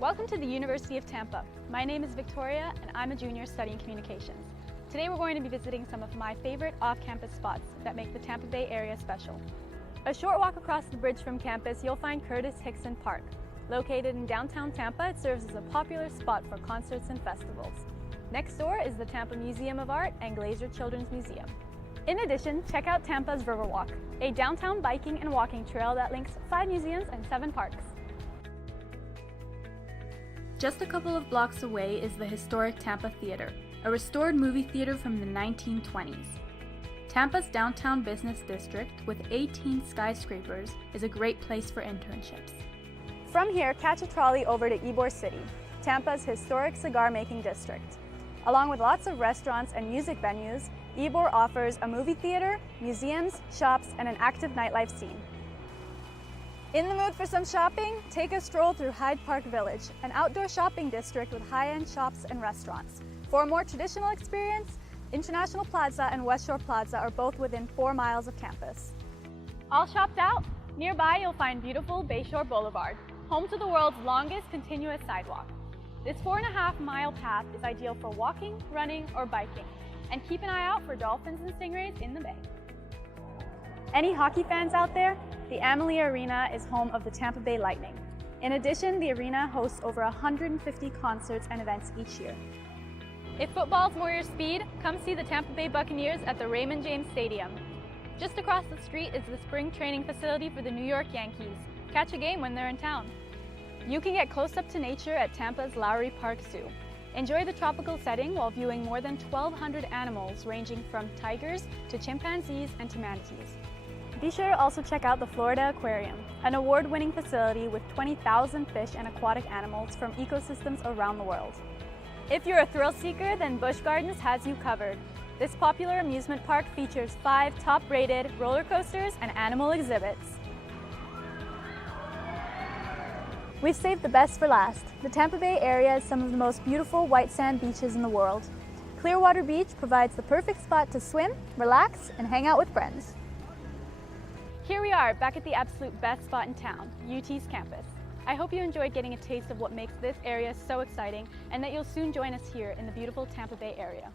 Welcome to the University of Tampa. My name is Victoria and I'm a junior studying communications. Today we're going to be visiting some of my favorite off-campus spots that make the Tampa Bay area special. A short walk across the bridge from campus, you'll find Curtis Hickson Park. Located in downtown Tampa, it serves as a popular spot for concerts and festivals. Next door is the Tampa Museum of Art and Glaser Children's Museum. In addition, check out Tampa's Riverwalk, a downtown biking and walking trail that links 5 museums and 7 parks. Just a couple of blocks away is the historic Tampa Theater, a restored movie theater from the 1920s. Tampa's downtown business district, with 18 skyscrapers, is a great place for internships. From here, catch a trolley over to Ybor City, Tampa's historic cigar-making district. Along with lots of restaurants and music venues, Ybor offers a movie theater, museums, shops, and an active nightlife scene. In the mood for some shopping? Take a stroll through Hyde Park Village, an outdoor shopping district with high-end shops and restaurants. For a more traditional experience, International Plaza and West Shore Plaza are both within 4 miles of campus. All shopped out? Nearby you'll find beautiful Bayshore Boulevard, home to the world's longest continuous sidewalk. This 4.5-mile path is ideal for walking, running, or biking, and keep an eye out for dolphins and stingrays in the bay. Any hockey fans out there? The Amalie Arena is home of the Tampa Bay Lightning. In addition, the arena hosts over 150 concerts and events each year. If football's more your speed, come see the Tampa Bay Buccaneers at the Raymond James Stadium. Just across the street is the spring training facility for the New York Yankees. Catch a game when they're in town. You can get close up to nature at Tampa's Lowry Park Zoo. Enjoy the tropical setting while viewing more than 1,200 animals ranging from tigers to chimpanzees and to manatees. Be sure to also check out the Florida Aquarium, an award-winning facility with 20,000 fish and aquatic animals from ecosystems around the world. If you're a thrill seeker, then Busch Gardens has you covered. This popular amusement park features 5 top-rated roller coasters and animal exhibits. We've saved the best for last. The Tampa Bay area has some of the most beautiful white sand beaches in the world. Clearwater Beach provides the perfect spot to swim, relax, and hang out with friends. Here we are, back at the absolute best spot in town, UT's campus. I hope you enjoyed getting a taste of what makes this area so exciting and that you'll soon join us here in the beautiful Tampa Bay area.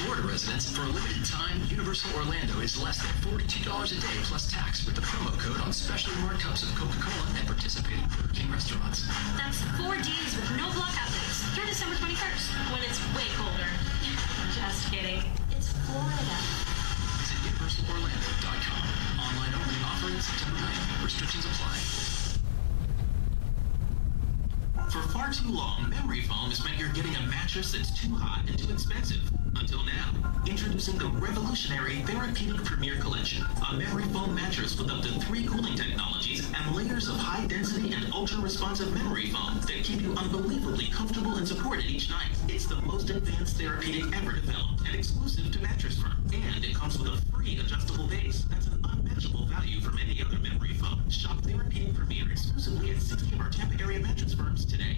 Florida residents, for a limited time, Universal Orlando is less than $42 a day plus tax with the promo code on specially marked cups of Coca-Cola at participating Burger King restaurants. That's 4 days with no blackout days through December 21st, when it's way colder. Just kidding. It's Florida. Visit UniversalOrlando.com. Online only, offering September 9th. Restrictions apply. For far too long, memory foam has meant you're getting a mattress that's too hot and too expensive. Until now, introducing the revolutionary Therapeutic Premier Collection, a memory foam mattress with up to 3 cooling technologies and layers of high-density and ultra-responsive memory foam that keep you unbelievably comfortable and supported each night. It's the most advanced therapeutic ever developed and exclusive to Mattress Firm. And it comes with a free adjustable base. That's an unmatchable value from any other memory foam. Shop Therapeutic Premier exclusively at 60 of our Tampa area Mattress Firms today.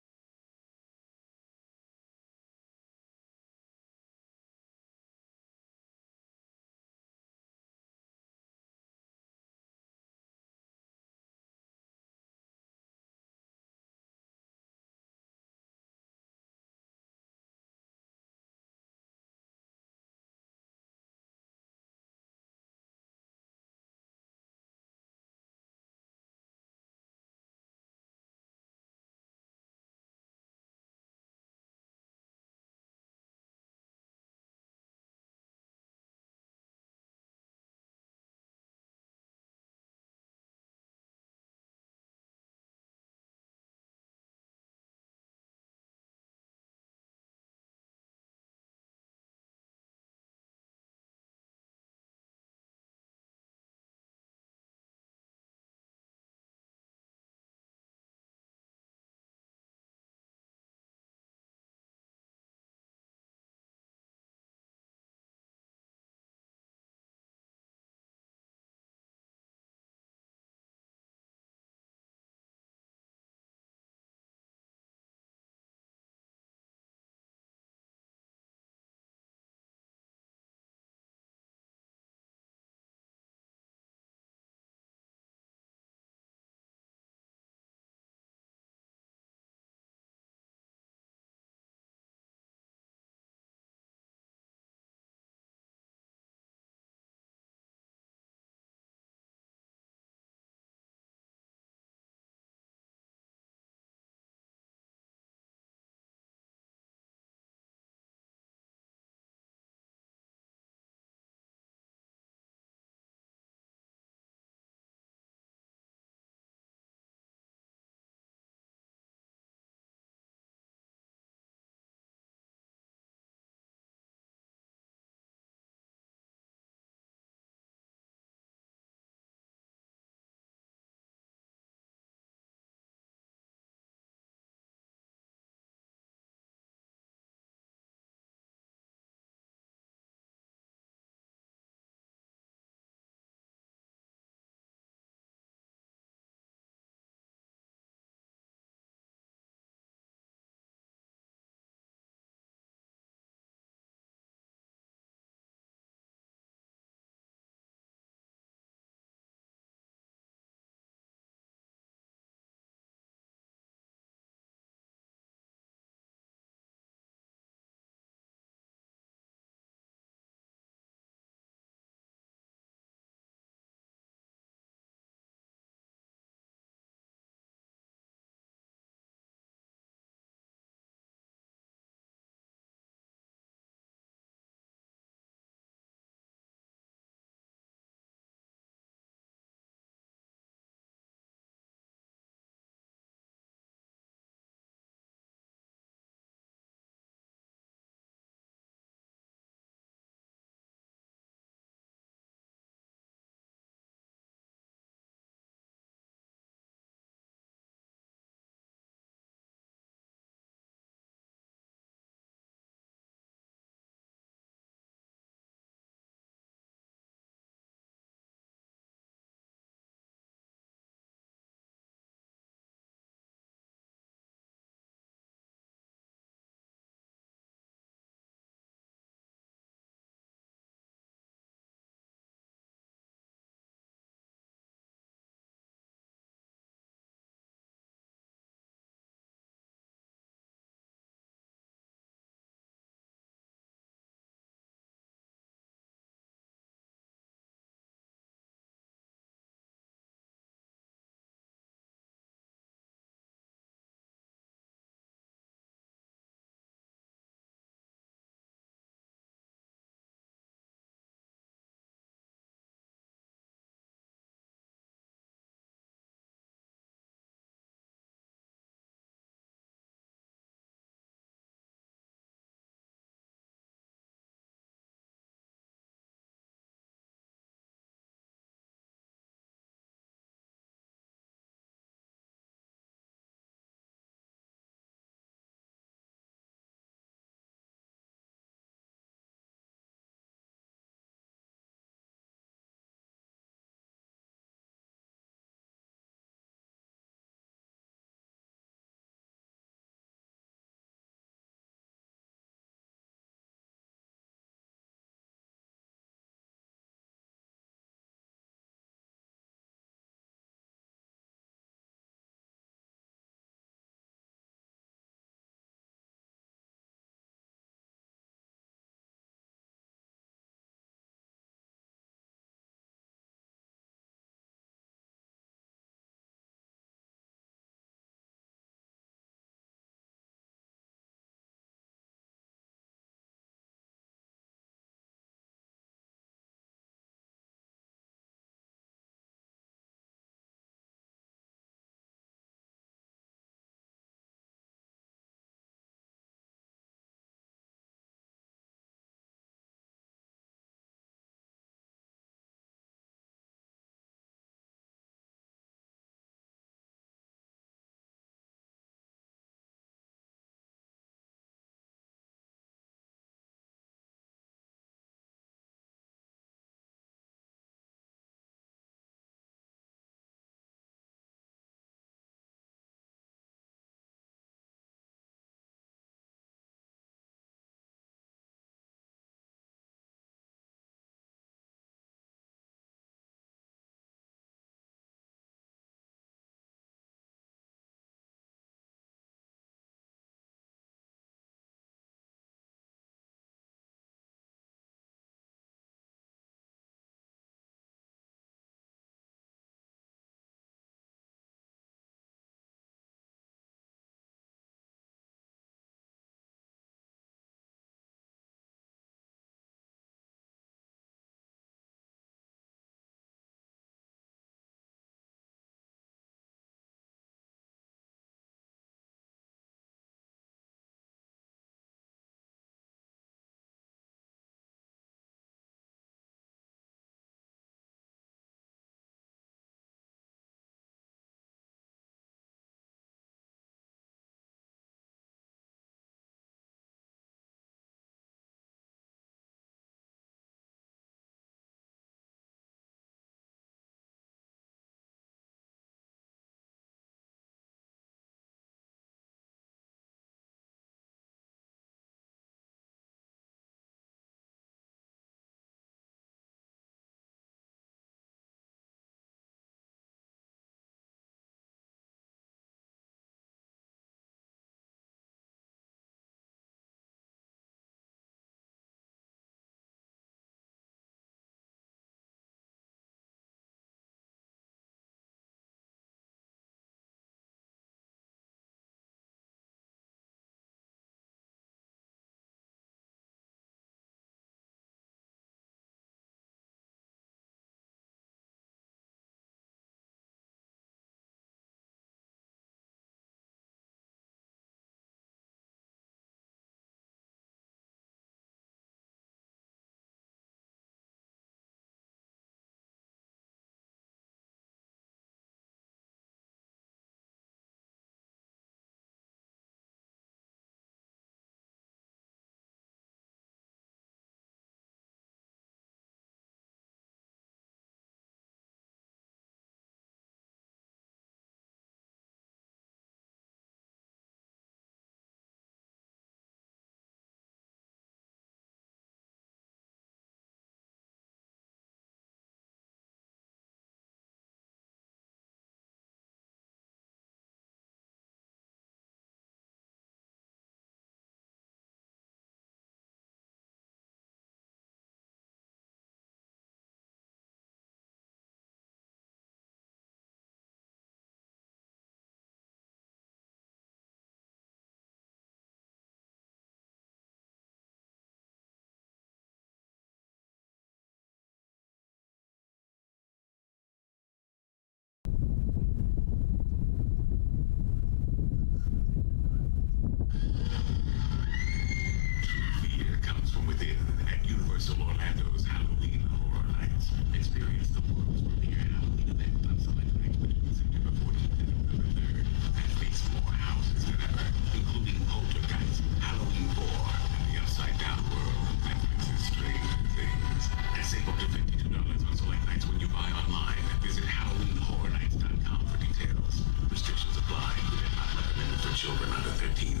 children under 13.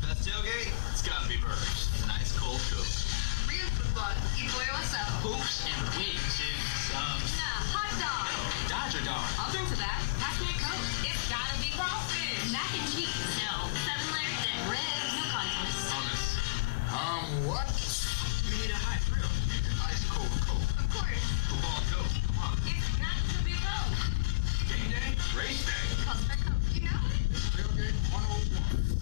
Best tailgate? It's gotta be burgers. A nice cold Coke. Real football y pollo asado. Hoops and wings and subs. Nah, hot dog. Dodger dog. I'll drink to that. Pass me a Coke. It's gotta be crawfish. Mac and cheese. No. 7-layer dip. Ribs. No contest. Hummus. What? You need a hot grill. Ice cold Coke. Of course. Football Coke. Come on. It's got to be Coke. Game day? Race day. Calls for Coke. You know it? It's tailgate 101.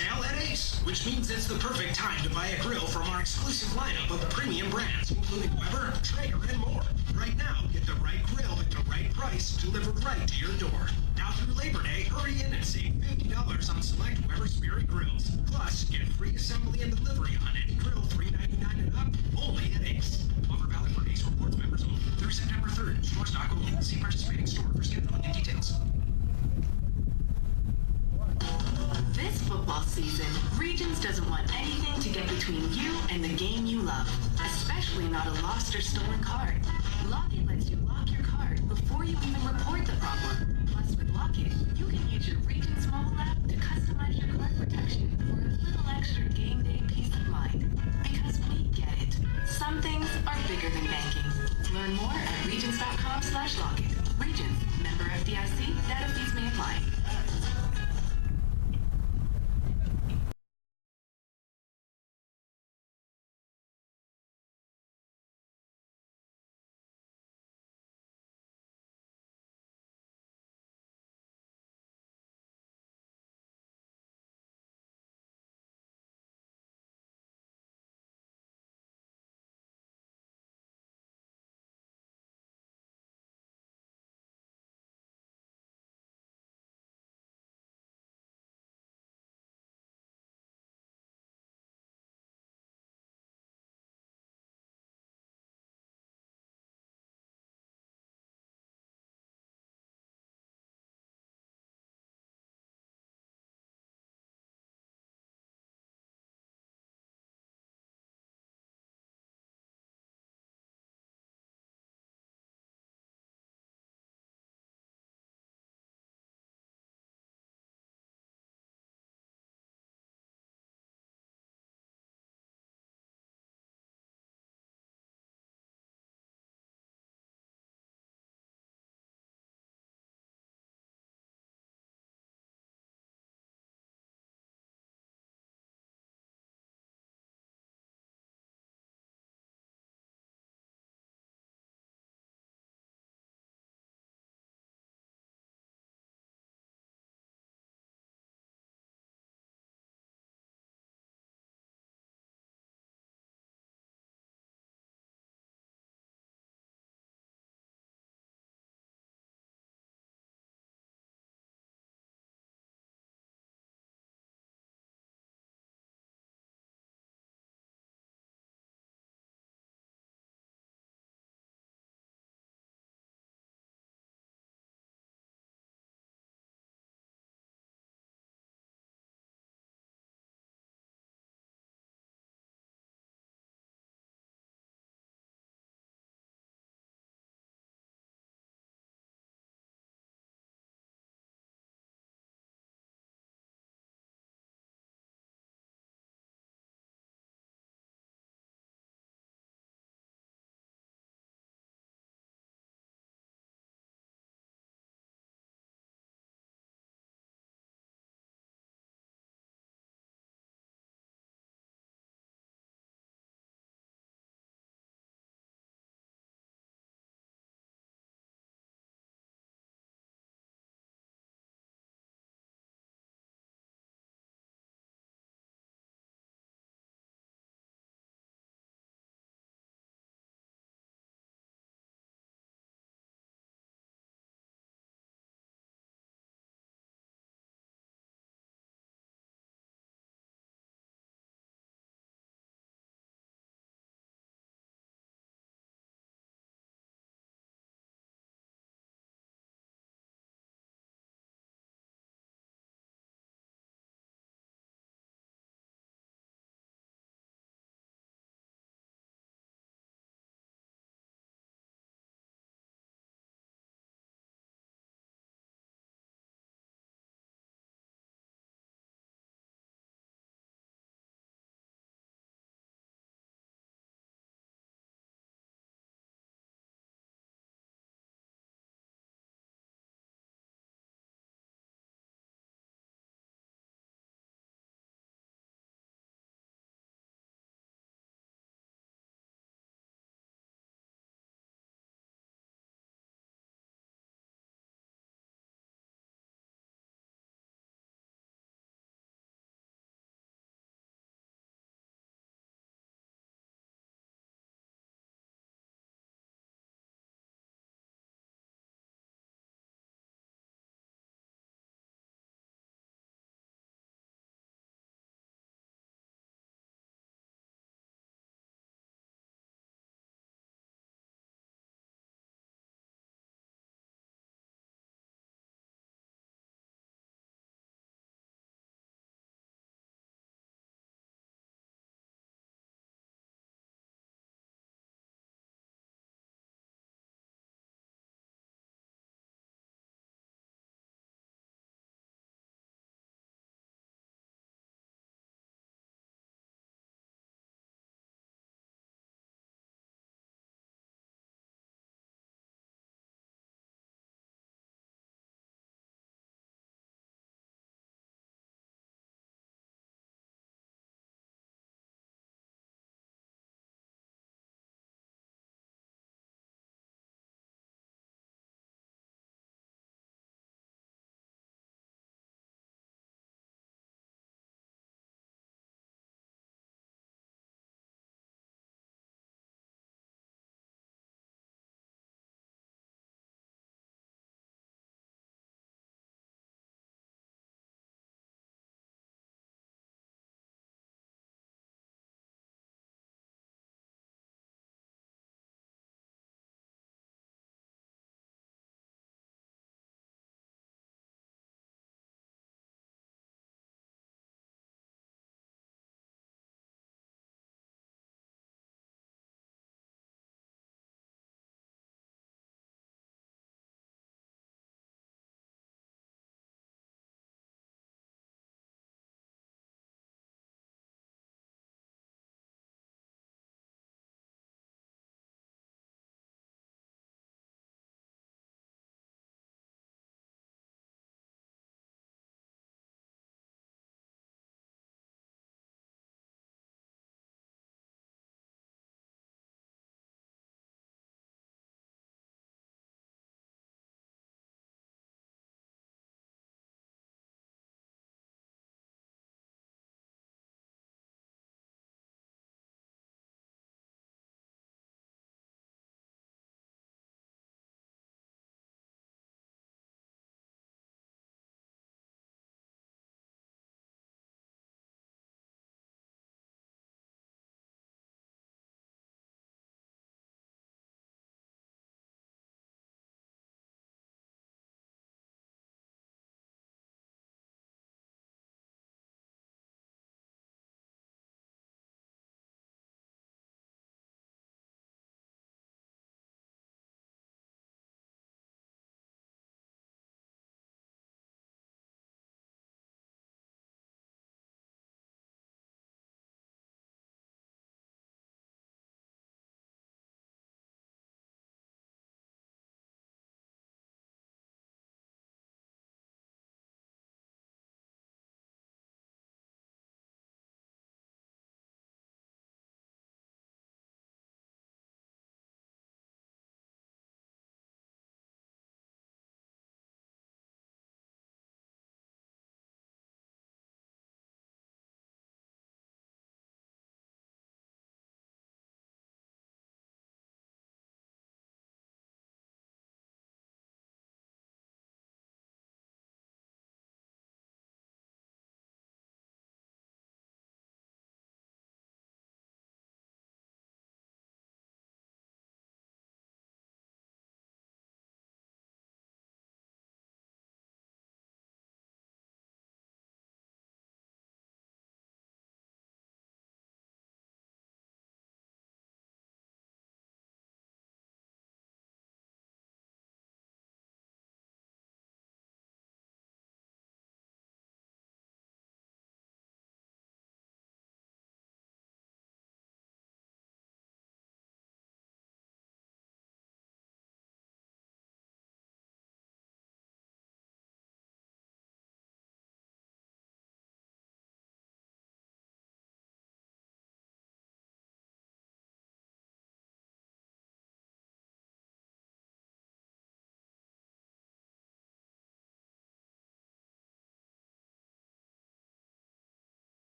sale at Ace, which means it's the perfect time to buy a grill from our exclusive lineup of premium brands, including Weber, Traeger, and more. Right now, get the right grill at the right price delivered right to your door. Now through Labor Day, hurry in and save $50 on select Weber Spirit grills. Plus, get free assembly and delivery on any grill $3.99 and up, only at Ace. Offer valid for Ace Rewards members only through September 3rd. Store stock only. See participating store for scheduling and details. This football season, Regions doesn't want anything to get between you and the game you love, especially not a lost or stolen card. Lockit lets you lock your card before you even report the problem. Plus, with Lockit, you can use your Regions mobile app to customize your card protection for a little extra game day peace of mind. Because we get it. Some things are bigger than banking. Learn more at regions.com/Lockit. Regions, member FDIC, data fees may apply.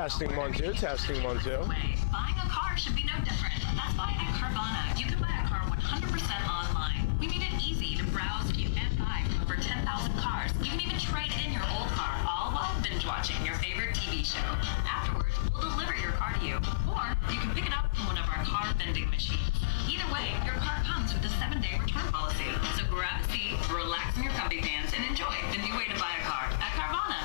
Testing 1 2. Testing 1 2. Buying a car should be no different. That's why at Carvana, you can buy a car 100% online. We made it easy to browse, view, and buy from over 10,000 cars. You can even trade in your old car, all while binge watching your favorite TV show. Afterwards, we'll deliver your car to you. Or you can pick it up from one of our car vending machines. Either way, your car comes with a 7-day return policy. So grab a seat, relax in your comfy pants, and enjoy the new way to buy a car at Carvana.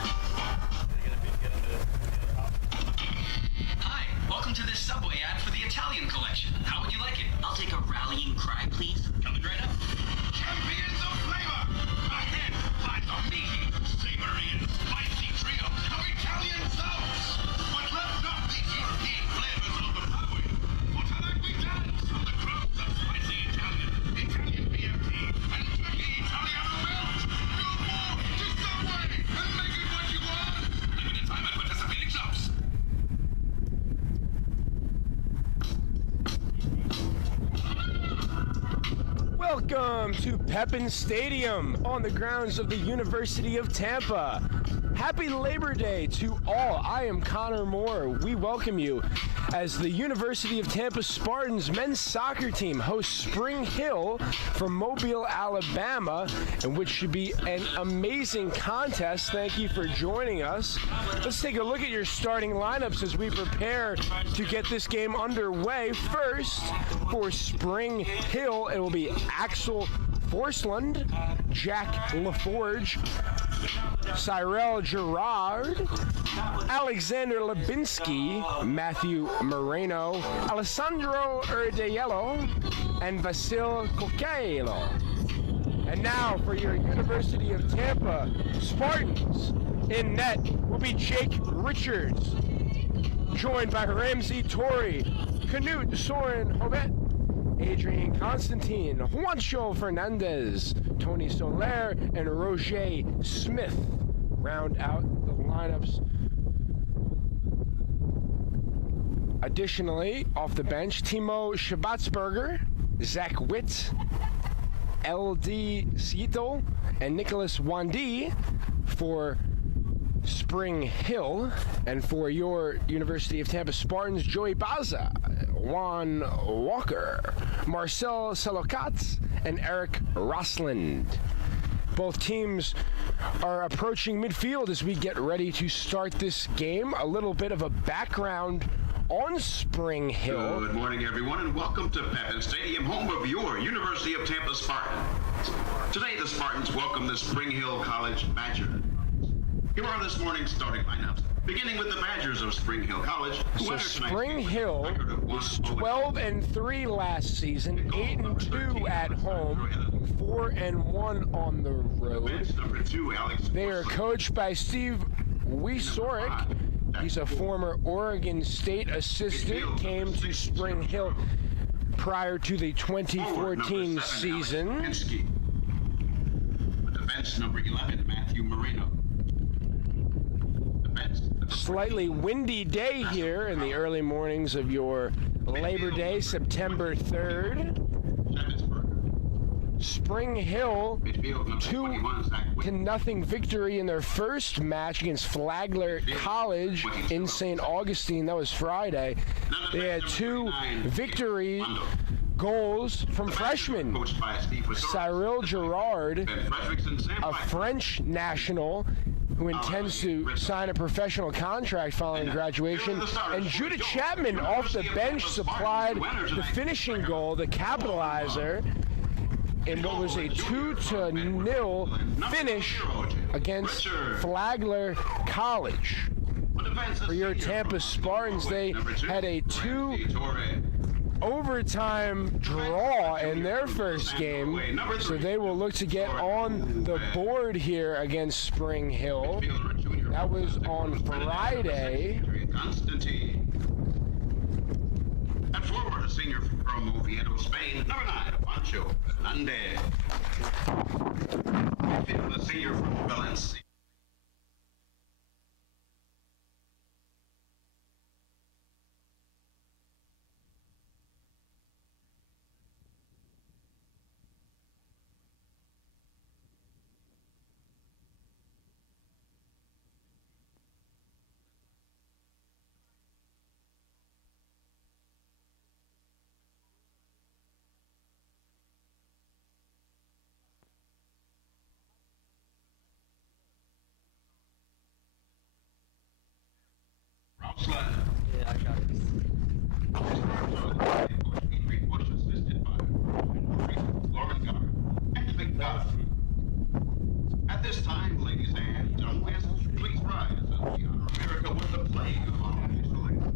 Hi, welcome to this Subway ad for the Italian collection. How would you like it? I'll take a rallying cry, please. Coming right up. Champions of flavor! Ahead lies a meaty, savory, and spicy trio of Italian sauce. But let's not these European flavors overpower you. For tonight we dance on the crumbs of spicy Italian, Italian BFT, and turkey Italiano melt. Do more to Subway and make it what you want. Limited time at participating shops. Welcome to Pepin Stadium on the grounds of the University of Tampa. Happy Labor Day to all. I am Connor Moore. We welcome you as the University of Tampa Spartans men's soccer team hosts Spring Hill from Mobile, Alabama, and which should be an amazing contest. Thank you for joining us. Let's take a look at your starting lineups as we prepare to get this game underway. First, for Spring Hill, it will be Axel Forslund, Jack LaForge, Cyril Gerard, Alexander Lebinsky, Matthew Moreno, Alessandro Urdiello, and Vasil Coquelo. And now for your University of Tampa Spartans. In net will be Jake Richards, joined by Ramsey Torrey, Knut Soren Hovet, Adrian Constantine, Juancho Fernandez, Tony Soler, and Roger Smith round out the lineups. Additionally, off the bench, Timo Schabatzberger, Zach Witt, LD Sito, and Nicholas Wandi for Spring Hill. And for your University of Tampa Spartans, Joey Baza, Juan Walker, Marcel Salokatz, and Eric Rosland. Both teams are approaching midfield as we get ready to start this game. A little bit of a background on Spring Hill. Good morning, everyone, and welcome to Pepin Stadium, home of your University of Tampa Spartans. Today, the Spartans welcome the Spring Hill College Badgers. Here are this morning's starting lineups, beginning with the Badgers of Spring Hill College. So Spring Hill was 12-3 last season, 8-2 at home, 4-1 on the road. They are coached by Steve Wiesoric. He's a former Oregon State assistant, came to Spring Hill prior to the 2014 season. Defense number 11, Matthew Moreno. Slightly windy day here in the early mornings of your Labor Day, September 3rd. Spring Hill 2-0 victory in their first match against Flagler College in St. Augustine. That was Friday. They had 2 victory goals from freshmen. Cyril Gerard, a French national who intends to sign a professional contract following graduation, and Judah Chapman off the bench supplied the finishing goal, the capitalizer, in what was a 2-0 finish against Flagler College. For your Tampa Spartans, they had a 2 overtime draw in their first game, so they will look to get on the board here against Spring Hill. That was on Friday. At forward, a senior from Oviedo, Spain, number 9, Juancho Fernandez. A senior from Valencia. Tampa. At this time, ladies and gentlemen, please rise as we honor America with the flag on the national anthem.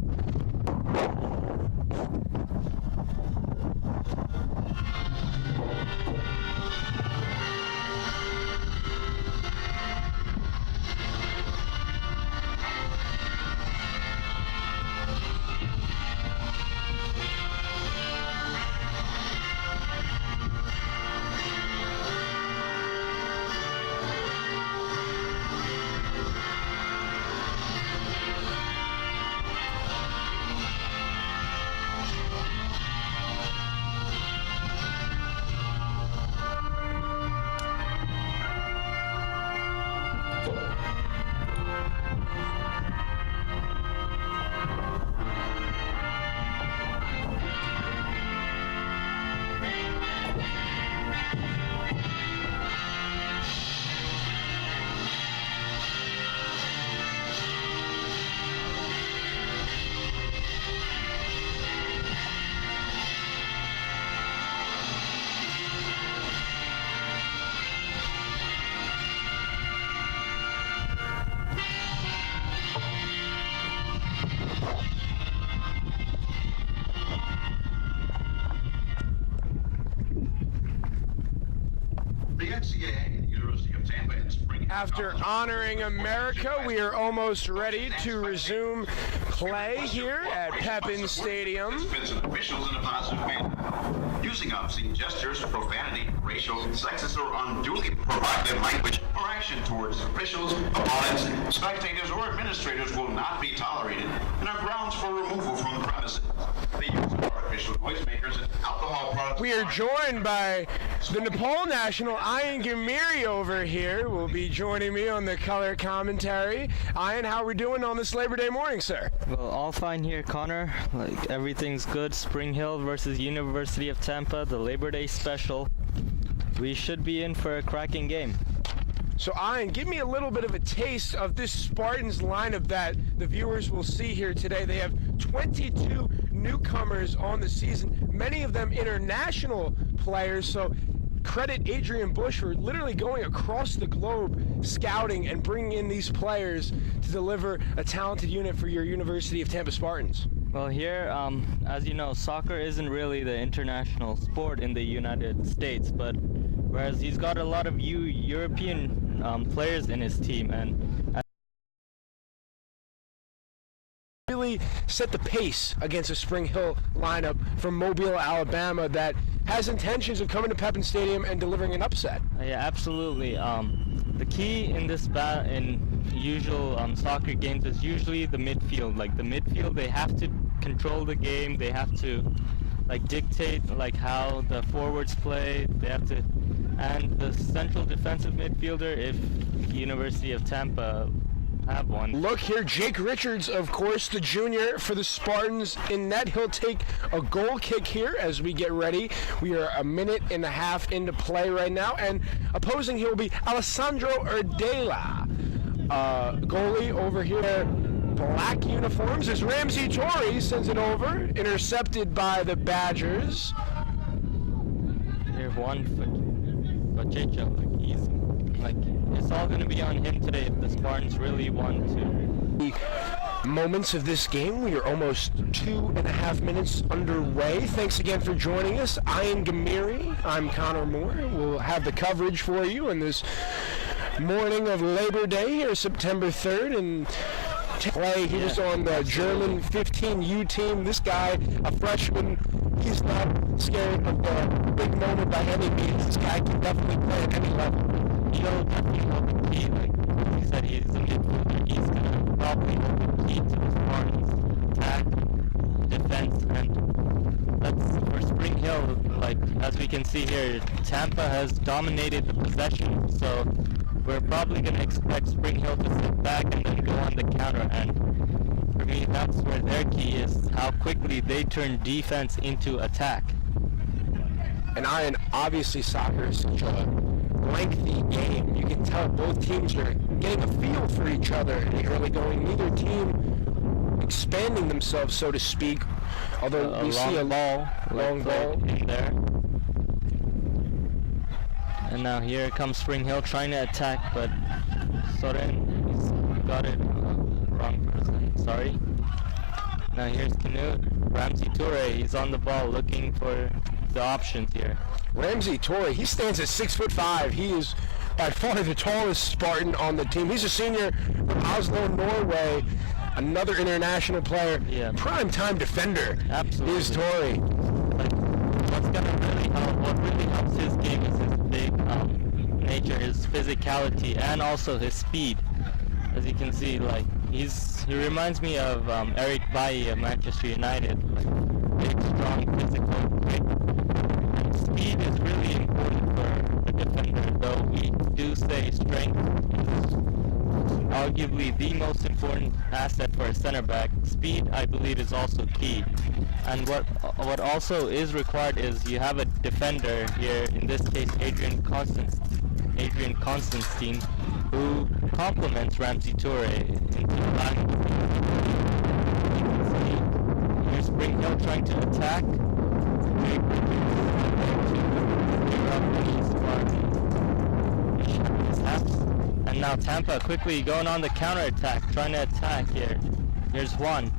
The NCAA, University of Tampa in spring. After honoring America, we are almost ready to resume play here at Pepin Stadium. Participants and officials in a positive manner. Using obscene gestures, profanity, racial, sexist, or unduly provocative language or action towards officials, opponents, spectators, or administrators will not be tolerated and are grounds for removal from the premises. The use of artificial noisemakers and alcohol products. We are joined by the Nepal national Ian Gamiri over here. Will be joining me on the color commentary. Ian, how are we doing on this Labor Day morning, sir? Well, all fine here, Connor. Like, everything's good. Spring Hill versus University of Tampa, the Labor Day special. We should be in for a cracking game. So, Ian, give me a little bit of a taste of this Spartans lineup that the viewers will see here today. They have 22 newcomers on the season, many of them international players, so credit Adrian Bush for literally going across the globe scouting and bringing in these players to deliver a talented unit for your University of Tampa Spartans. Well, here, as you know, soccer isn't really the international sport in the United States, but whereas he's got a lot of European players in his team, and really set the pace against a Spring Hill lineup from Mobile, Alabama that has intentions of coming to Pepin Stadium and delivering an upset. yeah, absolutely. The key in this in usual soccer games is usually the midfield. Like the midfield, they have to control the game. They have to like dictate like how the forwards play. They have to, and the central defensive midfielder, if University of Tampa have one. Look here, Jake Richards, of course, the junior for the Spartans in net. He'll take a goal kick here as we get ready. We are a minute and a half into play right now, and opposing here will be Alessandro Erdela. Goalie over here, black uniforms, as Ramsey Torrey sends it over, intercepted by the Badgers. Here, one for Checho, it's all going to be on him today if the Spartans really want to. The moments of this game, we are almost 2.5 minutes underway. Thanks again for joining us. Ian Gamiri, I'm Connor Moore. We'll have the coverage for you on this morning of Labor Day here, September 3rd, and play. He was on the German 15U team. This guy, a freshman, he's not scared of the big moment by any means. This guy can definitely play at any level. He'll definitely hold the key. Like he said, he's a midfielder. He's gonna probably hold the key to the Spartans' attack, defense, and that's for Spring Hill. Like as we can see here, Tampa has dominated the possession, so we're probably gonna expect Spring Hill to sit back and then go on the counter. And for me, that's where their key is: how quickly they turn defense into attack. And Ian, obviously soccer is such a lengthy game. You can tell both teams are getting a feel for each other in the early going. Neither team expanding themselves, so to speak. Although we see a long ball in there. And now here comes Spring Hill trying to attack, but Soren, he's got it wrong person, sorry. Now here's Canute. Ramsey Toure, he's on the ball looking for the options here. Ramsey Toure, he stands at 6'5". He is by far the tallest Spartan on the team. He's a senior from Oslo, Norway. Another international player. Yeah. Prime time defender. Absolutely. Is Toure. Like, what really helps his game is his big nature, his physicality, and also his speed. As you can see, like he reminds me of Eric Bailly of Manchester United. Like big, strong, physical, quick. And speed is really important for a defender, though we do say strength is arguably the most important asset for a center back. Speed, I believe, is also key. And what also is required is you have a defender here, in this case Adrian Constantine, who complements Ramsey Toure into the line. You can see here's Spring Hill trying to attack. Very quickly to clear up the Spartans. And now Tampa quickly going on the counter-attack, trying to attack here. Here's Juan.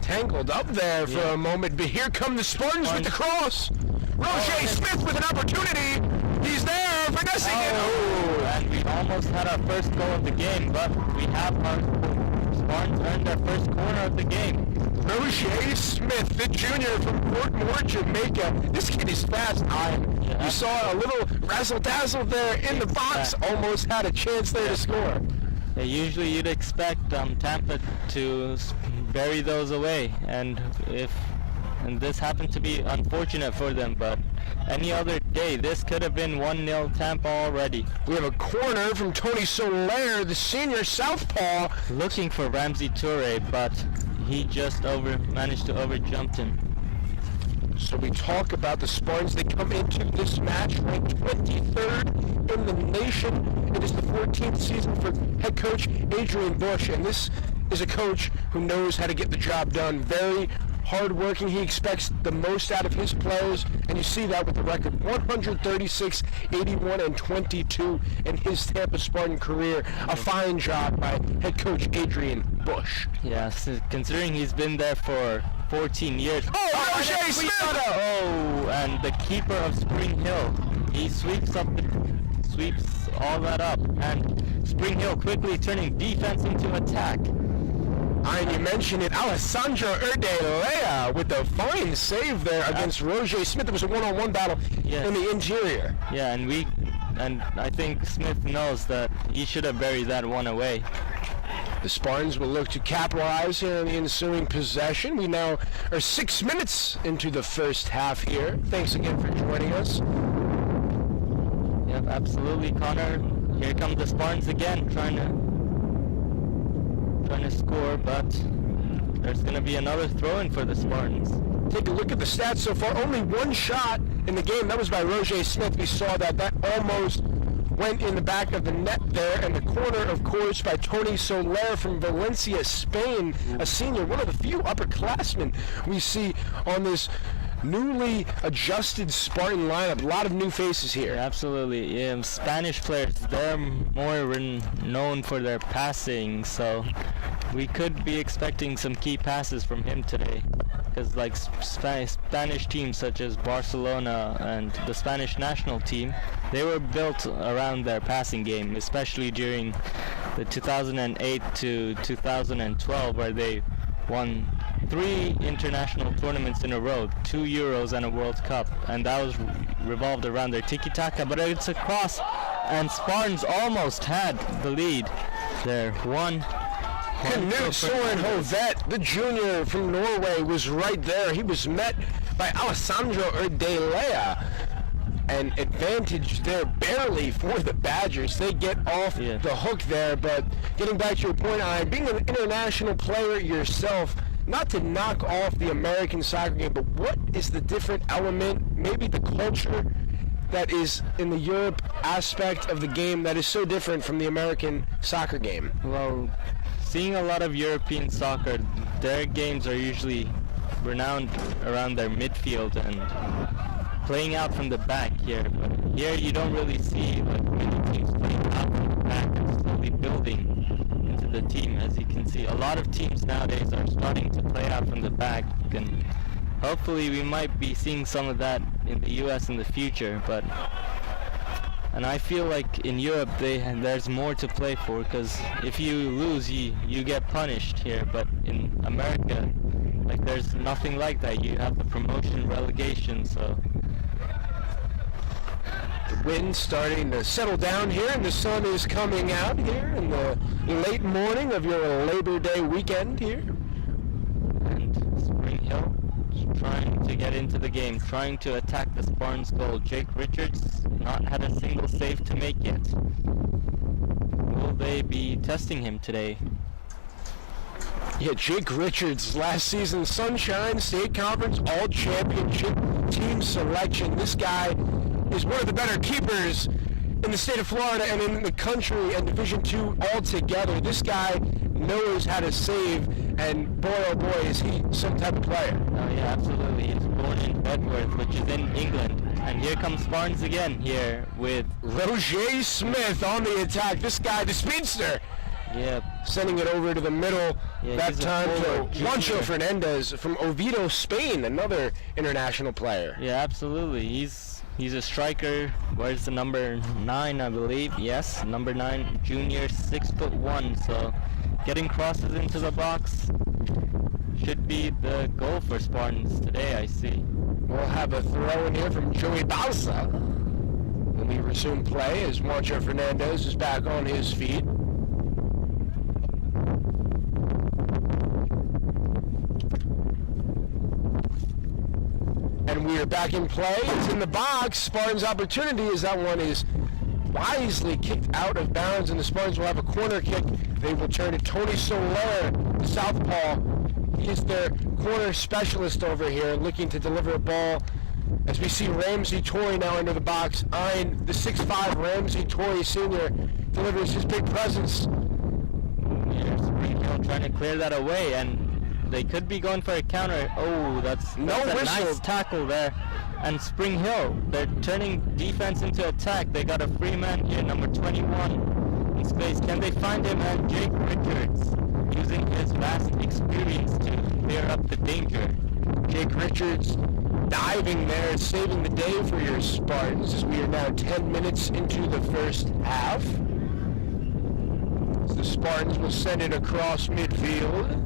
Tangled up there for a moment, but here come the Spartans with the cross. Roger Smith with an opportunity. He's there, finessing it. Oh, and we almost had our first goal of the game, but we have our Spartans earned their first corner of the game. Roger Smith, the junior from Port Moore, Jamaica. This kid is fast. You saw a little razzle-dazzle there in the box. Almost had a chance there to score. Yeah, usually you'd expect Tampa to bury those away, and this happened to be unfortunate for them, but any other day this could have been 1-0 Tampa already. We have a corner from Tony Soler, the senior southpaw, looking for Ramsey Toure, but he just managed to overjump him. So we talk about the Spartans. They come into this match ranked 23rd in the nation. It is the 14th season for head coach Adrian Bush, and this is a coach who knows how to get the job done. Very hard-working. He expects the most out of his players, and you see that with the record 136, 81, and 22 in his Tampa Spartan career. A fine job by head coach Adrian Bush. Yes, considering he's been there for 14 years. Oh, Roger Smith! Oh, and the keeper of Spring Hill, he sweeps all that up, and Spring Hill quickly turning defense into attack. And you mentioned it, Alessandro Erdelea with a fine save there against Roger Smith. It was a one-on-one battle in the interior. Yeah, and I think Smith knows that he should have buried that one away. The Spartans will look to capitalize here in the ensuing possession. We now are 6 minutes into the first half here. Thanks again for joining us. Yep, absolutely, Connor. Here come the Spartans again, trying to score, but there's going to be another throw-in for the Spartans. Take a look at the stats so far. Only one shot in the game. That was by Roger Smith. We saw that almost went in the back of the net there, and the corner, of course, by Tony Soler from Valencia, Spain, a senior, one of the few upperclassmen we see on this newly adjusted Spartan lineup. A lot of new faces here. Absolutely. Spanish players, they're more known for their passing, so we could be expecting some key passes from him today. Because like Spanish teams such as Barcelona and the Spanish national team, they were built around their passing game, especially during the 2008 to 2012, where they won 3 international tournaments in a row, 2 Euros and a World Cup, and that was revolved around their tiki-taka, but it's a cross, and Spartans almost had the lead there. Knut Soren Hovet, the junior from Norway, was right there. He was met by Alessandro Erdelea. An advantage there barely for the Badgers. They get off the hook there, but getting back to your point, being an international player yourself, not to knock off the American soccer game, but what is the different element, maybe the culture that is in the Europe aspect of the game that is so different from the American soccer game? Well, seeing a lot of European soccer, their games are usually renowned around their midfield, and playing out from the back here, but here you don't really see like many teams playing out from the back and slowly building into the team. As you can see, a lot of teams nowadays are starting to play out from the back, and hopefully we might be seeing some of that in the US in the future. And I feel like in Europe there's more to play for, because if you lose you get punished here, but in America like there's nothing like that. You have the promotion relegation, so the wind's starting to settle down here and the sun is coming out here in the late morning of your Labor Day weekend here. And Spring Hill trying to get into the game, trying to attack the Spartans goal. Jake Richards not had a single save to make yet. Will they be testing him today? Yeah, Jake Richards, last season's Sunshine State Conference All-Championship team selection. This guy is one of the better keepers in the state of Florida and in the country and Division II altogether. This guy knows how to save, and boy, oh boy, is he some type of player. Oh yeah, absolutely. He's born in Bedworth, which is in England. And here comes Spartans again here with Roger Smith on the attack. This guy, the speedster. Yep. Sending it over to the middle. Yeah, that time to Juancho junior. Fernandez from Oviedo, Spain, another international player. Yeah, absolutely. He's a striker. Where's the number 9, I believe? Yes, number 9, junior, 6'1". So getting crosses into the box should be the goal for Spartans today, I see. We'll have a throw in here from Joey Balsa when we resume play as Juancho Fernandez is back on his feet. And we are back in play. It's in the box. Spartans' opportunity as that one is wisely kicked out of bounds, and the Spartans will have a corner kick. They will turn to Tony Soler, the southpaw. He is their corner specialist over here, looking to deliver a ball. As we see Ramsey Torrey now into the box, eyeing the 6'5" Ramsey Torrey Sr. delivers his big presence. Here's Spring Hill trying to clear that away, and they could be going for a counter. Oh, that's a nice tackle there. And Spring Hill, they're turning defense into attack. They got a free man here, number 21 in space. Can they find him? And Jake Richards using his vast experience to clear up the danger. Jake Richards diving there, saving the day for your Spartans as we are now 10 minutes into the first half. The Spartans will send it across midfield.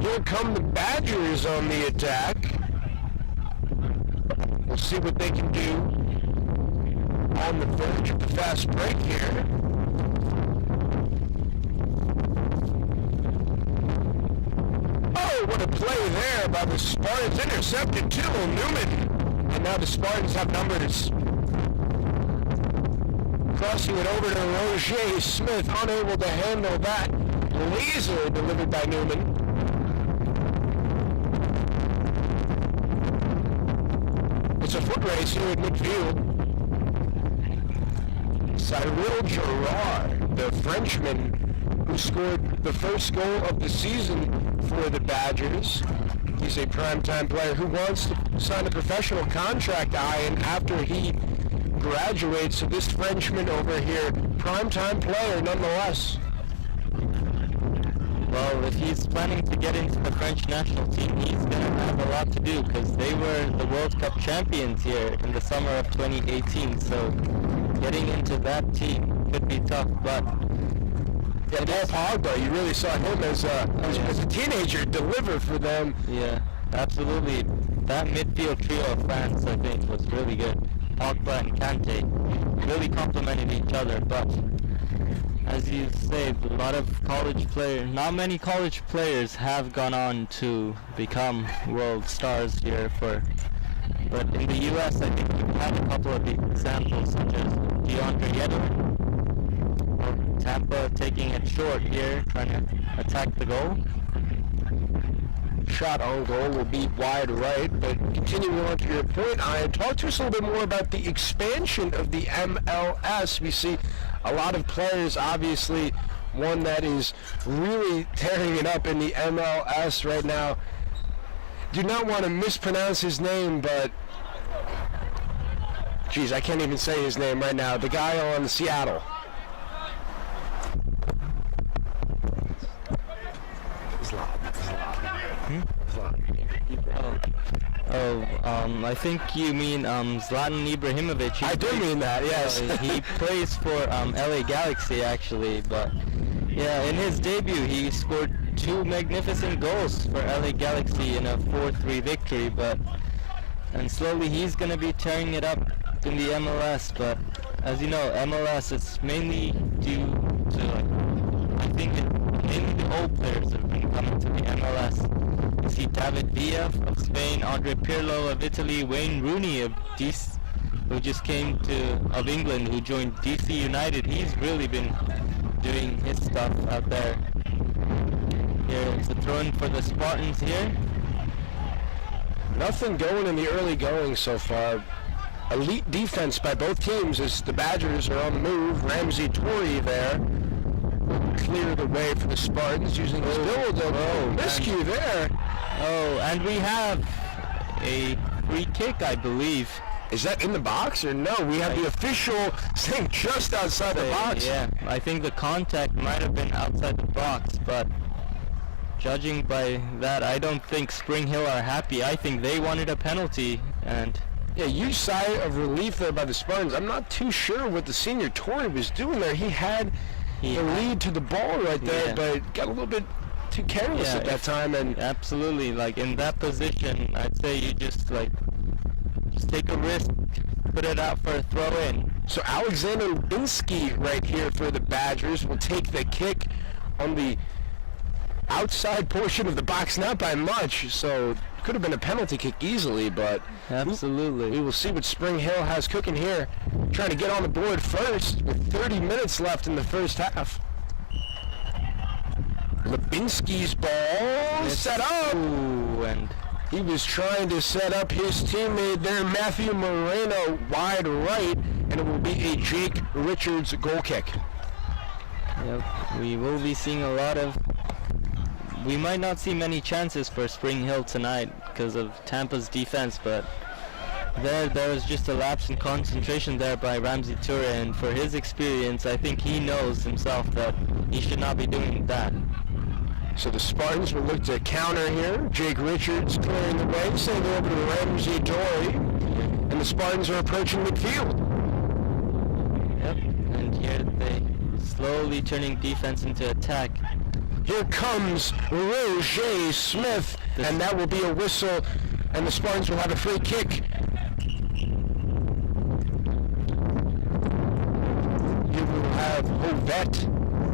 Here come the Badgers on the attack. We'll see what they can do on the verge of the fast break here. Oh, what a play there by the Spartans. Intercepted Tittle Newman. And now the Spartans have numbers. Crossing it over to Roger Smith, unable to handle that laser delivered by Newman. It's a foot race here at midfield. Cyril Gerard, the Frenchman who scored the first goal of the season for the Badgers. He's a primetime player who wants to sign a professional contract, Ian, after he graduates. So this Frenchman over here, primetime player nonetheless. Well, if he's planning to get into the French national team, he's going to have a lot to do, because they were the World Cup champions here in the summer of 2018. So getting into that team could be tough, but yeah, Paul Pogba, you really saw him as a teenager deliver for them. Yeah, absolutely. That midfield trio of France, I think, was really good. Pogba and Kante really complemented each other, but as you say, a lot of college players, not many college players have gone on to become world stars here but in the US, I think we've had a couple of examples, such as DeAndre Yedlin, Tampa taking it short here, trying to attack the goal. shot on goal will be wide right. But continuing on to your point, Ian, talk to us a little bit more about the expansion of the MLS. We see a lot of players, obviously one that is really tearing it up in the MLS right now. Do not want to mispronounce his name, but geez, I can't even say his name right now. The guy on Seattle. I think you mean Zlatan Ibrahimovic. I do mean that, yes. He plays for LA Galaxy, actually, but yeah, in his debut he scored 2 magnificent goals for LA Galaxy in a 4-3 victory, and slowly he's going to be tearing it up in the MLS. But as you know, MLS is mainly due to, I think mainly the old players have been coming to the MLS. You see David Villa of Spain, Andre Pirlo of Italy, Wayne Rooney of who just came of England, who joined DC United. He's really been doing his stuff out there. Here it's a throw-in for the Spartans here. Nothing going in the early going so far. Elite defense by both teams as the Badgers are on the move. Ramsey Torrey there will clear the way for the Spartans using his build. Miscue there. Oh, and we have a free kick, I believe. Is that in the box or no? We have the official saying just outside the box. Yeah, I think the contact might have been outside the box, but judging by that, I don't think Spring Hill are happy. I think they wanted a penalty, and yeah, huge sigh of relief there by the Spartans. I'm not too sure what the senior Torrey was doing there. He had the lead to the ball right there, but got a little bit too careless at that time. And absolutely, like in that position, I'd say you just take a risk, put it out for a throw-in. So Alexander Lubinsky right here for the Badgers will take the kick on the outside portion of the box, not by much, so could have been a penalty kick easily, but absolutely. We will see what Spring Hill has cooking here, trying to get on the board first with 30 minutes left in the first half. Lubinsky's ball set up, and he was trying to set up his teammate there, Matthew Moreno, wide right, and it will be a Jake Richards goal kick. Yep, we will be seeing a lot of... We might not see many chances for Spring Hill tonight because of Tampa's defense, but there was just a lapse in concentration there by Ramsey Toure, and for his experience, I think he knows himself that he should not be doing that. So the Spartans will look to counter here. Jake Richards clearing the way, sending over to Ramsey Toure, and the Spartans are approaching midfield. Yep, and here they slowly turning defense into attack. Here comes Roger Smith, and that will be a whistle, and the Spartans will have a free kick. Here we will have Hovette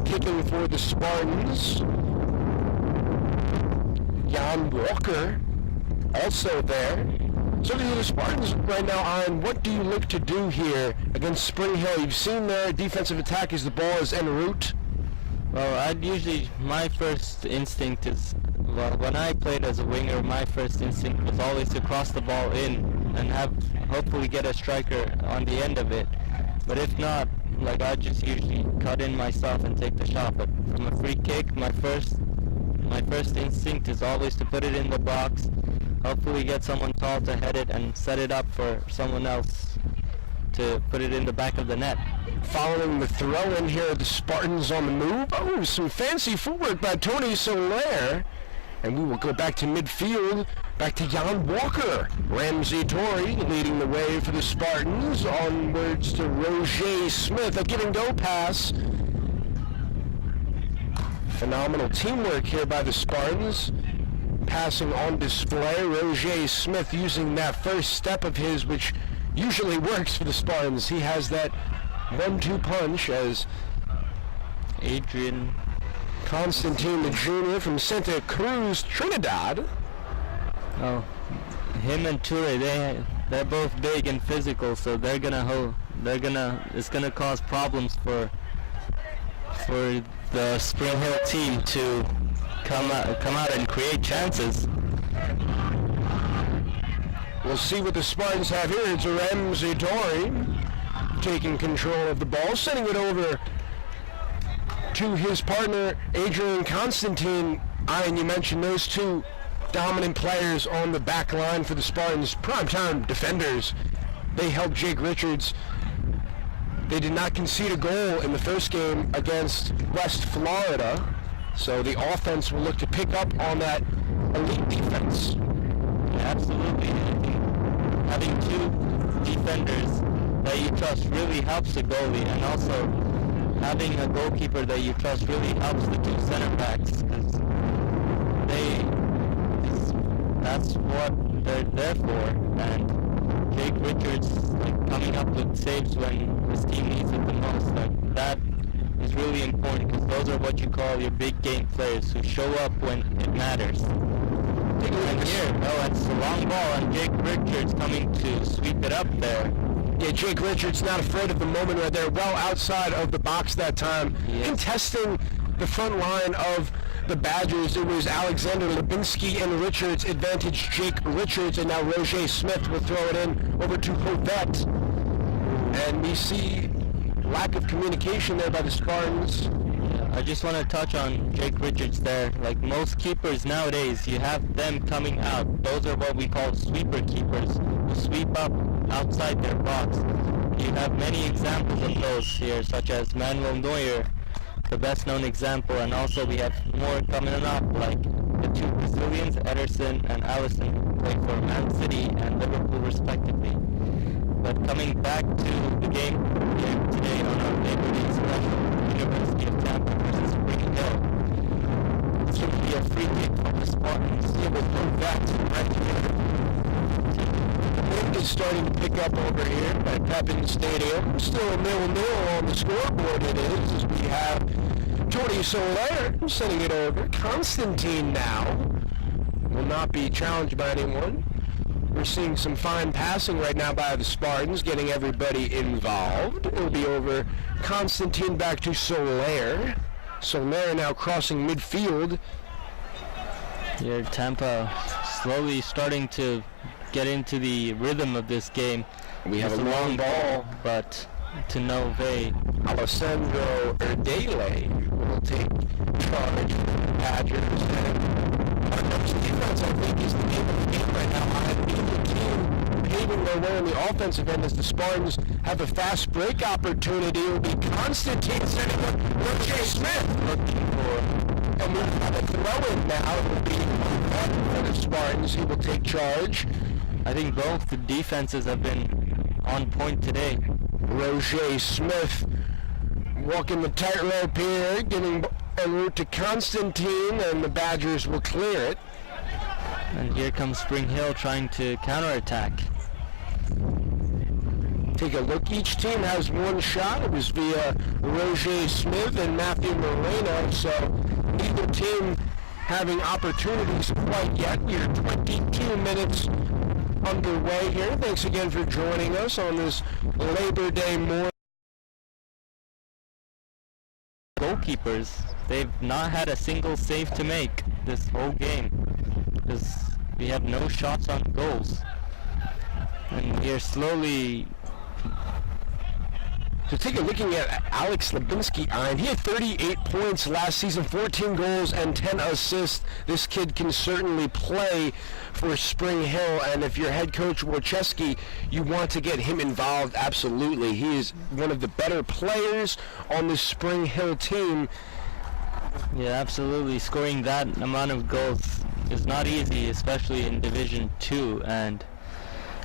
kicking for the Spartans. Jan Walker also there. So the Spartans right now, on what do you look to do here against Spring Hill? You've seen their defensive attack as the ball is en route. Well, my first instinct is, when I played as a winger, my first instinct was always to cross the ball in and hopefully get a striker on the end of it. But if not, I just usually cut in myself and take the shot. But from a free kick, my first instinct is always to put it in the box, hopefully get someone tall to head it and set it up for someone else to put it in the back of the net. Following the throw-in here, the Spartans on the move. Oh, some fancy footwork by Tony Soler. And we will go back to midfield, back to Jan Walker. Ramsey Toure leading the way for the Spartans. Onwards to Roger Smith, a give-and-go pass. Phenomenal teamwork here by the Spartans. Passing on display, Roger Smith using that first step of his, which usually works for the Spartans. He has that 1-2 punch as Adrian Constantine, the junior from Santa Cruz, Trinidad. Oh, him and Toure, they're both big and physical, so it's gonna cause problems for the Spring Hill team to come out and create chances. We'll see what the Spartans have here. It's Ramsey Torrey taking control of the ball, sending it over to his partner, Adrian Constantine. Ian, you mentioned those two dominant players on the back line for the Spartans, primetime defenders. They held Jake Richards. They did not concede a goal in the first game against West Florida, so the offense will look to pick up on that elite defense. Yeah, absolutely. I think having two defenders that you trust really helps the goalie, and also having a goalkeeper that you trust really helps the two center backs, because that's what they're there for. And Jake Richards, like, coming up with saves when his team needs it the most, like, that is really important, because those are what you call your big game players who show up when it matters. And here, it's a long ball, and Jake Richards coming to sweep it up there. Yeah, Jake Richards not afraid of the moment right there, well outside of the box that time, contesting the front line of the Badgers. It was Alexander Lubinski and Richards advantage Jake Richards, and now Roger Smith will throw it in over to Hovette. And we see lack of communication there by the Spartans. I just want to touch on Jake Richards there. Like most keepers nowadays, you have them coming out. Those are what we call sweeper keepers, who sweep up outside their box. You have many examples of those here, such as Manuel Neuer, the best known example, and also we have more coming up, like the two Brazilians, Ederson and Alisson, play for Man City and Liverpool respectively. But coming back to the game here today on our Labor Day special, University of Tampa versus Spring Hill. It's going to be a free kick from the Spartans. Yeah, we'll throw that right here. The wind is starting to pick up over here at Pepin Stadium. Still a 0-0 on the scoreboard it is, as we have Jordi Soler sending it over. Constantine now will not be challenged by anyone. We're seeing some fine passing right now by the Spartans, getting everybody involved. It'll be over Constantine back to Soler. Soler now crossing midfield. Here, Tampa slowly starting to get into the rhythm of this game. We have a long ball, but to no avail. Alessandro Erdele will take charge for the Badgers. And our next defense, I think, is the name of the game right now. Neither team paving their way on the offensive end as the Spartans have a fast break opportunity. It will be Constantine setting up Roger Smith looking for, and we've got a throw-in now. It will be for the Spartans. He will take charge. I think both the defenses have been on point today. Roger Smith walking the tightrope here, getting en route to Constantine, and the Badgers will clear it. And here comes Spring Hill trying to counterattack. Take a look. Each team has one shot. It was via Roger Smith and Matthew Moreno, so neither team having opportunities quite yet. You're 22 minutes underway here. Thanks again for joining us on this Labor Day morning. Goalkeepers, they've not had a single save to make this whole game, because we have no shots on goals. And we're slowly... So take a looking at Alex Lubinski, Ian. He had 38 points last season, 14 goals and 10 assists. This kid can certainly play for Spring Hill, and if you're head coach Wojcicki, you want to get him involved, absolutely. He is one of the better players on the Spring Hill team. Yeah, absolutely. Scoring that amount of goals is not easy, especially in Division 2, and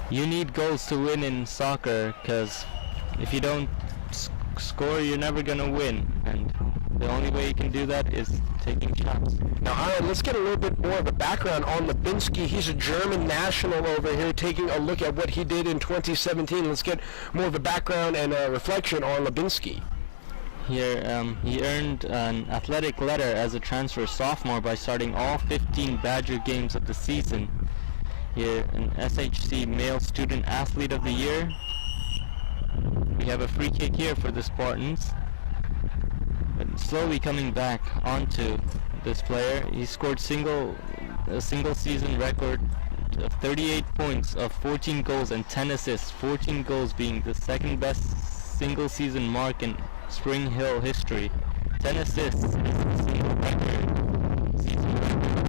you need goals to win in soccer, because if you don't score, you're never going to win, and the only way you can do that is taking shots. Now, Ian, let's get a little bit more of a background on Lubinski. He's a German national over here, taking a look at what he did in 2017. Let's get more of a background and a reflection on Lubinski. Here, he earned an athletic letter as a transfer sophomore by starting all 15 Badger games of the season. Here, an SHC Male Student Athlete of the Year. We have a free kick here for the Spartans. But slowly coming back onto this player. He scored a single season record of 38 points of 14 goals and 10 assists, 14 goals being the second best single season mark in Spring Hill history. 10 assists is the single record. Season record.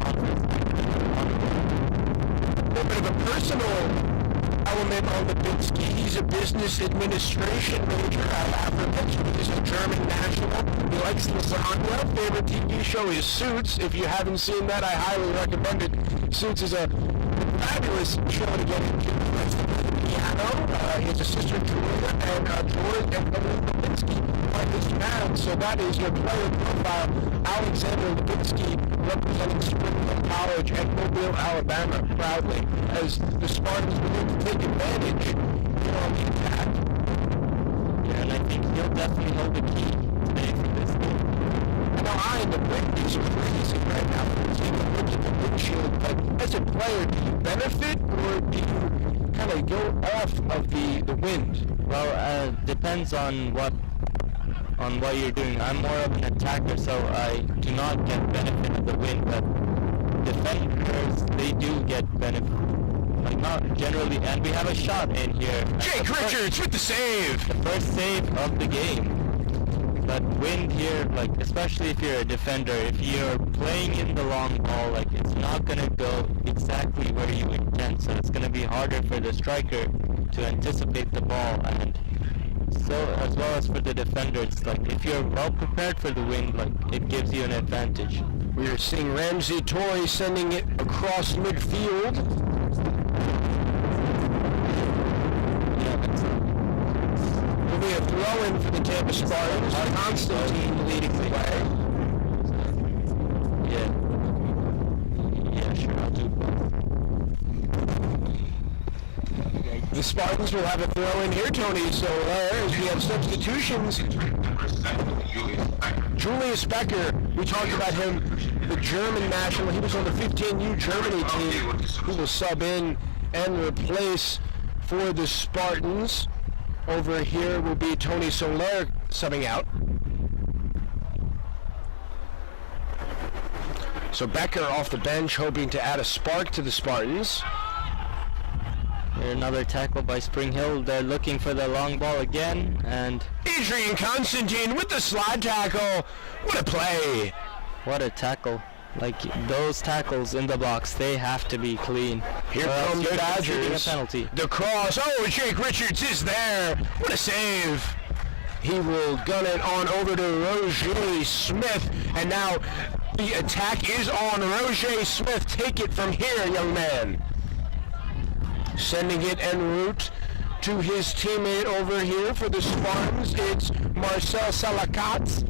A little bit of a personal element on Lipinski. He's a business administration major at Afro. He's a German national. He likes lasagna. Favorite TV show is Suits. If you haven't seen that, I highly recommend it. Suits is a fabulous show to get into. Piano. He has a sister, Julia, and George and Lipinski are his man. So that is your player profile. Alexander Lipinski, representing Springfield College and Mobile, Alabama, proudly, as the Spartans begin to take advantage here on the attack. Yeah, and I think he'll definitely hold the key today for this game. I know the wind is crazy right now for the team. Look at the windshield, but as a player, do you benefit or do you kind of go off of the wind? Well, depends on what you're doing. I'm more of an attacker, so I do not get benefit of the wind, but defenders, they do get benefit. Like, not generally, and we have a shot in here. Jake Richards with the save! The first save of the game. But wind here, like, especially if you're a defender, if you're playing in the long ball, like, it's not going to go exactly where you intend, so it's going to be harder for the striker to anticipate the ball, and so as well as for the defender, it's like, if you're well prepared for the wind, like, it gives you an advantage. We are seeing Ramsey Toy sending it across midfield. Will be a throw-in for the Tampa Spartans. Constantine leading the way. Yeah, sure, I'll do both. The Spartans will have a throw-in here, Tony. So as we have substitutions. Julius Becker, we talked about him, the German national. He was on the 15U Germany team, who will sub in and replace for the Spartans. Over here will be Tony Soler subbing out. So Becker off the bench, hoping to add a spark to the Spartans. Here another tackle by Spring Hill. They're looking for the long ball again, and Adrian Constantine with the slide tackle. What a play! What a tackle. Like, those tackles in the box, they have to be clean. Here come the Badgers. A penalty. The cross. Oh, Jake Richards is there. What a save. He will gun it on over to Roger Smith. And now the attack is on Roger Smith. Take it from here, young man. Sending it en route to his teammate over here for the Spartans. It's Marcel Salakat.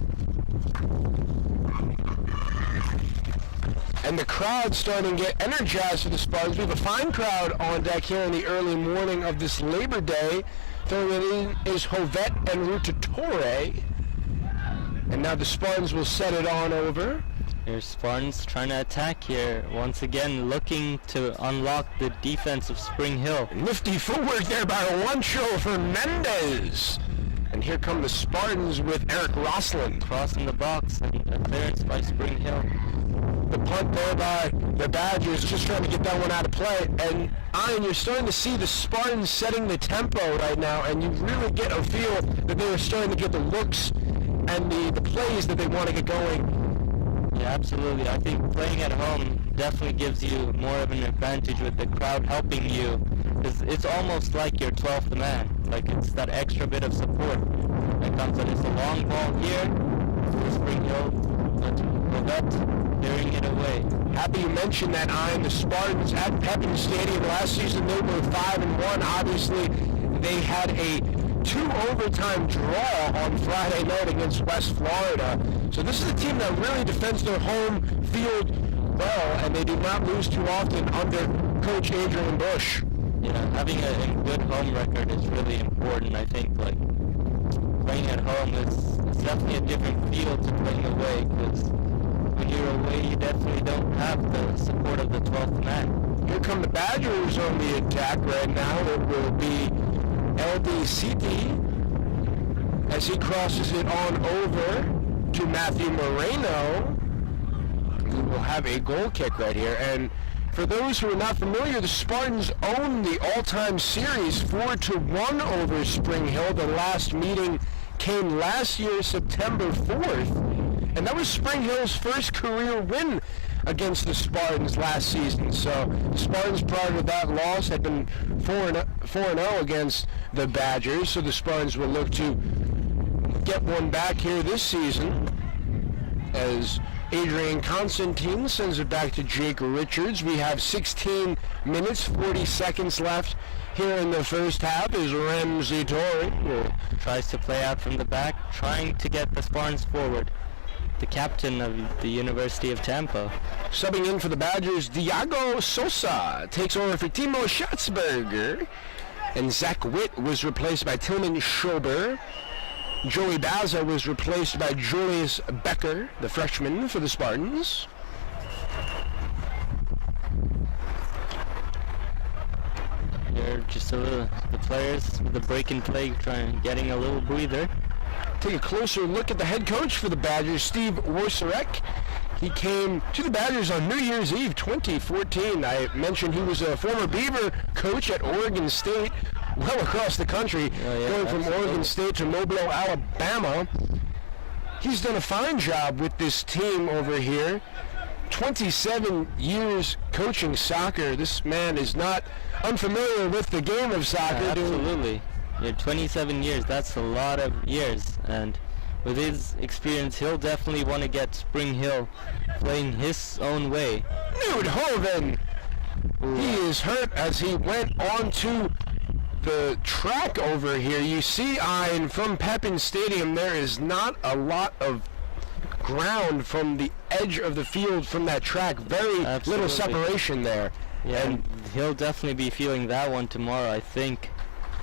And the crowd's starting to get energized for the Spartans. We have a fine crowd on deck here in the early morning of this Labor Day. Throwing it in is Hovet en route to Torre. And now the Spartans will set it on over. Here's Spartans trying to attack here. Once again, looking to unlock the defense of Spring Hill. Nifty footwork there by Juancho Fernandez. And here come the Spartans with Eric Roslin. Crossing the box and a clearance by Spring Hill. The punt there by the Badgers, just trying to get that one out of play. And Ian, you're starting to see the Spartans setting the tempo right now, and you really get a feel that they are starting to get the looks and the plays that they want to get going. Yeah, absolutely. I think playing at home definitely gives you more of an advantage with the crowd helping you. It's almost like your 12th man. Like, it's that extra bit of support that comes in. It's a long ball here for Spring Hill, but Lovett clearing it away. Happy you mentioned that, Ian. The Spartans at Pepin Stadium last season, they were 5-1. Obviously, they had a 2 overtime draw on Friday night against West Florida. So this is a team that really defends their home field well, and they do not lose too often under Coach Adrian Bush. Yeah, having a good home record is really important. I think, like, playing at home is definitely a different feel to playing away, because when you're away, you definitely don't have the support of the 12th man. Here come the Badgers on the attack right now. It will be LD City as he crosses it on over to Matthew Moreno. we will have a goal kick right here. And for those who are not familiar, the Spartans own the all-time series 4-1 over Spring Hill. The last meeting came last year, September 4th, and that was Spring Hill's first career win against the Spartans last season. So the Spartans prior to that loss had been 4-0 against the Badgers, so the Spartans will look to get one back here this season as Adrian Constantine sends it back to Jake Richards. We have 16 minutes, 40 seconds left here in the first half as Ramsey Torrey tries to play out from the back, trying to get the Spartans forward. The captain of the University of Tampa. Subbing in for the Badgers, Diago Sosa takes over for Timo Schatzberger, and Zach Witt was replaced by Tillman Schober. Joey Baza was replaced by Julius Becker, the freshman for the Spartans. Here, just the players with the break and play getting a little breather. Take a closer look at the head coach for the Badgers, Steve Worserek. He came to the Badgers on New Year's Eve 2014. I mentioned he was a former Beaver coach at Oregon State, well across the country, going from Oregon State to Mobile, Alabama. He's done a fine job with this team over here. 27 years coaching soccer. This man is not unfamiliar with the game of soccer. Yeah, absolutely. 27 years, that's a lot of years. And with his experience, he'll definitely want to get Spring Hill playing his own way. Newdhoven! He is hurt as he went onto the track over here. You see, Ian, from Pepin Stadium, there is not a lot of ground from the edge of the field from that track. Very little separation there. Yeah, and he'll definitely be feeling that one tomorrow, I think.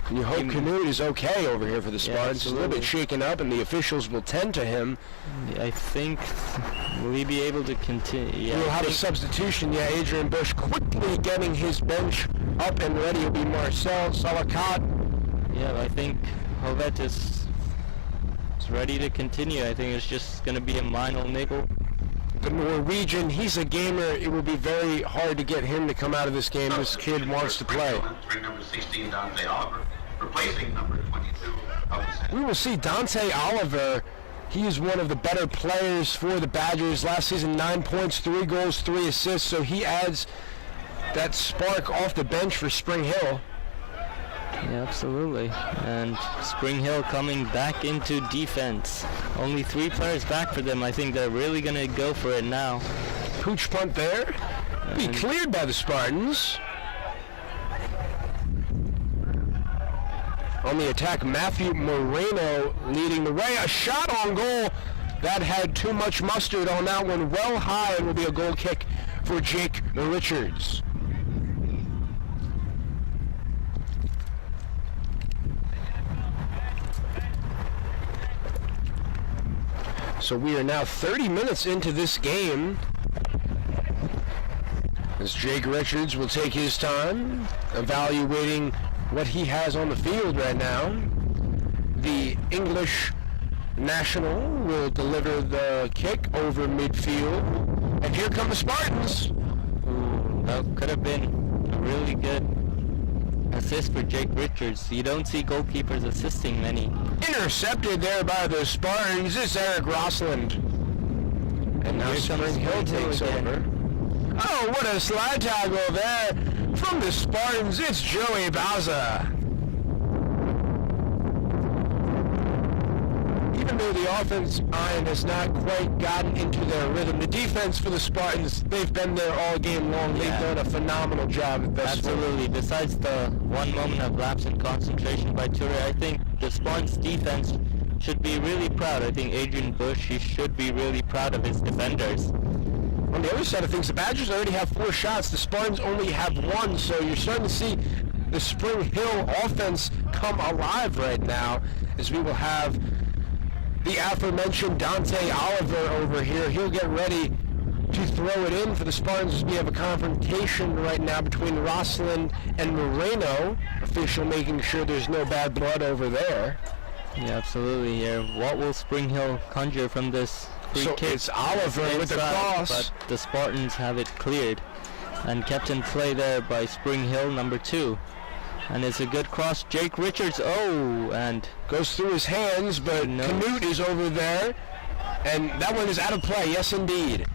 And you hope Canute is okay over here for the Spartans. He's a little bit shaken up, and the officials will tend to him. I think, will he be able to continue? Yeah, we'll have a substitution. Yeah, Adrian Bush quickly getting his bench up and ready. Will be Marcel Salakat. Yeah, I think Hovet is ready to continue. I think it's just going to be a minor niggle. The Norwegian, he's a gamer. It will be very hard to get him to come out of this game. This kid wants to play. Number 16, Dante Oliver, replacing number 22. We will see Dante Oliver. He is one of the better players for the Badgers. Last season, 9 points, 3 goals, 3 assists. So he adds that spark off the bench for Spring Hill. Yeah, absolutely. And Spring Hill coming back into defense. Only 3 players back for them. I think they're really going to go for it now. Pooch punt there. Be cleared by the Spartans. On the attack, Matthew Moreno leading the way. A shot on goal. That had too much mustard on that one. Well high, and will be a goal kick for Jake Richards. So we are now 30 minutes into this game as Jake Richards will take his time evaluating what he has on the field right now. The English national will deliver the kick over midfield. And here come the Spartans. Ooh, that could have been a really good assist for Jake Richards. You don't see goalkeepers assisting many. Intercepted there by the Spartans. It's Eric Rossland. And now Spring Hill takes over. Oh, what a slide tackle there from the Spartans. It's Joey Baza. Even though the offense, Ian, has not quite gotten into their rhythm, the defense for the Spartans, they've been there all game long. They've done a phenomenal job at best. Absolutely. Besides the one moment of lapse in concentration by Ture, I think the Spartans defense should be really proud. I think Adrian Bush, he should be really proud of his defenders. On the other side of things, the Badgers already have 4 shots. The Spartans only have 1, so you're starting to see the Spring Hill offense come alive right now, as we will have the aforementioned Dante Oliver over here. He'll get ready to throw it in for the Spartans. We have a confrontation right now between Rossland and Moreno. Official making sure there's no bad blood over there. Yeah, absolutely. Here, what will Spring Hill conjure from this free So kick. it's Oliver with the inside, cross. But the Spartans have it cleared and kept in play there by Spring Hill, number 2. And it's a good cross. Jake Richards, and Goes through his hands, but No. Canute is over there. And that one is out of play, yes indeed.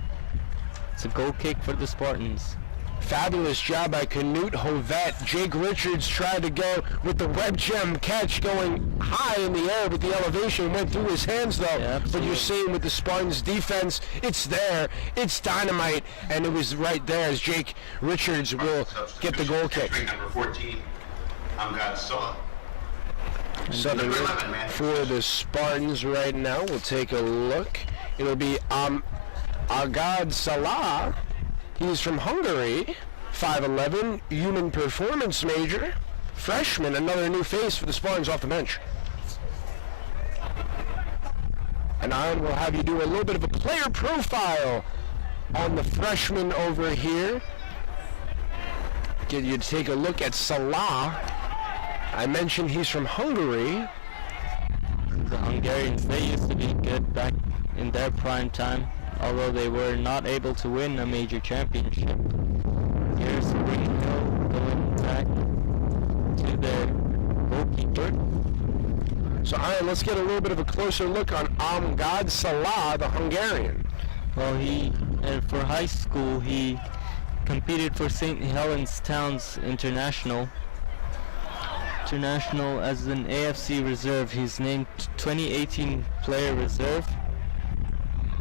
it's a goal kick for the Spartans. Fabulous job by Canute Hovett. Jake Richards tried to go with the web gem catch going high in the air, but the elevation went through his hands though. Yeah, but you're absolutely. seeing with the Spartans defense, it's there, it's dynamite, and it was right there as Jake Richards will get the goal kick. Entering number 14, Amgad Salah. So the Number look 11, man. for the Spartans right now, we'll take a look. It'll be Agad Salah. He's from Hungary, 5'11", human performance major, freshman, another new face for the Spartans off the bench. And Iron will have you do a little bit of a player profile on the freshman over here. Get you to take a look at Salah. I mentioned he's from Hungary. The Hungarians, they used to be good back in their prime time, although they were not able to win a major championship. Here's Spring Hill going back to their goalkeeper. So Iron, let's get a little bit of a closer look on Amgad Salah, the Hungarian. Well, for high school, he competed for St. Helens Town's International as an AFC reserve. He's named 2018 Player Reserve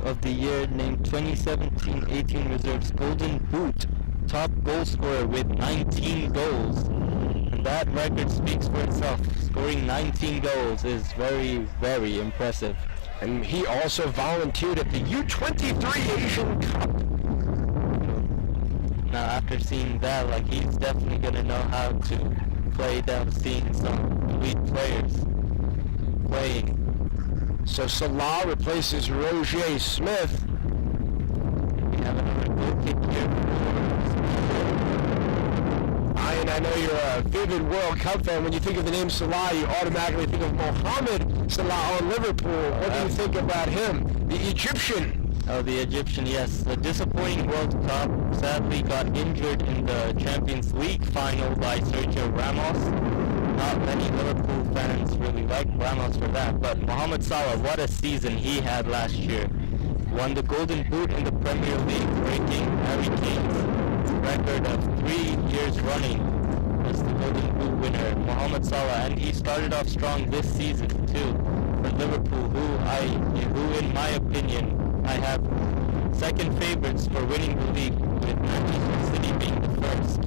of the Year, named 2017-18 Reserves Golden Boot, top goal scorer with 19 goals. And that record speaks for itself. Scoring 19 goals is very, very impressive. And he also volunteered at the U23 Asian Cup. Now, after seeing that, he's definitely going to know how to play them, seeing some elite players playing. So Salah replaces Roger Smith. We have another goal kick here Ian, I know you're a vivid World Cup fan. When you think of the name Salah, you automatically think of Mohamed Salah on Liverpool. What do you think about him? The Egyptian. Oh, the Egyptian, yes. The disappointing World Cup sadly got injured in the Champions League final by Sergio Ramos. Not many Liverpool fans really like Ramos for that, but Mohamed Salah, what a season he had last year. Won the Golden Boot in the Premier League, breaking Harry Kane's record of 3 years running as the Golden Boot winner, Mohamed Salah. And he started off strong this season too for Liverpool, who in my opinion, I have second favorites for winning the league, with Manchester City being the first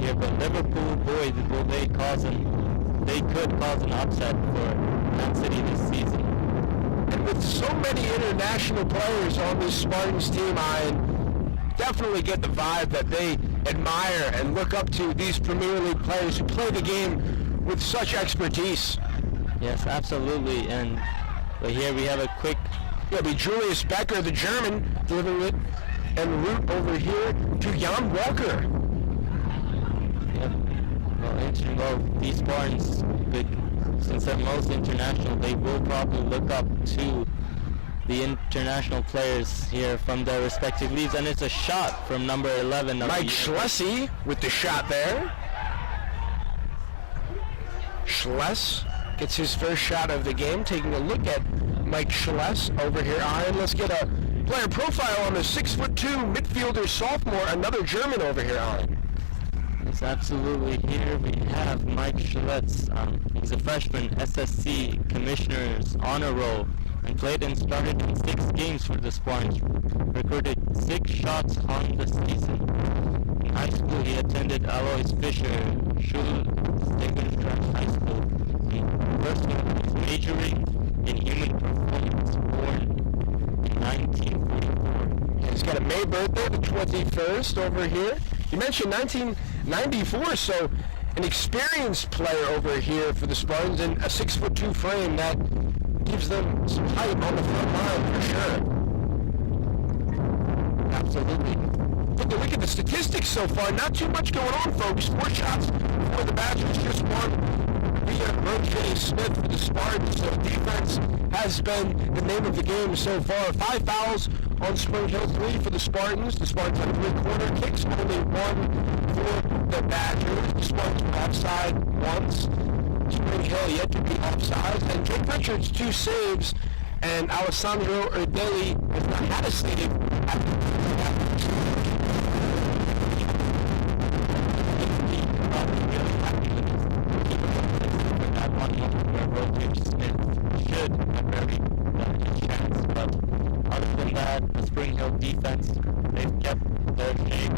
here. But Liverpool, boy, they could cause an upset for Man City this season. And with so many international players on this Spartans team, I definitely get the vibe that they admire and look up to these Premier League players who play the game with such expertise. Yes, absolutely. And but here we have a quick. It'll be Julius Becker, the German, delivering it en route over here to Jan Walker. Yep. Well, these Spartans, since they're most international, they will probably look up to the international players here from their respective leagues. And it's a shot from number 11. Mike Schlessie with the shot there. Schless gets his first shot of the game. Taking a look at Mike Schless over here. Iron, let's get a player profile on the 6'2" midfielder sophomore, another German over here, Iron. Yes, absolutely. Here we have Mike Schless. He's a freshman, SSC Commissioner's Honor Roll, and played and started in 6 games for the Spartans. Recorded 6 shots on the season. In high school, he attended Alois Fischer Schulstegenstrasse High School. Personally, he's majoring in human performance, born in 1944. He's got a May birthday, the 21st over here. You mentioned 1994, so an experienced player over here for the Spartans, and a 6'2" frame that gives them some height on the front line for sure. Absolutely. Take a look at the statistics so far. Not too much going on, folks. 4 shots for the Badgers, just 1 via RJ Smith for the Spartans. So defense has been the name of the game so far. 5 fouls on Spring Hill, 3 for the Spartans. The Spartans have 3 corner kicks, only 1 for the Badgers. The Spartans were offside once. Spring Hill yet to be offside. And Jake Richards, 2 saves. And Alessandro Urdeli has not had a save should have very good chance, but other than that, the Spring Hill defense, they've kept their shape.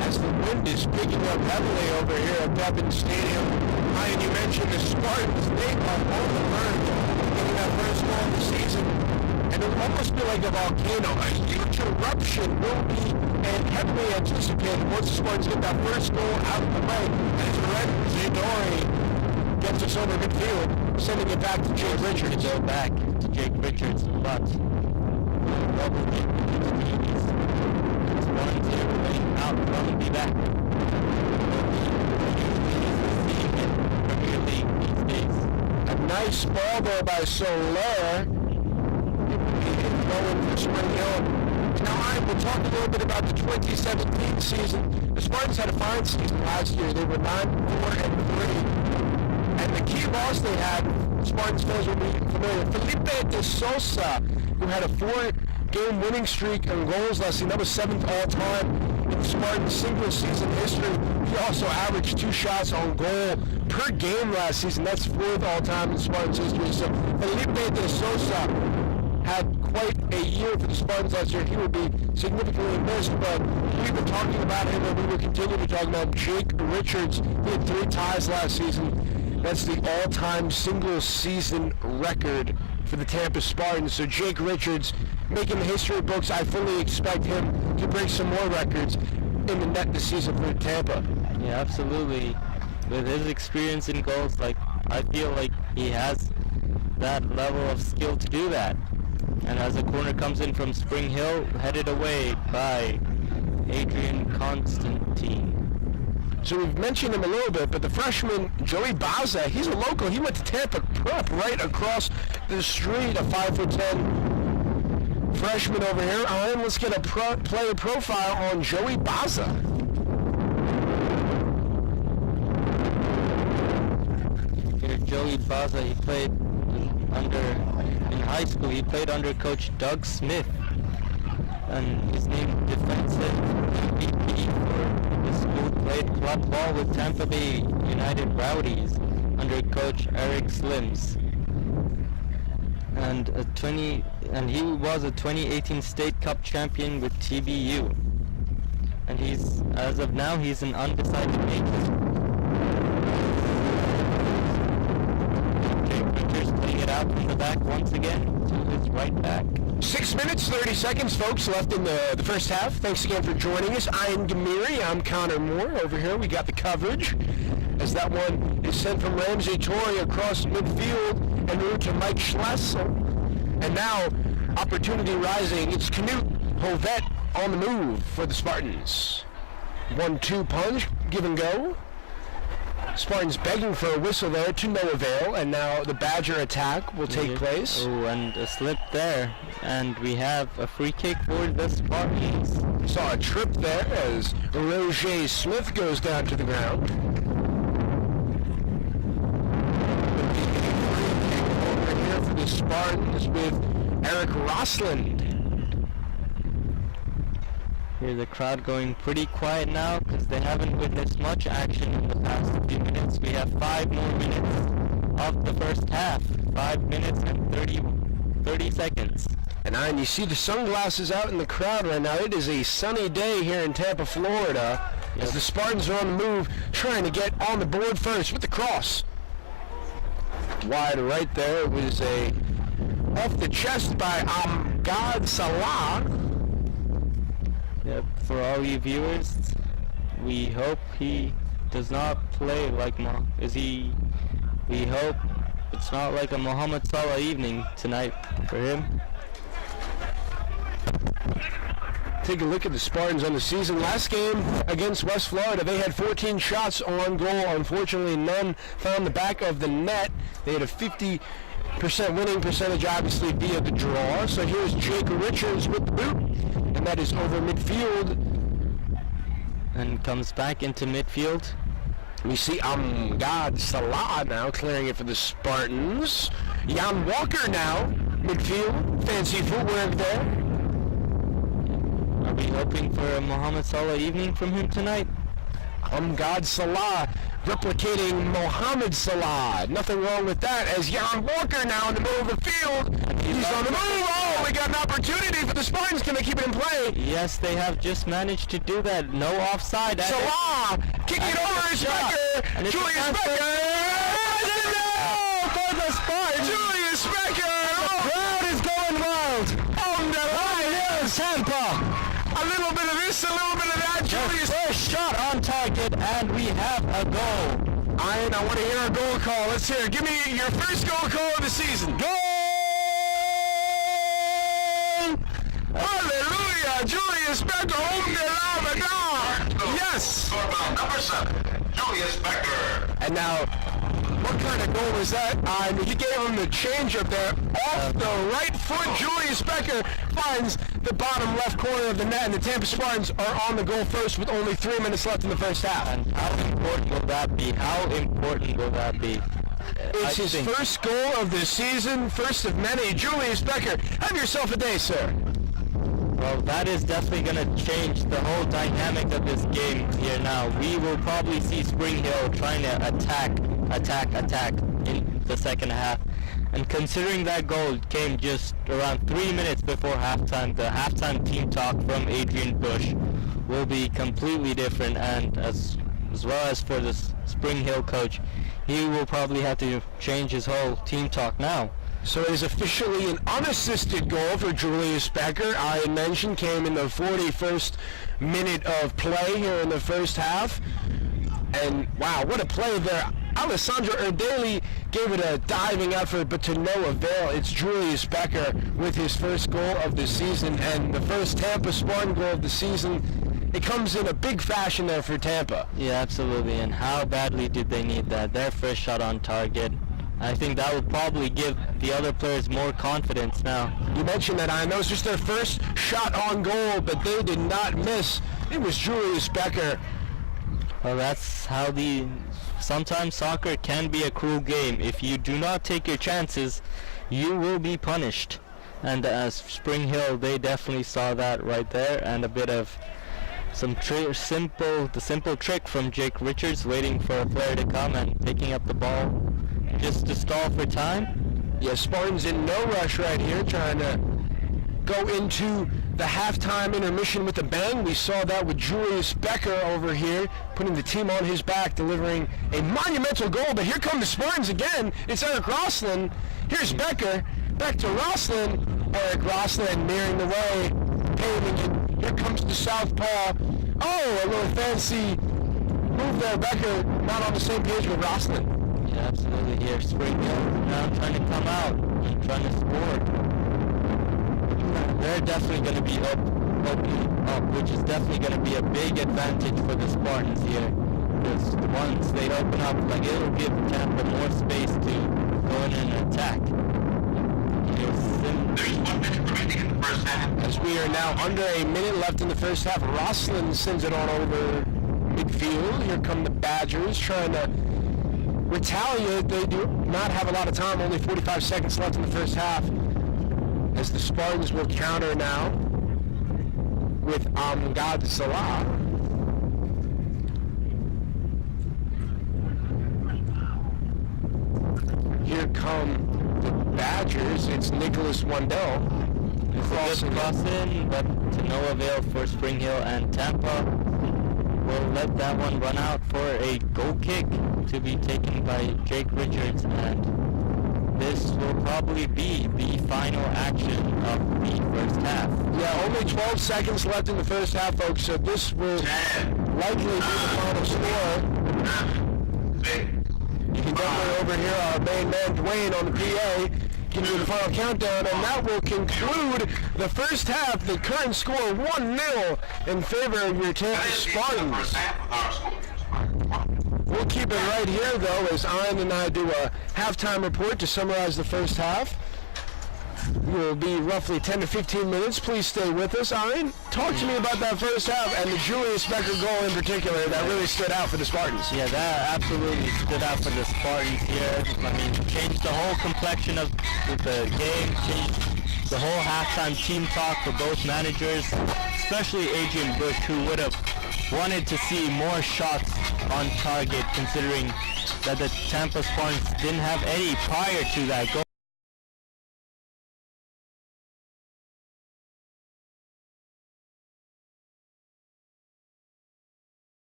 As the wind is picking up heavily over here at Pepin Stadium, Ryan, you mentioned the Spartans, they are on the verge of getting that first goal of the season, and it will almost be like a volcano. A huge eruption will be heavily anticipated once the Spartans get that first goal out of the way, as Red Zadori gets us over midfield, sending it back to Jake Richards. Go back to Jake Richards, but double it's 1-0 out from the back. Premier League these days. A nice ball there by Soler. Going for Spring Hill. Now, we'll talk a little bit about the 2017 season. The Spartans had a fine season last year. They were 9-4-3. And the key loss they had, Spartans fans will be familiar, Felipe de Sousa, who had a 4-game winning streak on goals last season. That was 7th all-time in Spartans single season history. He also averaged 2 shots on goal per game last season. That's 4th all-time in Spartans history. So Felipe de Sousa had quite a year for the Spartans last year. He would be significantly missed, but we've been talking about him and we will continue to talk about Jake Richards. He had 3 ties last season. That's the all-time single-season record for the Tampa Spartans. So Jake Richards making the history books. I fully expect him to break some more records in the net this season for Tampa. Yeah, absolutely. With his experience in goals, I feel like he has that level of skill to do that. And as a corner comes in from Spring Hill, headed away by Adrian Constantine. So we've mentioned him a little bit, but the freshman, Joey Baza, he's a local. He went to Tampa Prep right across the street, a 5'10" freshman over here. Let's get a player profile on Joey Baza. Here, Joey Baza, he played in high school, he played under Coach Doug Smith. And his name defensive MVP for the school, played club ball with Tampa Bay United Rowdies under Coach Eric Slims. And he was a 2018 State Cup champion with TBU. And as of now, he's an undecided major. Jake Richards playing it out from the back once again to his right back. 6 minutes, 30 seconds, folks, left in the first half. Thanks again for joining us. I'm Gamiri. I'm Connor Moore. Over here, we got the coverage as that one is sent from Ramsey Torrey across midfield and route to Mike Schlessel. And now, opportunity rising. It's Knut Hovet on the move for the Spartans. 1-2 punch, give and go. Spartans begging for a whistle there to no avail, and now the Badger attack will take place. Oh, and a slip there, and we have a free kick for the Spartans. Saw a trip there as Roger Smith goes down to the ground. Free kick over here for the Spartans with Eric Rosland. Hear the crowd going pretty quiet now because they haven't witnessed much action in the past few minutes. We have 5 more minutes of the first half. 5 minutes and 30 seconds. And you see the sunglasses out in the crowd right now. It is a sunny day here in Tampa, Florida, as the Spartans are on the move, trying to get on the board first with the cross. Wide right there. It was off the chest by Amgad Salah. Yep, for all you viewers, we hope he does not play like we hope it's not like a Mohamed Salah evening tonight for him. take a look at the Spartans on the season. Last game against West Florida, they had 14 shots on goal. Unfortunately, none found the back of the net. They had a 50% winning percentage, obviously, via the draw. So here's Jake Richards with the boot, and that is over midfield. And comes back into midfield. We see Amgad Salah now clearing it for the Spartans. Jan Walker now, midfield. Fancy footwork there. Are we hoping for a Mohamed Salah evening from him tonight? Amgad Salah replicating Mohamed Salah. Nothing wrong with that, as Jan Walker now in the middle of the field. He's on the move. Oh, we got an opportunity for the Spartans. Can they keep it in play? Yes, they have just managed to do that. No offside. Salah kicking it over his Becker. Julius Becker. For the Spartans. Julius Becker. The crowd is going wild. On the line is Tampa. A little bit of this, a little bit of that. Julius. First shot on target, and we have a goal. Ian, I want to hear a goal call. Let's hear it. Give me your first goal call of the season. Goal! Hallelujah! Julius Becker, home de la Verdad. Yes! Scorebound number 7, Julius Becker. And now, what kind of goal was that? He gave him the change-up there. Off the right foot, Julius Becker finds the bottom left corner of the net, and the Tampa Spartans are on the goal first with only 3 minutes left in the first half. And how important will that be? How important will that be? It's his first goal of the season, first of many. Julius Becker, have yourself a day, sir. Well, that is definitely going to change the whole dynamic of this game here now. We will probably see Spring Hill trying to attack in the second half. And considering that goal came just around 3 minutes before halftime, the halftime team talk from Adrian Bush will be completely different. And as well as for the Spring Hill coach, he will probably have to change his whole team talk now. So it is officially an unassisted goal for Julius Becker. I had mentioned came in the 41st minute of play here in the first half. And wow, what a play there. Alessandro Erdeli gave it a diving effort, but to no avail. It's Julius Becker with his first goal of the season, and the first Tampa Spartan goal of the season. It comes in a big fashion there for Tampa. Yeah, absolutely. And how badly did they need that? Their first shot on target. I think that will probably give the other players more confidence now. You mentioned that, I know it's just their first shot on goal, but they did not miss. It was Julius Becker. Well, that's how sometimes soccer can be a cruel game. If you do not take your chances, you will be punished. And as Spring Hill, they definitely saw that right there, and a bit of the simple trick from Jake Richards, waiting for a player to come and picking up the ball just to stall for time. Yeah, Spartans in no rush right here, trying to go into the halftime intermission with a bang. We saw that with Julius Becker over here, putting the team on his back, delivering a monumental goal. But here come the Spartans again. It's Eric Roslin. Here's Becker. Back to Roslin. Eric Roslin nearing the way, paving it. Here comes the southpaw. Oh, a little fancy move there. Becker not on the same page with Roslin. Yeah, absolutely. Here, Spring Hill now trying to come out and trying to score. They're definitely going to be opening up, which is definitely going to be a big advantage for the Spartans here. Because once they open up, like, it'll give Tampa more space to go in and attack. There's 1 minute remaining in the first half. As we are now under a minute left in the first half, Roslin sends it on over midfield. Here come the Badgers trying to retaliate. They do not have a lot of time, only 45 seconds left in the first half, as the Spartans will counter now with Amgad Salah. Here come the Badgers. It's Nicholas Wandell. It's a good cross in, but to no avail for Spring Hill, and Tampa will let that one run out for a goal kick to be taken by Jake Richards, and this will probably be the final action of the first half. Yeah, only 12 seconds left in the first half, folks, so this will likely be the final score. You can definitely overhear our main man, Dwayne, on the PA, asking you the final countdown, and that will conclude the first half. The current score 1-0 in favor of your Tampa Spartans. We'll keep it right here, though, as Ian and I do a halftime report to summarize the first half. It will be roughly 10 to 15 minutes. Please stay with us. Ian, talk to me about that first half and the Julius Becker goal in particular that really stood out for the Spartans. Yeah, that absolutely stood out for the Spartans here. I mean, changed the whole complexion of the game, changed the whole halftime team talk for both managers, especially Adrian Bush, who would have wanted to see more shots on target, considering that the Tampa Spartans didn't have any prior to that goal.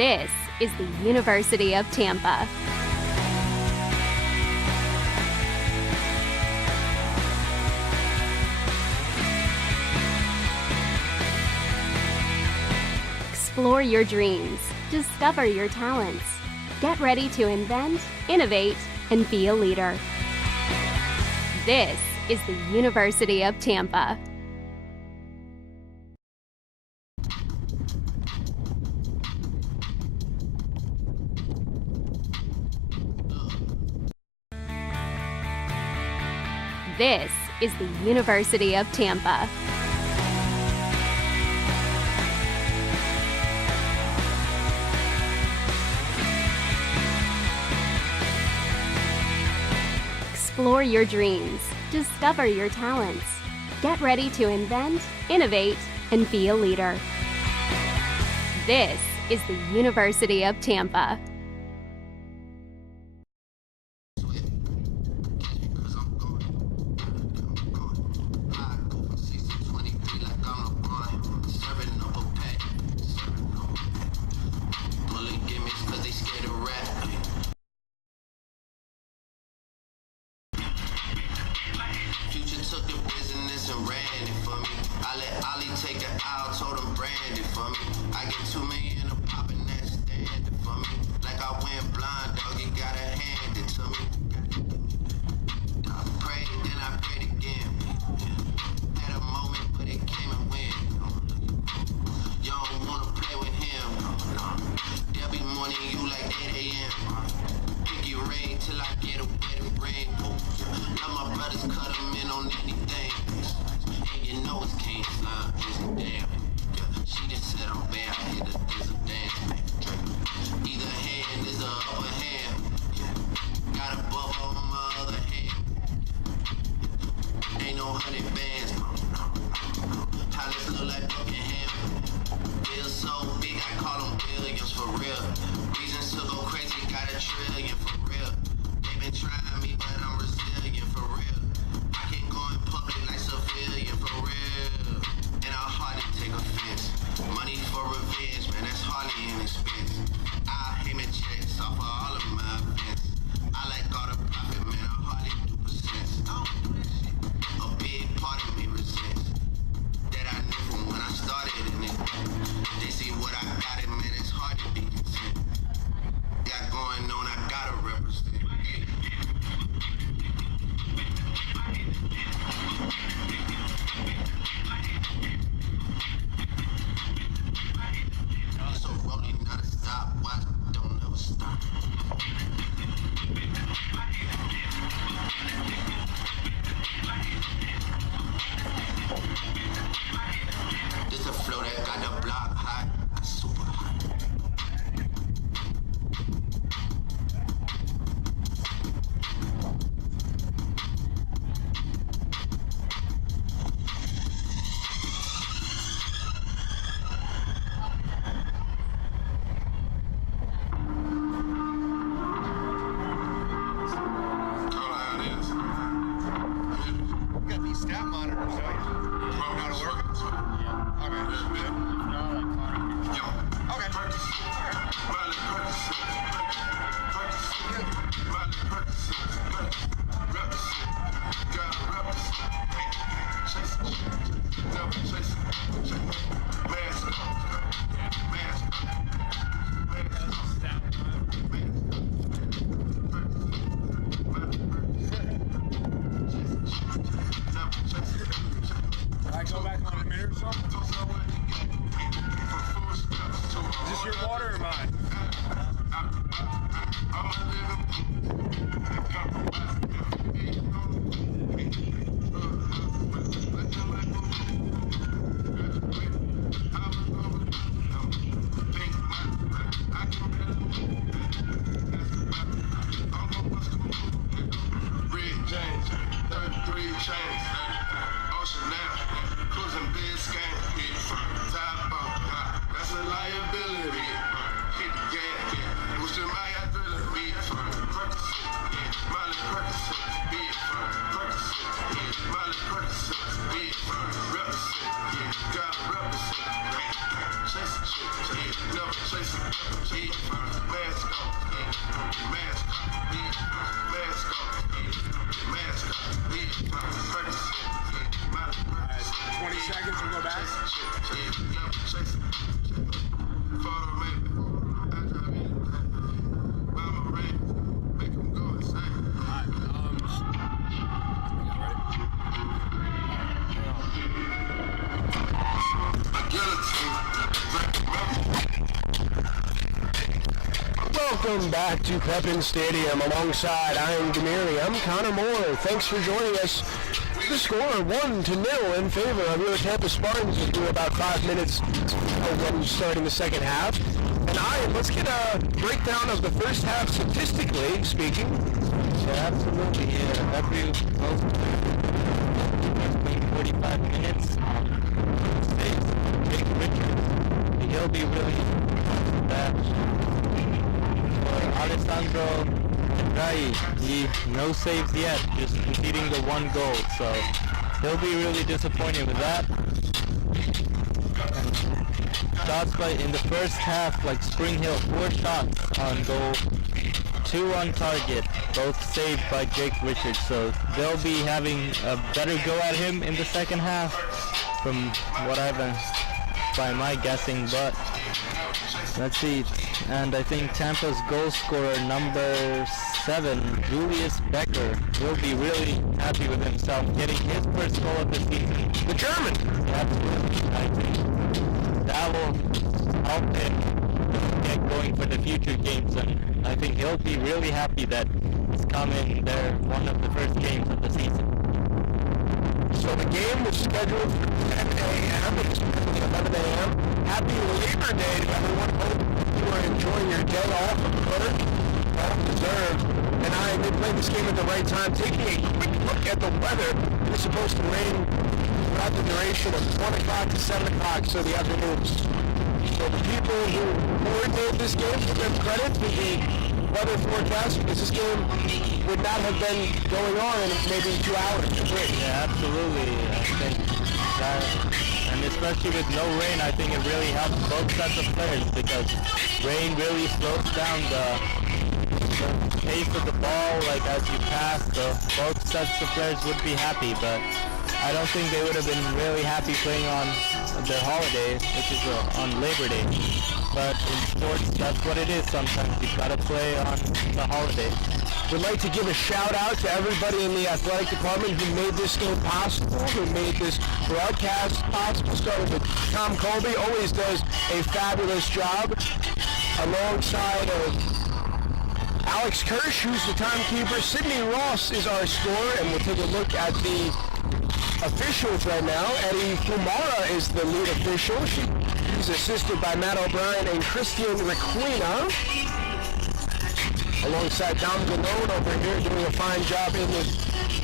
This is the University of Tampa. Explore your dreams. Discover your talents. Get ready to invent, innovate, and be a leader. This is the University of Tampa. This is the University of Tampa. Explore your dreams. Discover your talents. Get ready to invent, innovate, and be a leader. This is the University of Tampa. on anything. And you know it's King Slime, is it damn? Yeah, she just said I'm bad, I hit her, there's a dance. Either hand is a upper hand. Yeah. Got a bubble on my other hand. Ain't no 100 bands. Palace look like Buckingham. Bills so big, I call them billions for real. Reasons to go crazy, got a trillion for real. They been trying me, but I'm resilient for real. I can go in public like civilian for real. And I hardly take offense. Money for revenge, man, that's hardly an expense. I'll him and checks off of all of my events. I like all the profit, man, I hardly do percents. A big part of me resents that I knew from when I started in it. They see what I got, and man, it's hard to be content. Got going on, I gotta represent. It's a rolling, not a stop. Watch, don't ever stop. This a flow that got the block hot, super hot. Got these stat monitors, don't you? Know how to work? I go back on a minute or so? Is this your water or mine? Red James, 33 chains, Ocean now, cruising Biscayne, top off, that's a liability. Hit the gas, push the Maya driller, beat Percocet, Molly Percocet, beat Percocet, Molly Percocet, beat represent, gotta represent. Chasing shit, never chasing, mask on, mask on, mask on, mask on, Percocet, Molly Percocet. 20 seconds, we'll go back. Photo maybe, I drive anything. Mama rain, make them go insane. Welcome back to Pepin Stadium. Alongside I am Gamiri. I'm Connor Moore. Thanks for joining us. The score 1-0 in favor of your Tampa Spartans as we're about 5 minutes when starting the second half. And let's get a breakdown of the first half statistically speaking. Yeah, absolutely. Yeah, every most 45 minutes. Saves Jake Richards. He'll be really bad. For Alessandro Rai, no saves yet, just conceding the one goal. So he'll be really disappointed with that. Shots in the first half, like Spring Hill, 4 shots on goal, 2 on target, both saved by Jake Richards. So they'll be having a better go at him in the second half, from what I've by my guessing. But let's see. And I think Tampa's goal scorer number 7, Julius Becker, will be really happy with himself, getting his first goal of the season. The German. Absolutely. I think that will help him get going for the future games, and I think he'll be really happy that he's come in there one of the first games of the season. So the game was scheduled for 10 a.m. It's currently 11 a.m. Happy Labor Day to everyone. Hope you are enjoying your day off of work. Well deserved. And I did play this game at the right time. Taking a quick look at the weather, it was supposed to rain throughout the duration of 1 o'clock to 7 o'clock, so the afternoons. So the people who coordinated this game, give them credit for the weather forecast, because this game would not have been going on in maybe 2 hours or 3. Yeah, absolutely. I think that, and especially with no rain, I think it really helps both sets of players, because rain really slows down the pace of the ball. Like as you pass, so both sets of players would be happy, but I don't think they would have been really happy playing on their holiday, which is on Labor Day. But in sports, that's what it is sometimes. You've got to play on the holiday. We'd like to give a shout out to everybody in the athletic department who made this game possible, who made this broadcast possible. Starting with Tom Colby, always does a fabulous job, alongside Alex Kirsch, who's the timekeeper. Sydney Ross is our scorer, and we'll take a look at the officials right now. Eddie Fumara is the lead official. He's assisted by Matt O'Brien and Christian Requena, alongside Dom Galone over here doing a fine job in the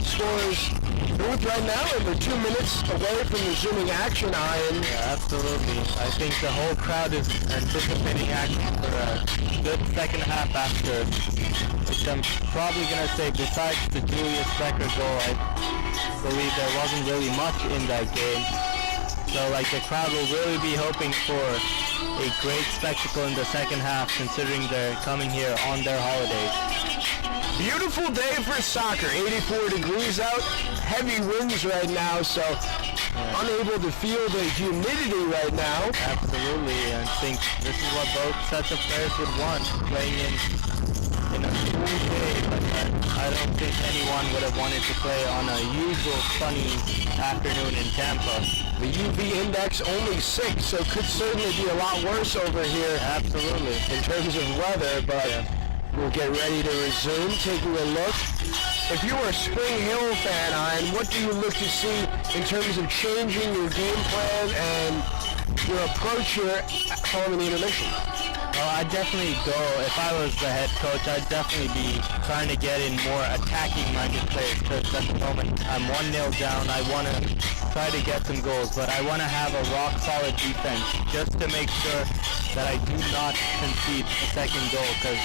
scorer's booth right now, and we're 2 minutes away from resuming action, Ian. Yeah, absolutely. I think the whole crowd is anticipating action for a good second half after, which I'm probably going to say, besides the Julius Becker goal, I believe there wasn't really much in that game. So like the crowd will really be hoping for a great spectacle in the second half, considering they're coming here on their holidays. Beautiful day for soccer. 84 degrees out, heavy winds right now, so unable to feel the humidity right now. Absolutely, I think this is what both sets of players would want, playing in a cool day, but I don't think anyone would have wanted to play on a usual sunny afternoon in Tampa. The UV index only 6, so could certainly be a lot worse over here. Absolutely. In terms of weather, but we'll get ready to resume. Taking a look. If you are a Spring Hill fan, Ian, what do you look to see in terms of changing your game plan and your approach here following the intermission? Well, I'd definitely go, if I was the head coach, I'd definitely be trying to get in more attacking-minded players, because at the moment I'm 1-0 down. I want to try to get some goals, but I want to have a rock-solid defense just to make sure that I do not concede a second goal, because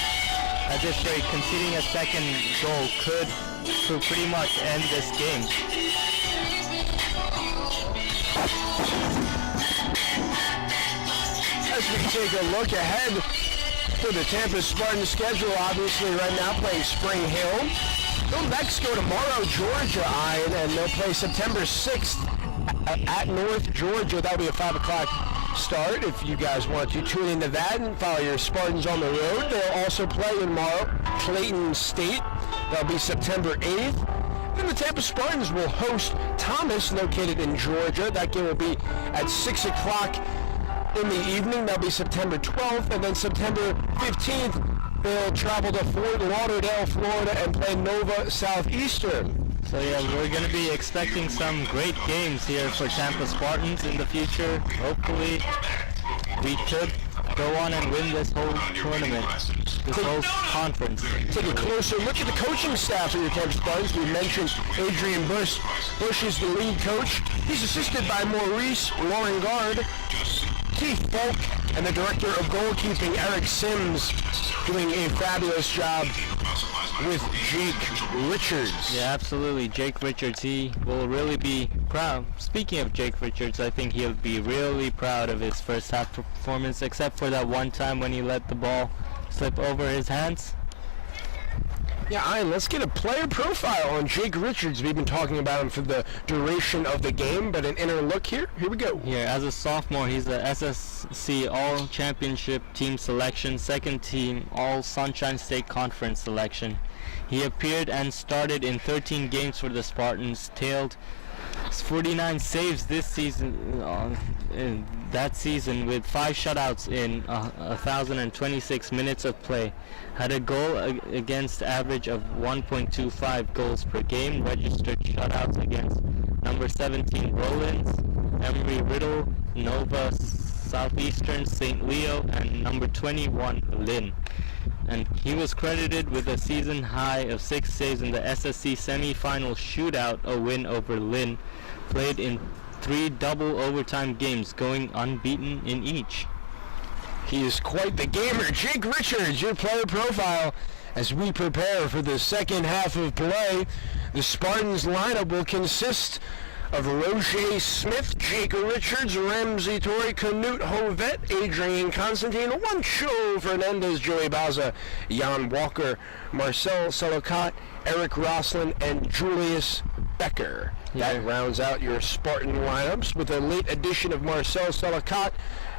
at this rate, conceding a second goal could pretty much end this game. As we take a look ahead to the Tampa Spartans schedule, obviously right now playing Spring Hill. They'll next go tomorrow, Georgia, Ian, and they'll play September 6th at North Georgia. That'll be a 5 o'clock start if you guys want to tune into that and follow your Spartans on the road. They'll also play tomorrow Clayton State. That'll be September 8th. Then the Tampa Spartans will host Thomas, located in Georgia. That game will be at 6 o'clock in the evening. That'll be September 12th. And then September 15th, they'll travel to Fort Lauderdale, Florida, and play Nova Southeastern. So yeah, we're going to be expecting some great games here for Tampa Spartans in the future. Hopefully, we could go on and win this whole tournament, this whole conference. Take a closer look at the coaching staff of your Tampa Spartans. We mentioned Adrian Bush. Bush is the lead coach. He's assisted by Maurice Laurengard, Keith Folk, and the director of goalkeeping, Eric Sims, doing a fabulous job with Jake Richards. Yeah, absolutely. Jake Richards, he will really be proud. Speaking of Jake Richards, I think he'll be really proud of his first half performance, except for that one time when he let the ball slip over his hands. Yeah, Ian, let's get a player profile on Jake Richards. We've been talking about him for the duration of the game, but an inner look here. Here we go. Here, as a sophomore, he's the SSC All-Championship Team Selection, second team All-Sunshine State Conference Selection. He appeared and started in 13 games for the Spartans, tailed 49 saves this season, that season, with 5 shutouts in 1,026 minutes of play. Had a goal against average of 1.25 goals per game, registered shutouts against number 17 Rollins, Emery Riddle, Nova Southeastern St. Leo, and number 21 Lynn. And he was credited with a season high of 6 saves in the SSC semi-final shootout, a win over Lynn, played in 3 double overtime games, going unbeaten in each. He is quite the gamer. Jake Richards, your player profile. As we prepare for the second half of play, the Spartans lineup will consist of Roger Smith, Jake Richards, Ramsey Torrey, Knut Hovet, Adrian Constantine, Juancho Fernandez, Joey Baza, Jan Walker, Marcel Salokat, Eric Roslin, and Julius Becker. That rounds out your Spartan lineups with a late addition of Marcel Salokat,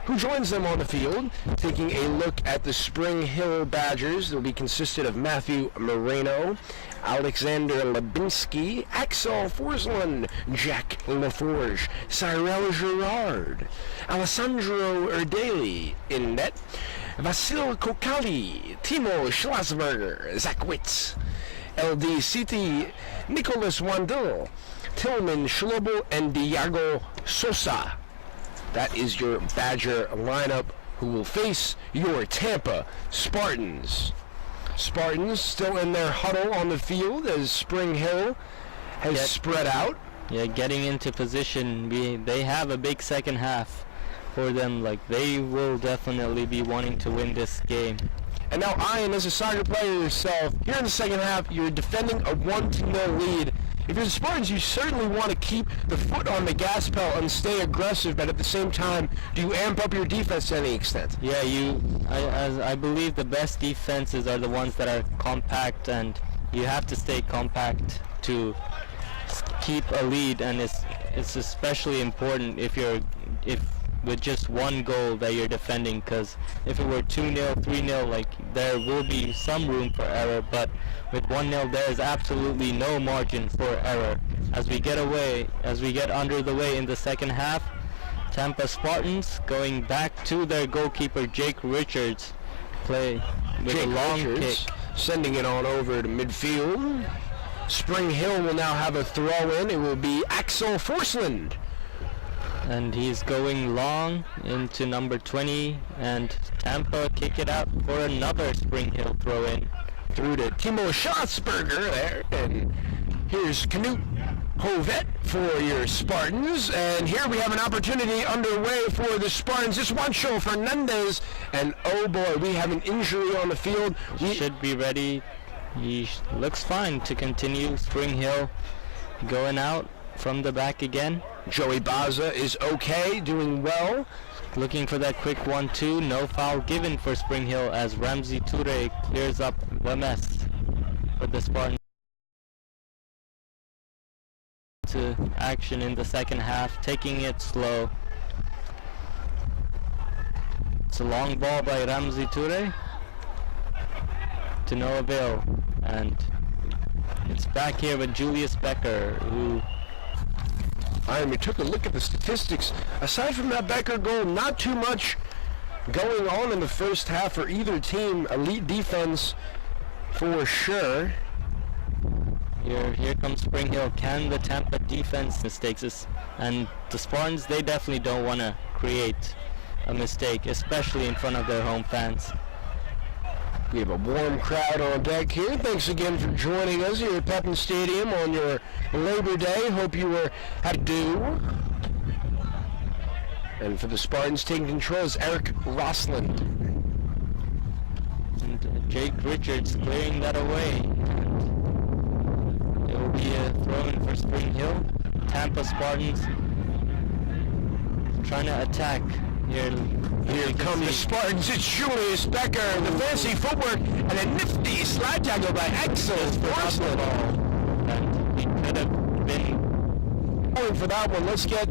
who joins them on the field. Taking a look at the Spring Hill Badgers, they'll be consisted of Matthew Moreno, Alexander Lebinsky, Axel Forsland, Jack LaForge, Cyril Gerard, Alessandro Erdeli in net, Vasil Kokali, Timo Schlossberger, Zach Witz, LD City, Nicholas Wandel, Tillman Schlobel, and Diago Sosa. That is your Badger lineup, who will face your Tampa Spartans. Spartans still in their huddle on the field as Spring Hill has spread out. Yeah, getting into position. They have a big second half for them. Like, they will definitely be wanting to win this game. And now, Ian, as a soccer player yourself, here in the second half, you're defending a 1-0 lead. If you're the Spartans, you certainly want to keep the foot on the gas pedal and stay aggressive, but at the same time, do you amp up your defense to any extent? Yeah, I believe the best defenses are the ones that are compact, and you have to stay compact to keep a lead, and it's especially important if with just one goal that you're defending, because if it were 2-0, 3-0, like, there will be some room for error, but with 1-0 there is absolutely no margin for error. As we get under the way in the second half, Tampa Spartans going back to their goalkeeper Jake Richards, play with Jake a long Richards kick, sending it on over to midfield. Spring Hill will now have a throw in. It will be Axel Forsland. and he's going long into number 20, and Tampa kick it out for another Spring Hill throw in. Through to Timo Schatzberger there, and here's Knut Hovet for your Spartans, and here we have an opportunity underway for the Spartans. This Juancho Fernandez, and oh boy, we have an injury on the field. He should be ready. He looks fine to continue. Spring Hill going out from the back again. Joey Baza is okay, doing well. Looking for that quick 1-2. No foul given for Spring Hill as Ramsey Toure clears up the mess for the Spartans. To action in the second half, taking it slow. It's a long ball by Ramsey Toure to no avail, and it's back here with Julius Becker, who We took a look at the statistics. Aside from that Becker goal, not too much going on in the first half for either team. Elite defense for sure. Here comes Spring Hill. Can the Tampa defense mistakes this? And the Spartans, they definitely don't want to create a mistake, especially in front of their home fans. We have a warm crowd on deck here. Thanks again for joining us here at Pepin Stadium on your Labor Day. Hope you had due. And for the Spartans, taking control is Eric Roslin. And Jake Richards clearing that away. It will be a throw-in for Spring Hill. Tampa Spartans trying to attack here. Here come the Spartans. It's Julius Becker. The fancy footwork and a nifty slide tackle by Axel Forsland. And he could have been going for that one. Let's get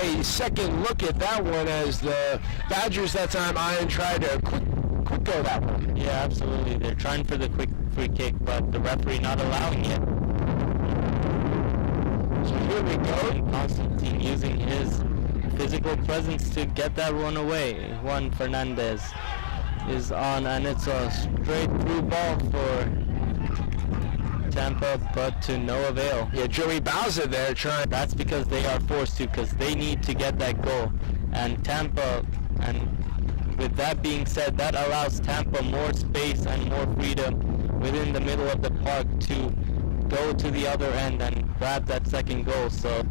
a second look at that one as the Badgers that time tried to quick go that one. Yeah, absolutely. They're trying for the quick free kick, but the referee not allowing it. So here we go. And Constantine using his physical presence to get that one away. Juan Fernandez is on, and it's a straight through ball for Tampa, but to no avail. Yeah, Joey Bowser there trying. That's because they are forced to, because they need to get that goal. And Tampa, and with that being said, that allows Tampa more space and more freedom within the middle of the park to go to the other end and grab that second goal. So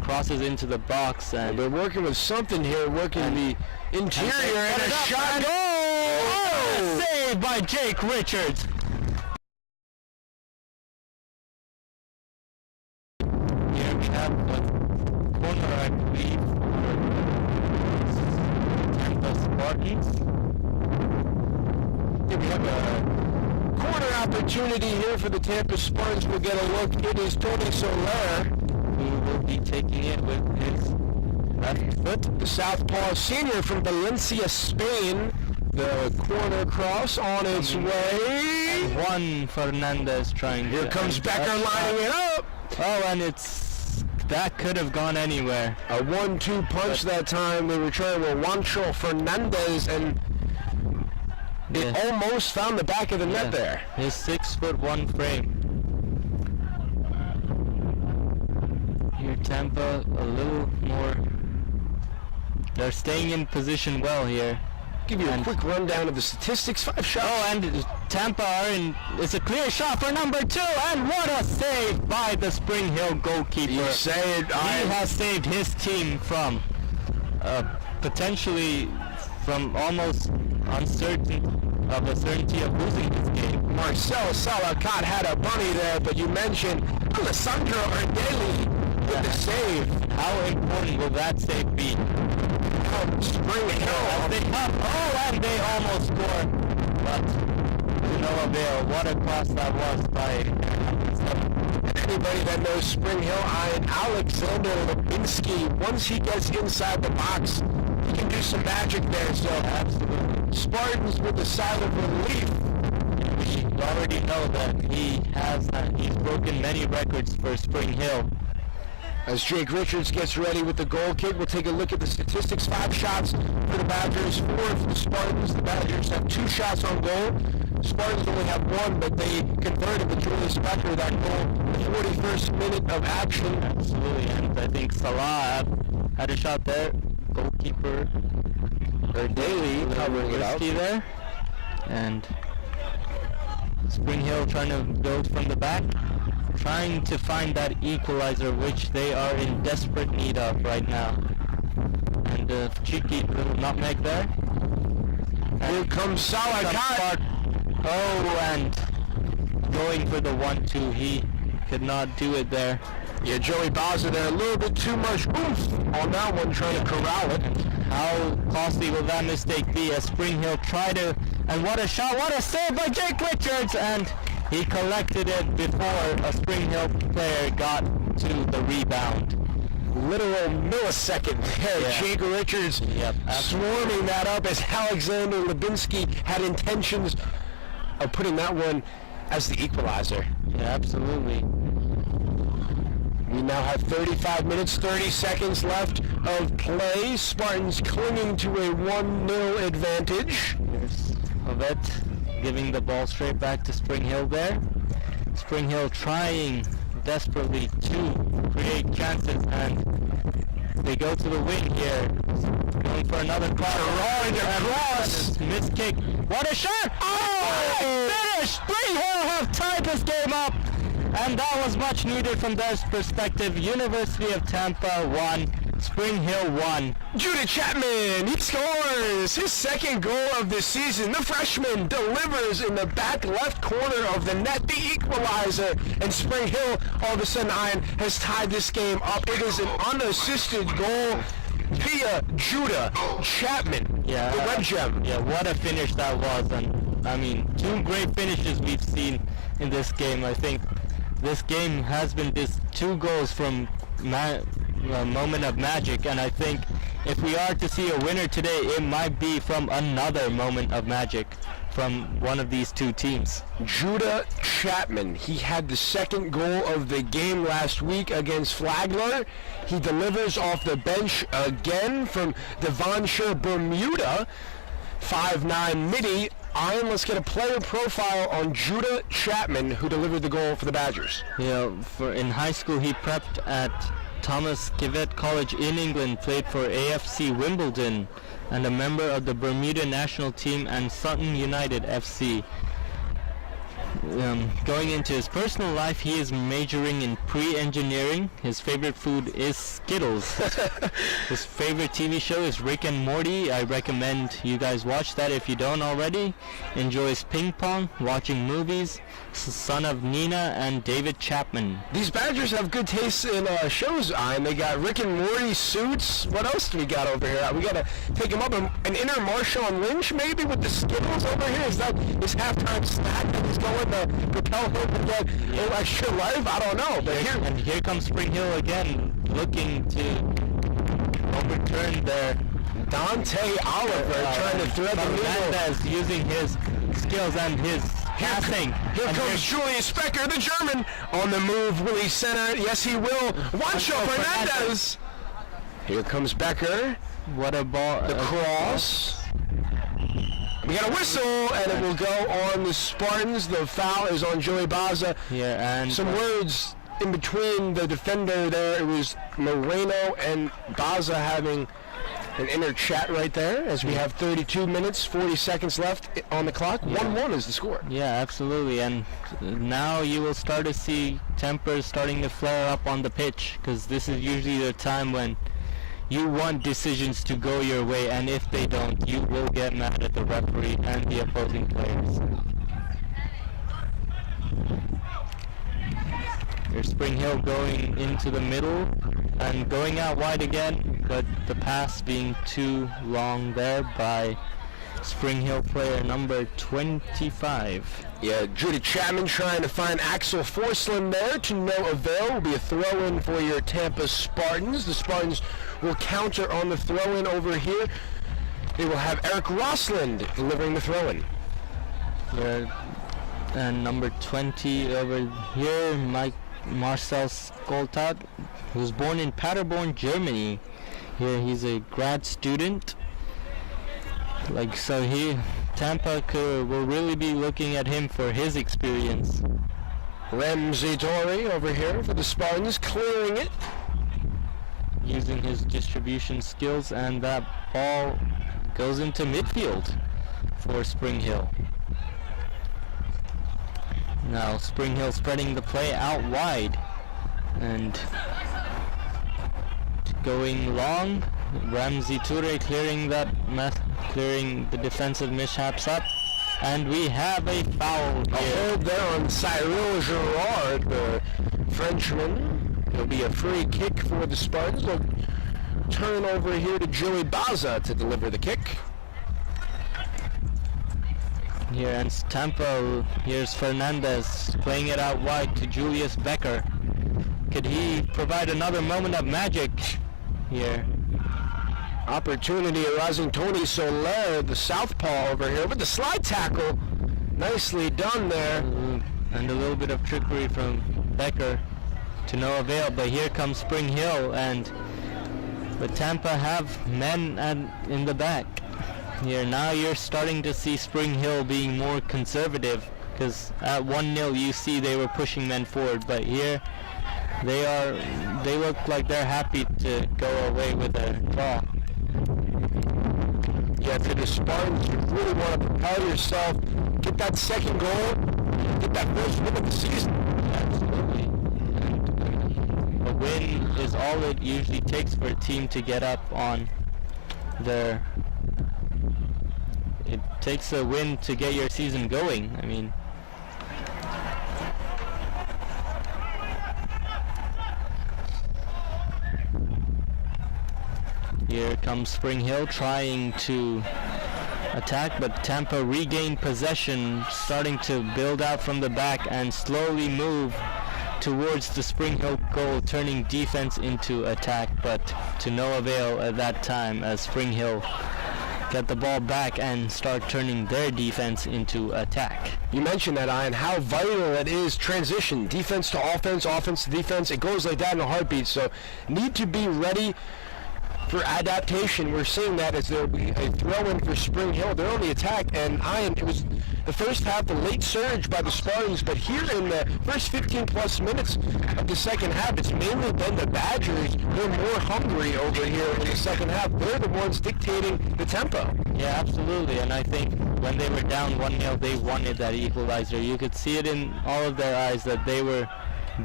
crosses into the box, and they're working with something here, working the interior, and a shot. Goal! Oh! Saved by Jake Richards. Here we have the corner, I believe, for Tampa Spartans. Here we have a corner opportunity here for the Tampa Spartans. We'll get a look. It is Tony Soler who will be taking it with his left foot. The southpaw senior from Valencia, Spain. The corner cross on its way. And Juan Fernandez trying here to... Here comes Becker lining it up. Oh, and that could have gone anywhere. A 1-2 punch that time. They were trying with Juancho Fernandez, and it almost found the back of the net there. His 6'1" frame. Here Tampa a little more. They're staying in position well here. Give you a quick rundown of the statistics. 5 shots. Oh, and Tampa are in. It's a clear shot for number 2, and what a save by the Spring Hill goalkeeper. You say it. He has saved his team from potentially from almost certainty of losing this game. Marcel Salakat had a bunny there, but you mentioned Alessandro Ardeli with the save. How important will that save be? Spring Hill. And they almost scored, but to no avail. What a cross that was by anybody that knows Spring Hill, Alexander Lubinski, once he gets inside the box, he can do some magic there. So absolutely. Spartans with a sigh of relief. We already know that he's broken many records for Spring Hill. As Jake Richards gets ready with the goal kick, we'll take a look at the statistics. 5 shots for the Badgers, 4 for the Spartans. The Badgers have 2 shots on goal. The Spartans only have 1, but they converted with Julius Becker that goal in the 41st minute of action. Absolutely, and I think Salah had a shot there. Goalkeeper Daly covering it out there. And Spring Hill trying to build from the back, trying to find that equalizer, which they are in desperate need of right now. And a cheeky little nutmeg there. Here comes Salakat. Oh, and going for the 1-2. He could not do it there. Yeah, Joey Bowser there, a little bit too much oomph on that one, trying to corral it. How costly will that mistake be as Spring Hill try to, and what a shot, what a save by Jake Richards, and he collected it before a Spring Hill player got to the rebound. Literal millisecond there. Yeah. Jake Richards swarming that up as Alexander Lubinski had intentions of putting that one as the equalizer. Yeah, absolutely. We now have 35 minutes, 30 seconds left of play. Spartans clinging to a 1-0 advantage. Here's Ovett giving the ball straight back to Spring Hill there. Spring Hill trying desperately to create chances, and they go to the wing here. Going for another cross. Missed kick. What a shot! Oh! Finish! Spring Hill have tied this game up, and that was much needed from their perspective. University of Tampa 1, Spring Hill 1. Judah Chapman, he scores his 2nd goal of the season. The freshman delivers in the back left corner of the net, the equalizer, and Spring Hill all of a sudden has tied this game up. It is an unassisted goal via Judah Chapman, the Red Gem. Yeah, what a finish that was. And I mean, 2 great finishes we've seen in this game. I think this game has been just 2 goals from a moment of magic, and I think if we are to see a winner today, it might be from another moment of magic from one of these 2 teams. Judah Chapman, he had the 2nd goal of the game last week against Flagler. He delivers off the bench again from Devonshire Bermuda, 5'9" midi, Ian, let's get a player profile on Judah Chapman, who delivered the goal for the Badgers. Yeah, in high school he prepped at Thomas Givet College in England, played for AFC Wimbledon, and a member of the Bermuda national team and Sutton United FC. Going into his personal life, he is majoring in pre-engineering. His favorite food is Skittles. His favorite TV show is Rick and Morty. I recommend you guys watch that if you don't already. Enjoys ping pong, watching movies. Son of Nina and David Chapman. These Badgers have good taste in shows, and they got Rick and Morty suits. What else do we got over here? We got to take him up. An inner Marshawn Lynch, maybe, with the Skittles over here? Is that his halftime snack that he's going to propel him to get an extra life? I don't know. But here comes Spring Hill again, looking to overturn their Dante Oliver trying to thread the needle. Fernandez using his skills and his passing. Here comes Julius Becker, the German, on the move. Will he center? Yes, he will. Juancho Fernandez. Here comes Becker. What a ball. The cross. We got a whistle, and it will go on the Spartans. The foul is on Joey Baza. Yeah, and some words in between the defender there. It was Moreno and Baza having an inner chat right there, as we have 32 minutes, 40 seconds left on the clock. 1-1 is the score. Yeah, absolutely. And now you will start to see tempers starting to flare up on the pitch, because this is usually the time when you want decisions to go your way, and if they don't, you will get mad at the referee and the opposing players. Here's Spring Hill going into the middle and going out wide again, but the pass being too long there by Spring Hill player number 25. Yeah, Judah Chapman trying to find Axel Forsland there to no avail. Will be a throw-in for your Tampa Spartans. The Spartans will counter on the throw-in over here. They will have Eric Rosland delivering the throw-in. Yeah, and number 20 over here, Marcel Skoltat, who was born in Paderborn, Germany. Here he's a grad student. Tampa will really be looking at him for his experience. Ramsey Torrey over here for the Spartans, clearing it. Using his distribution skills, and that ball goes into midfield for Spring Hill. Now Spring Hill spreading the play out wide and going long. Ramsey Toure clearing the defensive mishaps up, and we have a foul here. A hold there on Cyril Gerard, the Frenchman. It'll be a free kick for the Spartans. They'll turn over here to Joey Baza to deliver the kick. Here and Tampa, here's Fernandez playing it out wide to Julius Becker. Could he provide another moment of magic here? Opportunity arising. Tony Soler, the southpaw over here with the slide tackle. Nicely done there. And a little bit of trickery from Becker to no avail, but here comes Spring Hill, but Tampa have men in the back. Here now you're starting to see Spring Hill being more conservative, because at 1-0 you see they were pushing men forward, but here they look like they're happy to go away with a draw. Yeah, for the Spartans, you really want to propel yourself, get that second goal, get that first win of the season. Absolutely. And a win is all it usually takes for a team to get up on their... It takes a win to get your season going. I mean... Here comes Spring Hill trying to attack, but Tampa regained possession, starting to build out from the back and slowly move towards the Spring Hill goal, turning defense into attack, but to no avail at that time as Spring Hill get the ball back and start turning their defense into attack. You mentioned that, Ian, how vital it is transition, defense to offense, offense to defense. It goes like that in a heartbeat, so need to be ready for adaptation. We're seeing that as there'll be a throw-in for Spring Hill. They're on the attack, and it was the first half, the late surge by the Spartans, but here in the first 15-plus minutes of the second half, it's mainly been the Badgers. They're more hungry over here in the second half. They're the ones dictating the tempo. Yeah, absolutely, and I think when they were down 1-0, they wanted that equalizer. You could see it in all of their eyes that they were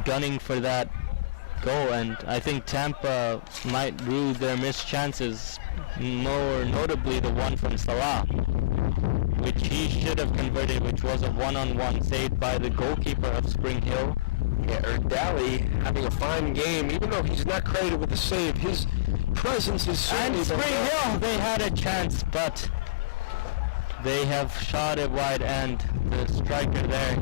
gunning for that goal, and I think Tampa might rue their missed chances, more notably the one from Salah, which he should have converted, which was a one-on-one saved by the goalkeeper of Spring Hill. Yeah, Erdali having a fine game, even though he's not credited with the save. His presence is certainly... And Spring Hill, they had a chance, but they have shot it wide, and the striker there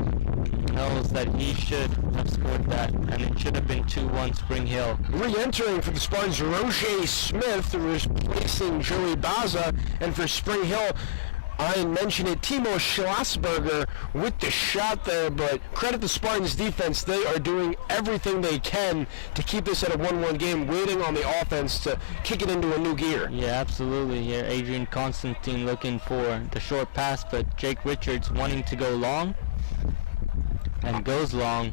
knows that he should have scored that, and it should have been 2-1 Spring Hill. Re-entering for the Spartans, Roger Smith replacing Joey Baza, and for Spring Hill, I mentioned it, Timo Schlossberger with the shot there, but credit the Spartans defense. They are doing everything they can to keep this at a 1-1 game, waiting on the offense to kick it into a new gear. Yeah, absolutely. Here, Adrian Constantine looking for the short pass, but Jake Richards wanting to go long, and goes long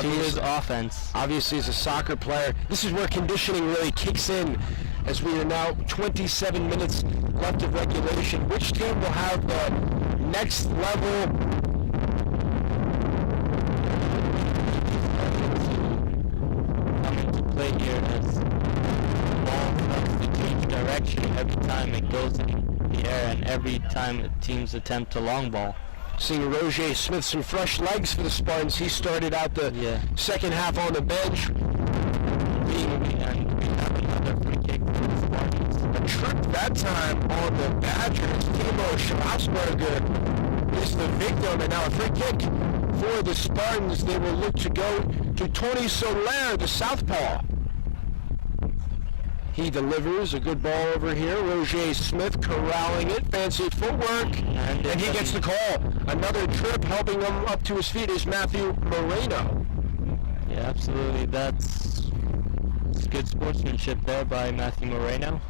to his offense. Obviously, as a soccer player, this is where conditioning really kicks in, as we are now 27 minutes left of regulation. Which team will have the next level? Come into play here as the ball starts to change direction every time it goes in the air, and every time teams attempt a long ball. Seeing Roger Smith, some fresh legs for the Spartans. He started out the second half on the bench. And we have another free kick for the Spartans. A trick that time on the Badgers. Timo Schlossberger is the victim, and now a free kick for the Spartans. They will look to go to Tony Soler, the southpaw. He delivers a good ball over here. Roger Smith corralling it. Fancy footwork. And he gets the call. Another trip helping him up to his feet is Matthew Moreno. Yeah, absolutely. That's good sportsmanship there by Matthew Moreno.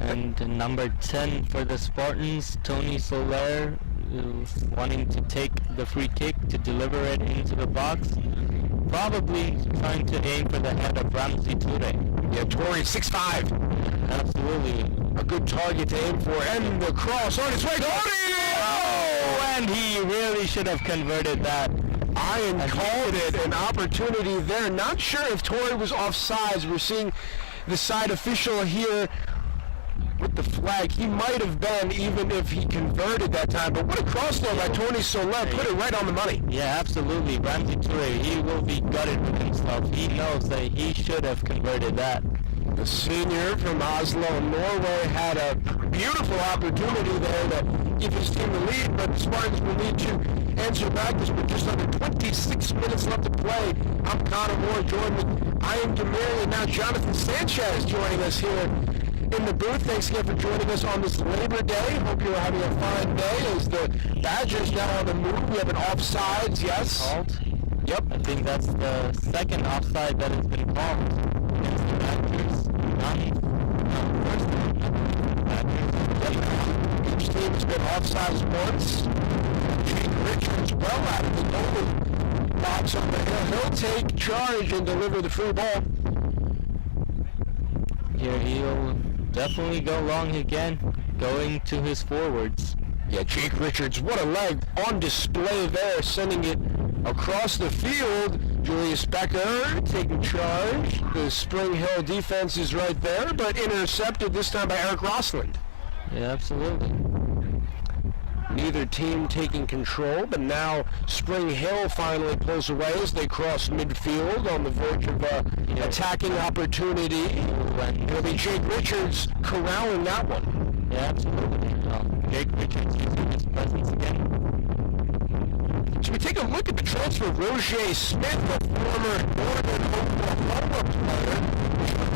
And number 10 for the Spartans, Tony Soler, wanting to take the free kick to deliver it into the box. Probably trying to aim for the head of Ramsey Toure. Yeah, Toure 6'5". Absolutely. A good target to aim for. And the cross on its way. Oh, and he really should have converted that. Ian called it an opportunity there. Not sure if Toure was offsides. We're seeing the side official here with the flag. He might have been, even if he converted that time. But what a cross though by Tony Soler. Put it right on the money. Yeah, absolutely. Ramsey Toure, he will be gutted with himself. He knows that he should have converted that. The senior from Oslo, Norway, had a beautiful opportunity there to give his team the lead, but the Spartans will need to answer back. There's been just under 26 minutes left to play. I'm Connor Moore, joined with Ian Gamiri, and now Jonathan Sanchez joining us here in the booth. Thanks again for joining us on this Labor Day. Hope you're having a fine day as the Badgers now on the move. We have an offsides, yes. Called? Yep. I think that's the second offside that has been called against the Badgers. First one, Badgers. Yep. Each team has been offsides once. Jake Richards well out of the goal box on the hill. He'll take charge and deliver the free ball. Here he'll definitely go long again, going to his forwards. Yeah, Jake Richards, what a leg on display there, sending it across the field. Julius Becker taking charge. The Spring Hill defense is right there, but intercepted this time by Eric Rossland. Yeah, absolutely. Neither team taking control, but now Spring Hill finally pulls away as they cross midfield on the verge of attacking opportunity. And it'll be Jake Richards corralling that one. Yeah, absolutely. Jake Richards using his presence again. So we take a look at the transfer of Roger Smith, a former Northern Oklahoma player,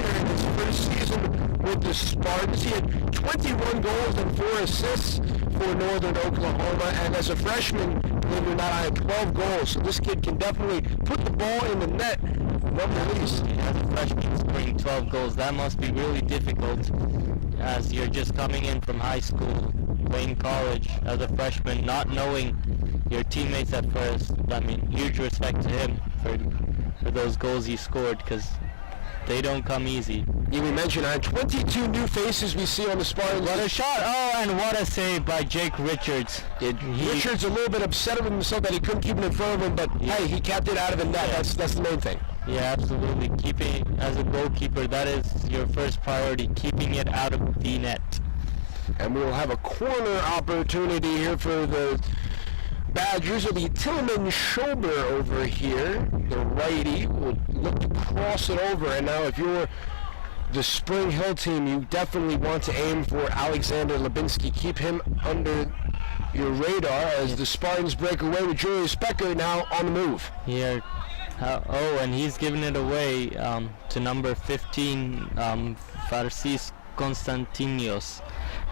during his first season with the Spartans. He had 21 goals and 4 assists for Northern Oklahoma, and as a freshman, believe it or not, I had 12 goals. So this kid can definitely put the ball in the net the least. As a freshman scoring 12 goals, that must be really difficult as you're just coming in from high school, playing college as a freshman, not knowing your teammates at first. I mean, huge respect to him for those goals he scored, because they don't come easy. Yeah, we mentioned 22 new faces we see on the Spartans. What a shot! Oh, and what a save by Jake Richards. Richards a little bit upset with himself that he couldn't keep it in front of him, but hey, he kept it out of the net. Yeah. That's the main thing. Yeah, absolutely. Keeping as a goalkeeper, that is your first priority, keeping it out of the net. And we will have a corner opportunity here for the Badgers. It'll be Tillman Schober over here. The righty will look to cross it over. And now if you're the Spring Hill team, you definitely want to aim for Alexander Lubinsky. Keep him under your radar as the Spartans break away with Julius Becker now on the move. Here, and he's giving it away to number 15, Farsis Konstantinios.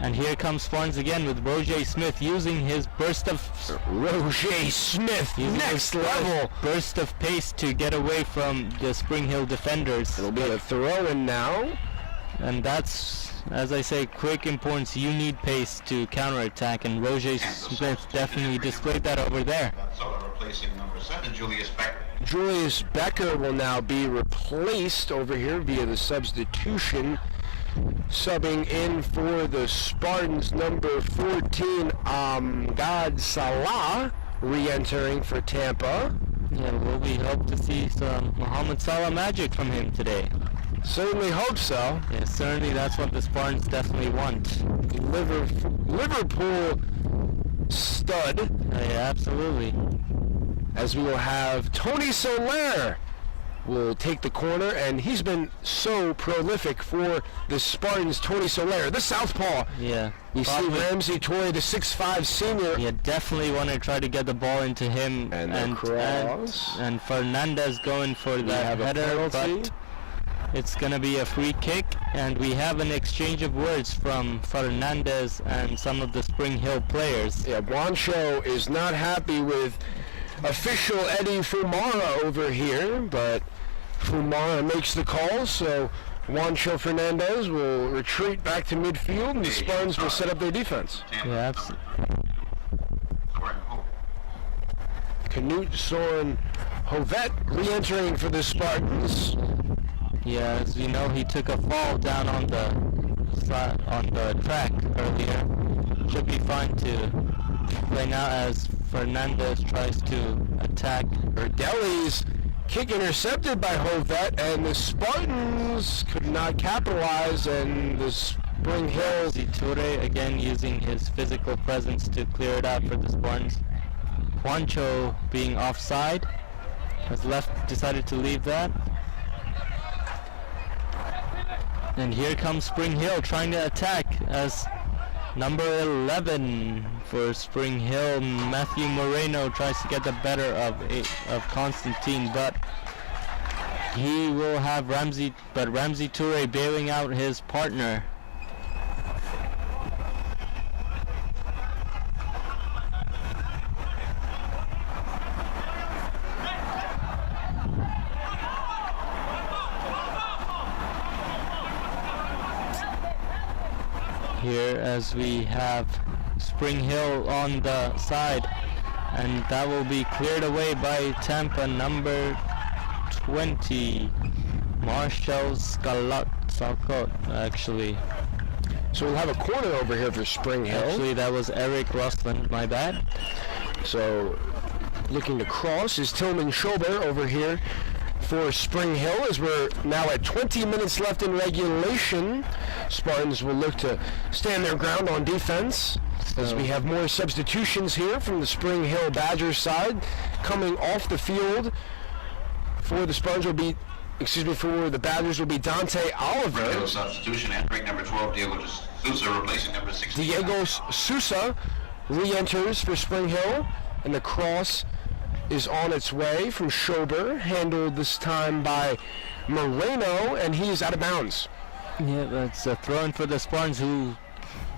And here comes Spartans again with Roger Smith using his burst of... Roger Smith, next level! Burst of pace to get away from the Spring Hill defenders. It'll be a throw-in now. And that's, as I say, quick importance. You need pace to counterattack, and Roger Smith definitely displayed that over there. Replacing number 7, Julius Becker. Julius Becker will now be replaced over here via the substitution. Subbing in for the Spartans, number 14, Amgad Salah, re-entering for Tampa. Yeah, well, we hope to see some Mohamed Salah magic from him today. Certainly hope so. Yeah, certainly that's what the Spartans definitely want. Liverpool stud. Yeah, absolutely. As we will have Tony Soler will take the corner, and he's been so prolific for the Spartans. Tony Soler, the southpaw. Yeah. You see Ramsey Toy, the 6'5 senior. Yeah, definitely want to try to get the ball into him. And cross. And Fernandez going for that header, but it's going to be a free kick. And we have an exchange of words from Fernandez and some of the Spring Hill players. Yeah, Juancho is not happy with official Eddie Fumara over here, but Fumara makes the call, so Juancho Fernandez will retreat back to midfield, and the Spartans will set up their defense. Yeah, absolutely. Knut Soren Hovet re-entering for the Spartans. Yeah, as we know, he took a fall down on the track earlier. Should be fine to play now as Fernandez tries to attack. Erdeli's kick intercepted by Hovet, and the Spartans could not capitalize, and the Spring Hill... Toure again using his physical presence to clear it out for the Spartans. Juancho being offside, has decided to leave that. And here comes Spring Hill trying to attack as number 11 for Spring Hill, Matthew Moreno, tries to get the better of Constantine, but he will have Ramsey Toure bailing out his partner. Here as we have Spring Hill on the side, and that will be cleared away by Tampa, number 20, Marshall Scalot, actually. So we'll have a corner over here for Spring Hill. Actually, that was Eric Rustland, my bad. So looking to cross is Tillman Schober over here for Spring Hill, as we're now at 20 minutes left in regulation. Spartans will look to stand their ground on defense, as we have more substitutions here from the Spring Hill Badgers side. Coming off the field for the Spartans will be, for the Badgers will be Dante Oliver. No substitution, entering number 12, Diego Sousa, replacing number 16. Diego Sousa re-enters for Spring Hill, and the cross is on its way from Schober, handled this time by Moreno, and he is out of bounds. Yeah, that's a throw-in for the Spartans, who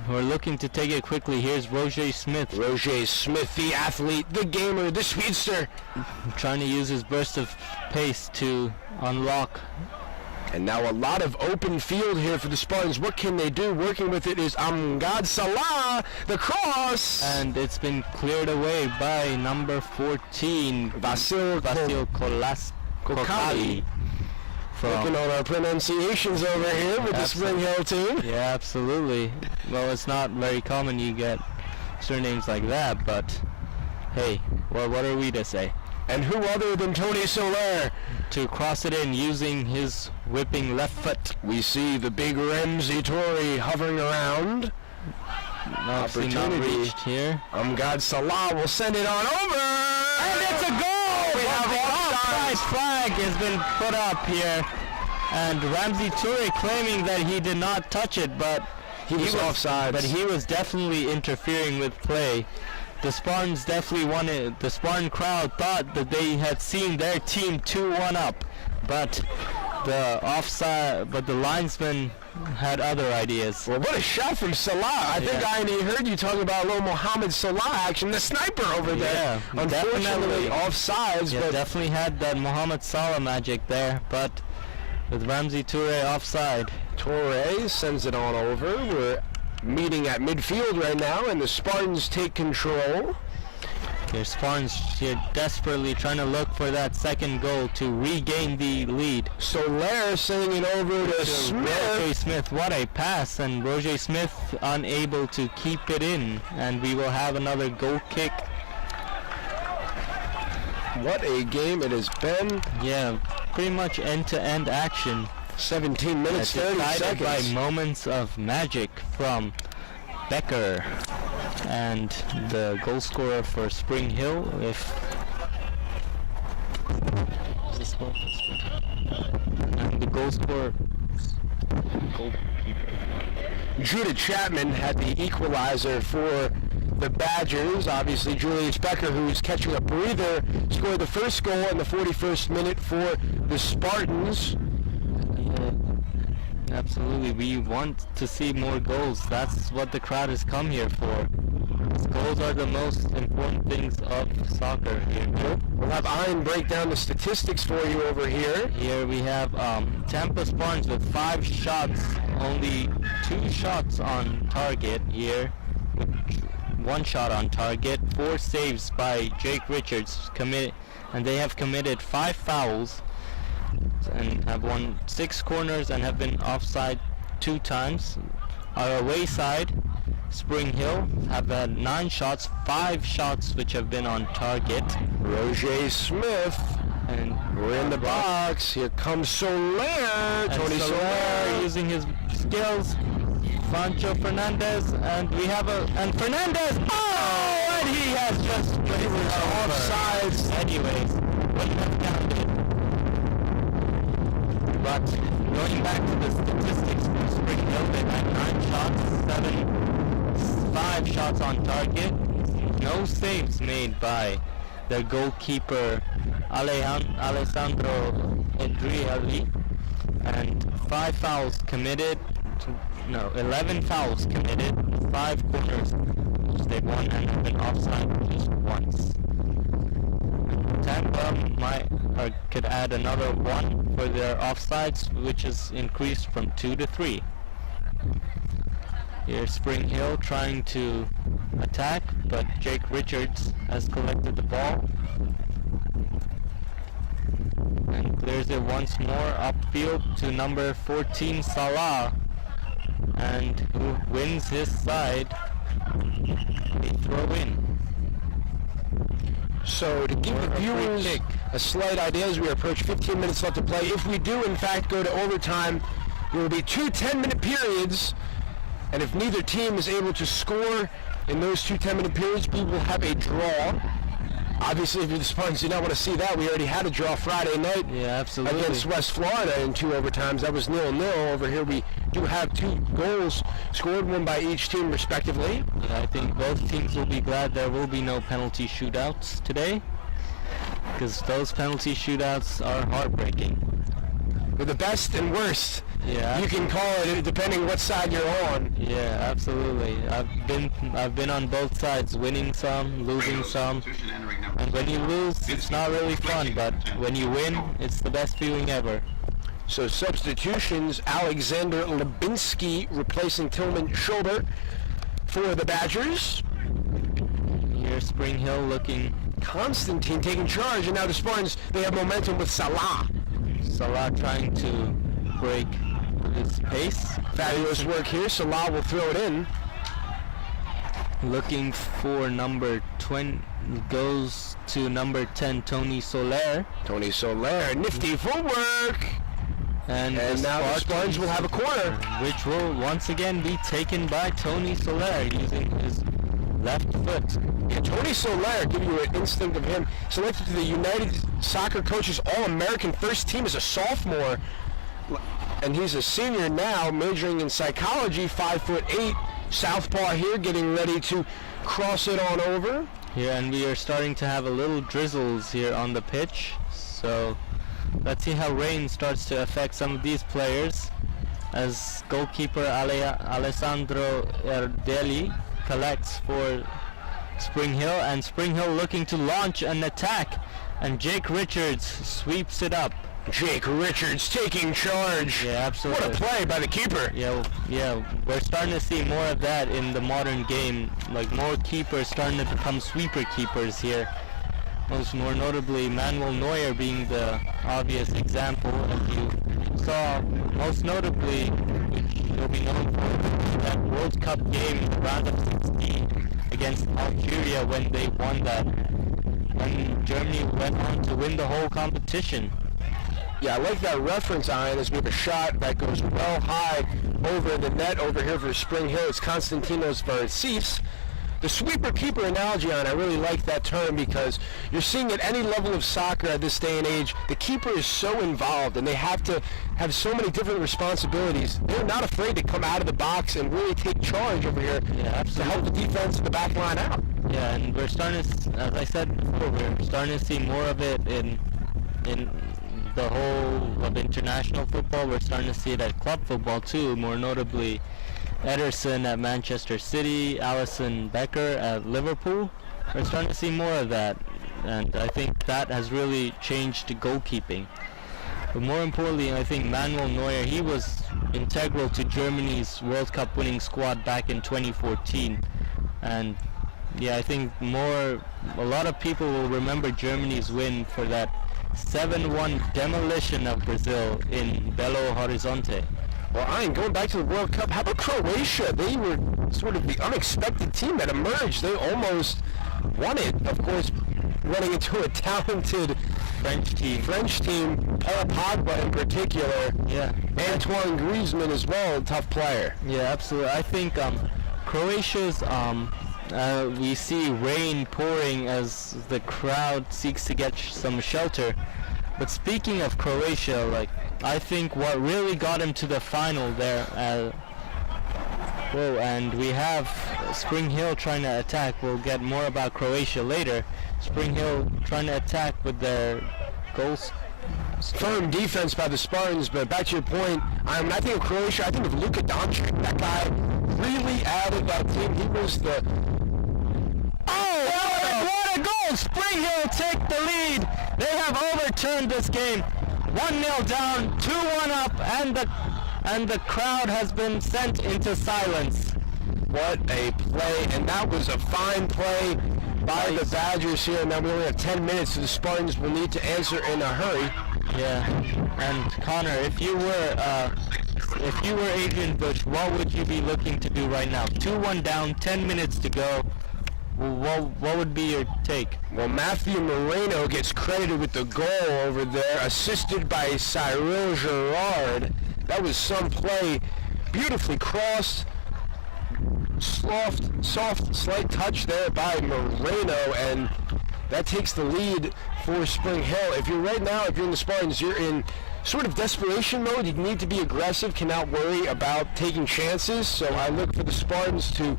We're looking to take it quickly. Here's Roger Smith. Roger Smith, the athlete, the gamer, the speedster. Trying to use his burst of pace to unlock. And now a lot of open field here for the Spartans. What can they do? Working with it is Amgad Salah, the cross. And it's been cleared away by number 14, Vasil Kokali. Working on our pronunciations over here with the Spring Hill team. Yeah, absolutely. Well, it's not very common you get surnames like that, but hey, well, what are we to say? And who other than Tony Soler to cross it in using his whipping left foot. We see the big Ramsey Tory hovering around. Opportunity not reached here. Amgad Salah will send it on over. And it's a goal! We have the offside flag has been put up here. And Ramsey Toure claiming that he did not touch it, but he was offside. But he was definitely interfering with play. The Spartans definitely wanted, the Spartan crowd thought that they had seen their team 2-1 up, but the linesman had other ideas. Well, what a shot from Salah. I think I heard you talking about a little Mohamed Salah action, the sniper over there. Unfortunately, offsides. Yeah, but definitely had that Mohamed Salah magic there, but with Ramsey Toure offside. Toure sends it on over. We're meeting at midfield right now, and the Spartans take control. Okay, Spartans here desperately trying to look for that second goal to regain the lead. Soler sending it over to Smith. Roger Smith, what a pass, and Roger Smith unable to keep it in, and we will have another goal kick. What a game it has been. Yeah, pretty much end-to-end action. 17 minutes, 30 seconds. By moments of magic from Becker. And the goal scorer for Spring Hill, and the goal scorer, Judah Chapman had the equalizer for the Badgers. Obviously, Julius Becker, who is catching a breather, scored the first goal in the 41st minute for the Spartans. Absolutely, we want to see more goals. That's what the crowd has come here for. Goals are the most important things of soccer here. We'll have Ian break down the statistics for you over here. Here we have Tampa Spartans with 5 shots, only 2 shots on target here. 1 shot on target, 4 saves by Jake Richards, and they have committed 5 fouls. And have won 6 corners and have been offside 2 times. Our away side, Spring Hill, have had 9 shots, 5 shots which have been on target. Roger Smith, and we're in the box. Here comes Soler. Tony Soler using his skills. Francho Fernandez, and we have and Fernandez. Oh, and he has just offsides. Anyways, wouldn't have counted. But going back to the statistics for Spring Hill, they had 9 shots, 5 shots on target, no saves made by their goalkeeper Alessandro Edriali, and 11 fouls committed, 5 corners which they won and have been offside just once. Tampa could add another 1 for their offsides, which is increased from 2 to 3. Here's Spring Hill trying to attack, but Jake Richards has collected the ball and clears it once more upfield to number 14 Salah, and who wins his side a throw in. So to give the viewers a slight idea as we approach 15 minutes left to play, if we do in fact go to overtime, there will be 2 10-minute periods, and if neither team is able to score in those 2 10-minute periods, we will have a draw. Obviously, if the Spartans do not want to see that, we already had a draw Friday night against West Florida in 2 overtimes. That was 0-0. Over here we do have 2 goals scored, 1 by each team respectively. Yeah, I think both teams will be glad there will be no penalty shootouts today, because those penalty shootouts are heartbreaking. They're the best and worst Yeah, you can call it depending what side you're on. Yeah, absolutely. I've been on both sides, winning some, losing some. And when you lose, it's not really fun, but when you win, it's the best feeling ever. So substitutions, Alexander Lubinsky replacing Tillman Schobert for the Badgers. Here's Spring Hill looking. Constantine taking charge, and now the Spartans, they have momentum with Salah. Salah trying to break his pace. Fabulous work here. Salah will throw it in. Looking for number 20, goes to number 10, Tony Soler. Tony Soler, nifty footwork. And now the Spartans will have a corner, which will once again be taken by Tony Soler using his left foot. Yeah, Tony Soler, give you an instinct of him, selected to the United Soccer Coaches All-American First Team as a sophomore. And he's a senior now, majoring in psychology, 5'8", southpaw here, getting ready to cross it on over. Yeah, and we are starting to have a little drizzles here on the pitch. So let's see how rain starts to affect some of these players, as goalkeeper Alessandro Erdeli collects for Spring Hill, and Spring Hill looking to launch an attack, and Jake Richards sweeps it up. Jake Richards taking charge. Yeah, absolutely. What a play by the keeper. Yeah, we're starting to see more of that in the modern game, like more keepers starting to become sweeper keepers here. More notably, Manuel Neuer being the obvious example. And you saw, most notably, which you'll be known for, that World Cup game, round of 16 against Algeria, when they won that, when Germany went on to win the whole competition. Yeah, I like that reference, Ian, as we have a shot that goes well high over the net over here for Spring Hill. It's Konstantinos Varsis. The sweeper-keeper analogy, Ian, I really like that term, because you're seeing at any level of soccer at this day and age, the keeper is so involved, and they have to have so many different responsibilities. They're not afraid to come out of the box and really take charge over here to help the defense in the back line out. Yeah, and we're starting to, as I said before, we're starting to see more of it in the whole of international football. We're starting to see it at club football too, more notably Ederson at Manchester City, Alisson Becker at Liverpool. We're starting to see more of that, and I think that has really changed goalkeeping. But more importantly, I think Manuel Neuer, he was integral to Germany's World Cup winning squad back in 2014, and yeah, I think a lot of people will remember Germany's win for that 7-1 demolition of Brazil in Belo Horizonte. Well, Ian, going back to the World Cup, how about Croatia? They were sort of the unexpected team that emerged. They almost won it, of course, running into a talented French team, Paul Pogba in particular. Yeah. Antoine Griezmann as well, a tough player. Yeah, absolutely. I think Croatia's, we see rain pouring as the crowd seeks to get some shelter. But speaking of Croatia, I think what really got him to the final there, and we have Spring Hill trying to attack. We'll get more about Croatia later. Spring Hill trying to attack with their goals. Firm defense by the Spartans, but back to your point, I think of Croatia, I think of Luka Doncic. That guy really added that team. He was the... What a goal! Spring Hill take the lead. They have overturned this game. 1-0 down, 2-1 up, and the crowd has been sent into silence. What a play, and that was a fine play by the Badgers here. Now we only have 10 minutes, so the Spartans will need to answer in a hurry. Yeah, and Connor, if you were Adrian Bush, what would you be looking to do right now? 2-1 down, 10 minutes to go. What would be your take? Well, Matthew Moreno gets credited with the goal over there, assisted by Cyril Gerard. That was some play, beautifully crossed, soft, slight touch there by Moreno, and that takes the lead for Spring Hill. If you're in the Spartans, you're in sort of desperation mode. You need to be aggressive, cannot worry about taking chances. So I look for the Spartans to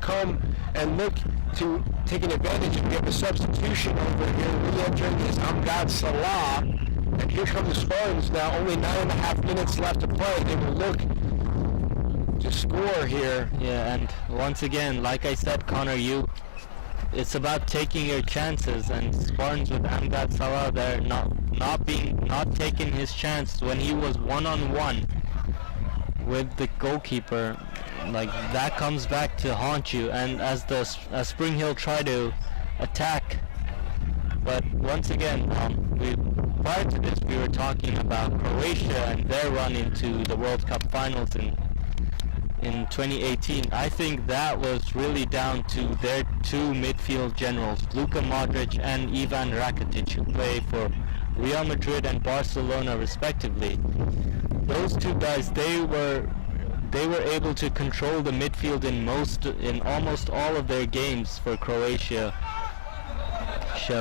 come and look to take an advantage. We have a substitution over here. Re-entering is Amgad Salah. And here come the Spartans now, only 9.5 minutes left to play. They will look to score here. Yeah, and once again, like I said, Connor, it's about taking your chances, and Spartans with Amgad Salah there not taking his chance when he was one-on-one with the goalkeeper. Like, that comes back to haunt you, and as Spring Hill try to attack. But once again, prior to this we were talking about Croatia and their run into the World Cup finals in 2018. I think that was really down to their two midfield generals, Luka Modric and Ivan Rakitic, who play for Real Madrid and Barcelona respectively. Those two guys, they were able to control the midfield in almost all of their games for Croatia.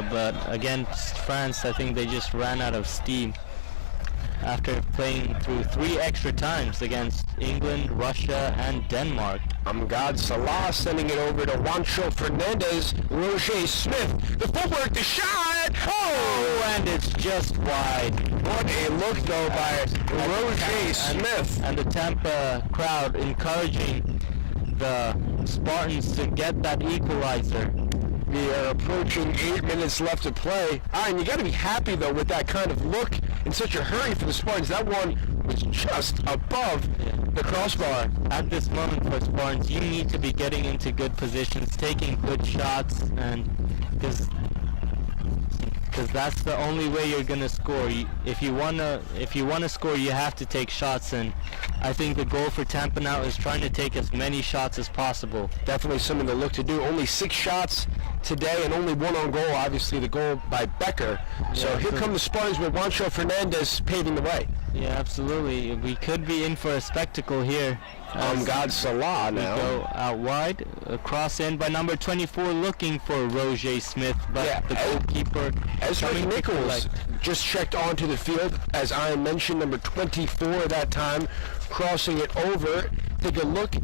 But against France, I think they just ran out of steam after playing through 3 extra times against England, Russia, and Denmark. Amgad Salah sending it over to Juancho Fernandez. Roger Smith, the footwork, the shot! Oh, And it's just wide. what a look though by Roger Smith. And the Tampa crowd encouraging the Spartans to get that equalizer. We are approaching 8 minutes left to play. And you got to be happy though with that kind of look in such a hurry for the Spartans. That one was just above the crossbar. At this moment for Spartans, you need to be getting into good positions, taking good shots, and because that's the only way you're gonna score. If you wanna score, you have to take shots, and I think the goal for Tampa now is trying to take as many shots as possible. Definitely something to look to do. Only 6 shots today and only 1 on goal. Obviously the goal by Becker. So Yeah, here come the Spartans with Juancho Fernandez paving the way. Yeah, absolutely. We could be in for a spectacle here. Amgad Salah We now. go out wide, cross in by number 24, looking for Roger Smith, but Yeah, the goalkeeper Ezra coming to Nichols collect. just checked onto the field, as I mentioned, number 24 at that time, crossing it over. Take a look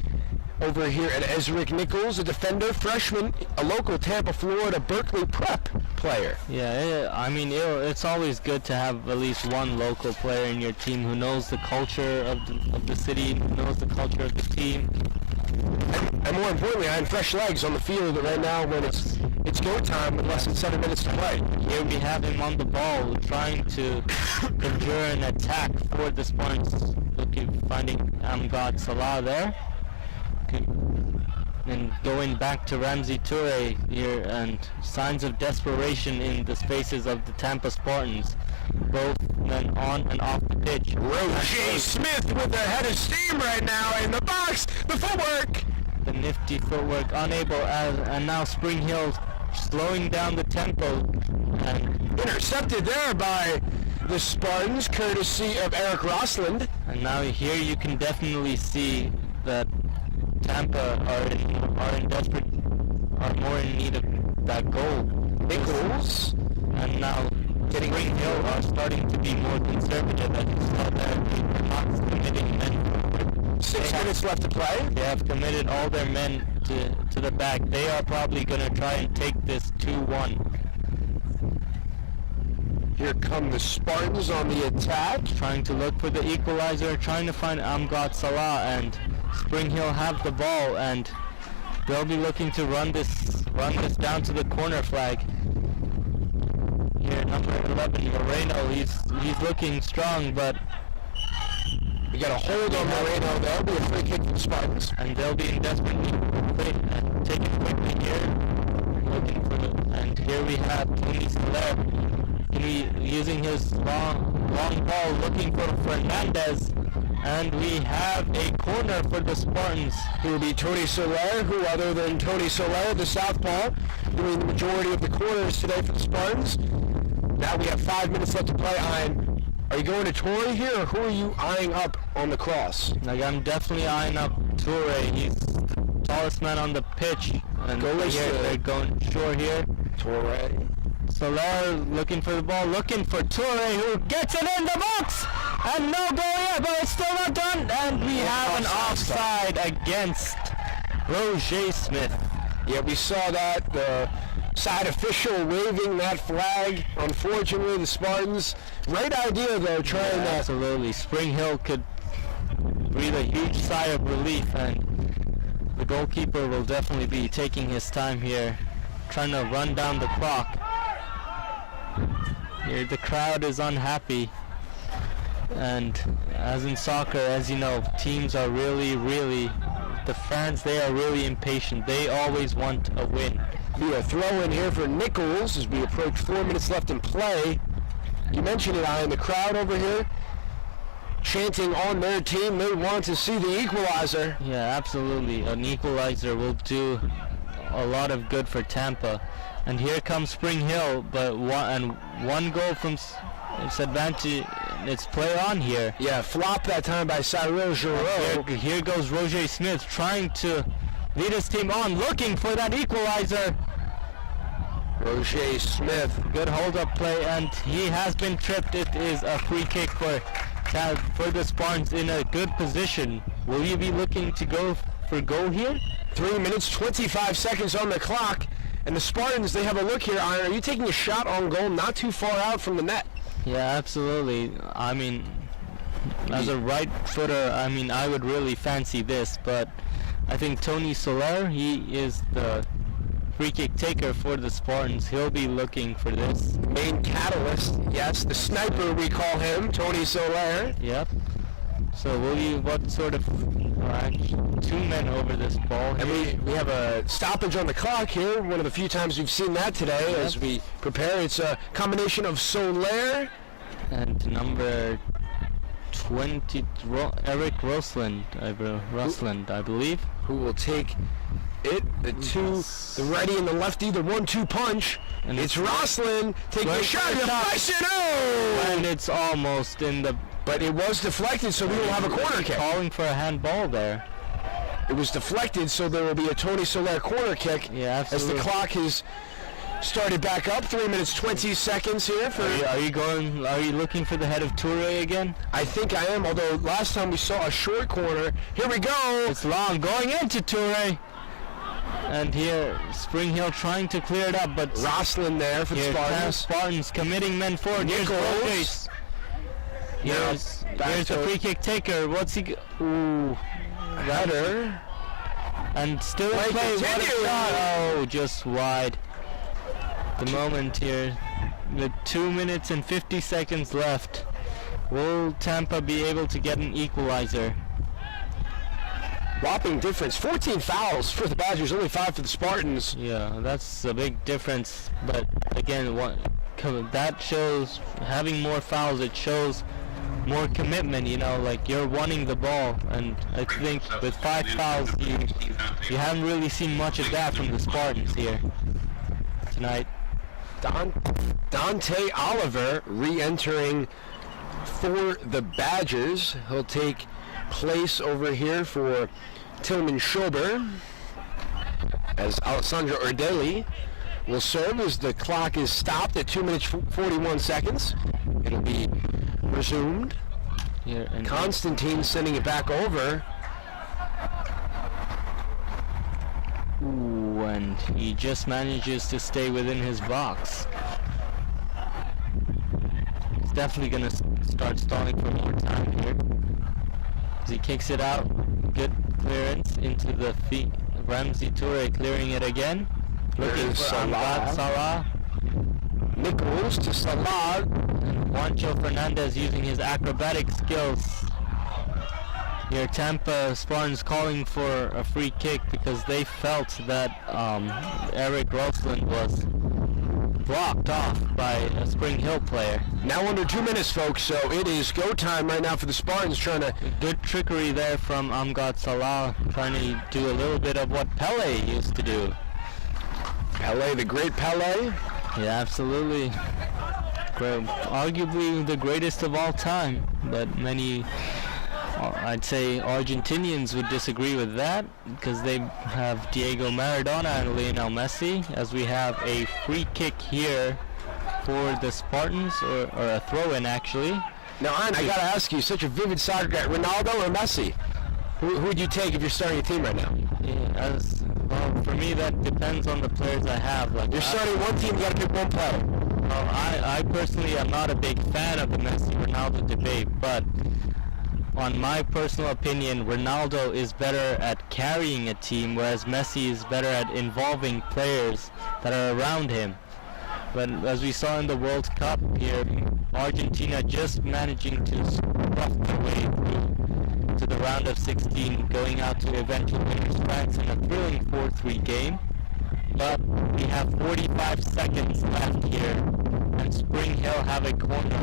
over here at Ezra Nichols, a defender, freshman, a local Tampa, Florida, Berkeley Prep player. Yeah, I mean, it's always good to have at least one local player in your team who knows the culture of the city, knows the culture of the team. And more importantly, I have fresh legs on the field right now when it's go time with less than 7 minutes to play. Here we have him on the ball, trying to endure an attack for the Spartans. Finding Amgad Salah there. And going back to Ramsey Toure here, and signs of desperation in the spaces of the Tampa Spartans, both men on and off the pitch. Roger Smith with a head of steam right now in the box. The footwork. The nifty footwork, unable, and now Spring Hill slowing down the tempo. And Intercepted there by the Spartans, courtesy of Eric Rosland. now here you can definitely see that Tampa are more in need of that goal. Nichols. And now Spring Hill are starting to be more conservative, as you saw there. They're not committing men forward. 6 minutes left to play. They have committed all their men to the back. They are probably going to try and take this 2-1. Here come the Spartans on the attack. Trying to look for the equalizer, trying to find Amgad Salah, and Spring Hill have the ball, and they'll be looking to run this down to the corner flag. Here, number 11, Moreno, he's looking strong, but We got a hold on Moreno. That'll be a free kick for the Spartans. and they'll be in desperate need and take it quickly here. Looking for and here we have Tony Soler. Using his long ball, looking for Fernandez, and we have a corner for the Spartans. It will be Tony Soler, who other than Tony Soler, the southpaw, doing the majority of the corners today for the Spartans. Now we have 5 minutes left to play. Are you going to Torrey here, or who are you eyeing up on the cross? Like, I'm definitely eyeing up Toure. He's the tallest man on the pitch, and they're going short here. Torrey. Soler looking for the ball, looking for Toure, who gets it in the box, and no goal yet, but it's still not done, and we have an offside against Roger Smith. Yeah, we saw that. The Side official waving that flag. Unfortunately, the Spartans. Great idea, though, trying to... Absolutely. Spring Hill could breathe a huge sigh of relief, and the goalkeeper will definitely be taking his time here, trying to run down the clock. Here, the crowd is unhappy, and as in soccer, as you know, teams are really, the fans, they are really impatient. They always want a win. Be a throw in here for Nichols as we approach 4 minutes left in play. You mentioned it, Ian, the crowd over here chanting on their team. They want to see the equalizer. Yeah, absolutely. An equalizer will do a lot of good for Tampa. And here comes Spring Hill, but one goal from it's advantage. It's play on here. Yeah, flop that time by Cyril Giroux. Here goes Roger Smith trying to lead his team on, looking for that equalizer. Roger Smith. Good hold-up play, and he has been tripped. It is a free kick for the Spartans in a good position. Will you be looking to go for goal here? 3 minutes, 25 seconds on the clock. And the Spartans, they have a look here. Iron, are you taking a shot on goal not too far out from the net? Yeah, absolutely. I mean, as a right footer, I mean, I would really fancy this, but I think Tony Soler, he is the free kick taker for the Spartans. He'll be looking for this. Main catalyst, yes, the sniper we call him, Tony Soler. Yep. So what sort of, two men over this ball. And we have a stoppage on the clock here, one of the few times we've seen that today as we prepare. It's a combination of Soler and number 20, Eric Rosland, I believe. Who will take it, the righty and the lefty, the 1-2 punch. And it's Rosland taking a shot, and it's almost in the... But it was deflected, so we will have a corner kick. Calling for a handball there. It was deflected, so there will be a Tony Soler corner kick. Yeah, absolutely. As the clock has started back up. 3 minutes 20 seconds here. Are you looking for the head of Toure again? I think I am. Although last time we saw a short corner. Here we go. It's long, going into Toure. And here, Spring Hill trying to clear it up, but Rosslyn there for the Spartans. Spartans committing men forward. Nichols. Here's the free kick taker. What's he? Ooh, header. And still in play. What a shot! Oh, just wide. The moment here, with 2 minutes and 50 seconds left. Will Tampa be able to get an equalizer? Whopping difference. 14 fouls for the Badgers, only 5 for the Spartans. Yeah, that's a big difference. But again, that shows having more fouls. It shows more commitment. You know, like you're wanting the ball. And I think with 5 fouls, you haven't really seen much of that from the Spartans here tonight. Dante Oliver re-entering for the Badgers. He'll take place over here for Tillman Schober as Alessandro Urdeli will serve as the clock is stopped at 2 minutes 41 seconds. It'll be resumed. Here and Constantine sending it back over. Ooh, and he just manages to stay within his box. He's definitely going to start stalling for more time here. As he kicks it out, good clearance into the feet. Ramsey Toure clearing it again. Looking for Salah. Nichols to Salah. And Juancho Fernandez using his acrobatic skills. Here Tampa Spartans calling for a free kick because they felt that Eric Rosland was blocked off by a Spring Hill player. Now under 2 minutes, folks, so it is go time right now for the Spartans trying to... Good trickery there from Amgad Salah, trying to do a little bit of what Pele used to do. Pele, the great Pele? Yeah, absolutely. Arguably the greatest of all time, but many... I'd say Argentinians would disagree with that because they have Diego Maradona and Lionel Messi, as we have a free kick here for the Spartans, or a throw-in actually. Now, I gotta ask you, such a vivid soccer guy, Ronaldo or Messi? Who would you take if you're starting a team right now? Yeah, Well, for me, that depends on the players I have. Like, You're starting one team, you got to pick one player. Well, I personally am not a big fan of the Messi-Ronaldo debate, but on my personal opinion, Ronaldo is better at carrying a team, whereas Messi is better at involving players that are around him. But as we saw in the World Cup here, Argentina just managing to rough their way through to the round of 16, going out to eventual winners France in a thrilling 4-3 game. But we have 45 seconds left here, and Spring Hill have a corner.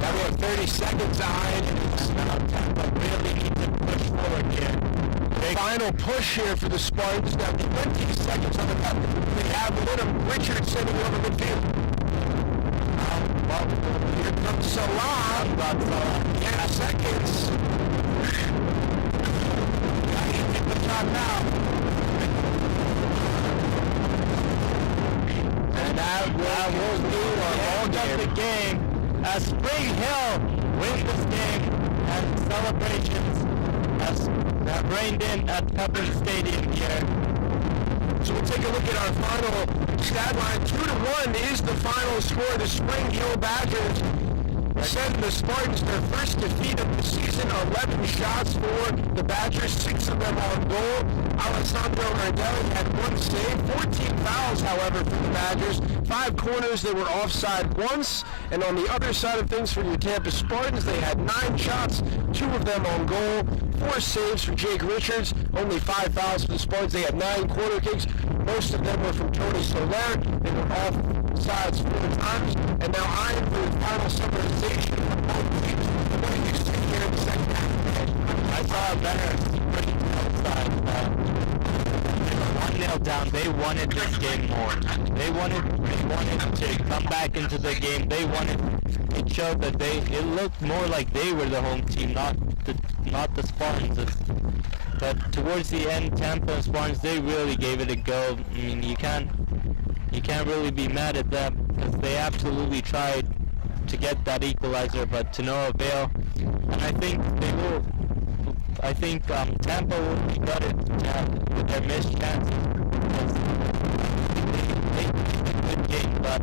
Now we have 30 seconds behind, and now Tampa really need to push forward here. Final push here for the Spartans. Now 20 seconds on the clock. We have Lyndon Richards sending over midfield. Well, here comes Salah. 10 seconds. Got to hit the shot now. And that will do our ball End of the game as Spring Hill win this game, and celebrations have reigned in at Pepin Stadium here. So we'll take a look at our final stat line. 2-1 is the final score. The Spring Hill Badgers send the Spartans their first defeat of the season. 11 shots for the Badgers, 6 of them on goal. Alessandro Nardelli had 1 save, 14 fouls, however, for the Badgers. 5 corners, they were offside once. And on the other side of things for your Tampa Spartans, they had 9 shots, 2 of them on goal. 4 saves for Jake Richards, only 5 fouls for the Spartans. They had 9 corner kicks. Most of them were from Tony Soler. They were offsides 4 times. And now I am for the final summarization of both teams. What did you see here in the second half? I saw a better outside. They were 1-0 down. They wanted this game more. They wanted to come back into the game. They wanted. It showed that it looked more like they were the home team, not the Spartans. But towards the end, Tampa and Spartans, they really gave it a go. I mean, you can't really be mad at them because they absolutely tried to get that equalizer, but to no avail. And I think they will. I think Tampa will be gutted with their missed chances. They did a good game, but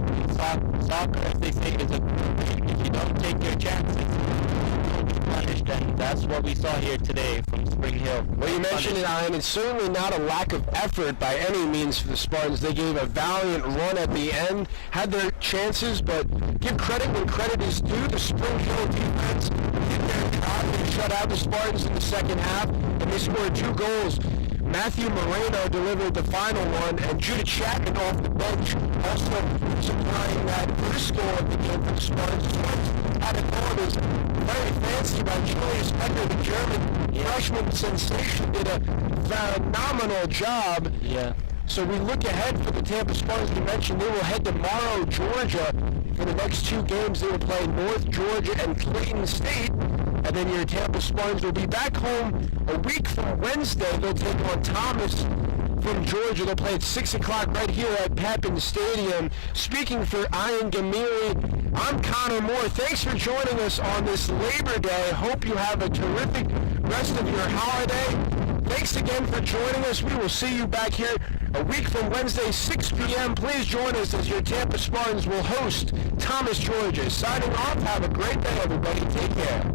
soccer, as they say, is a game. If you don't take your chances, you'll be punished, and that's what we saw here today from Spring Hill. Well, you mentioned it, Ian. It's certainly not a lack of effort by any means for the Spartans. They gave a valiant run at the end, had their chances, but give credit when credit is due. The Spring Hill defense did their job. They shut out the Spartans in the second half, and they scored 2 goals. Matthew Moreno delivered the final one, and Judah Chapman off the bench also supplying that first goal of the game for the Spartans. The Spartans had a goal that was very fancy by Julius Becker, the German freshman sensation, did a phenomenal job. Yeah. So we look ahead for the Tampa Spartans. We mentioned they will head to Morrow, Georgia for the next 2 games. They will play North Georgia and Clayton State. And then your Tampa Spartans will be back home a week from Wednesday. They'll take on Thomas from Georgia. They'll play at 6 o'clock right here at Pepin Stadium. Speaking for Ian Gamiri, I'm Connor Moore. Thanks for joining us on this Labor Day. Hope you have a terrific rest of your holiday. Thanks again for joining us. We will see you back here a week from Wednesday, 6 p.m. Please join us as your Tampa Spartans will host Thomas, Georgia. Signing off. Have a great day, everybody. Take care.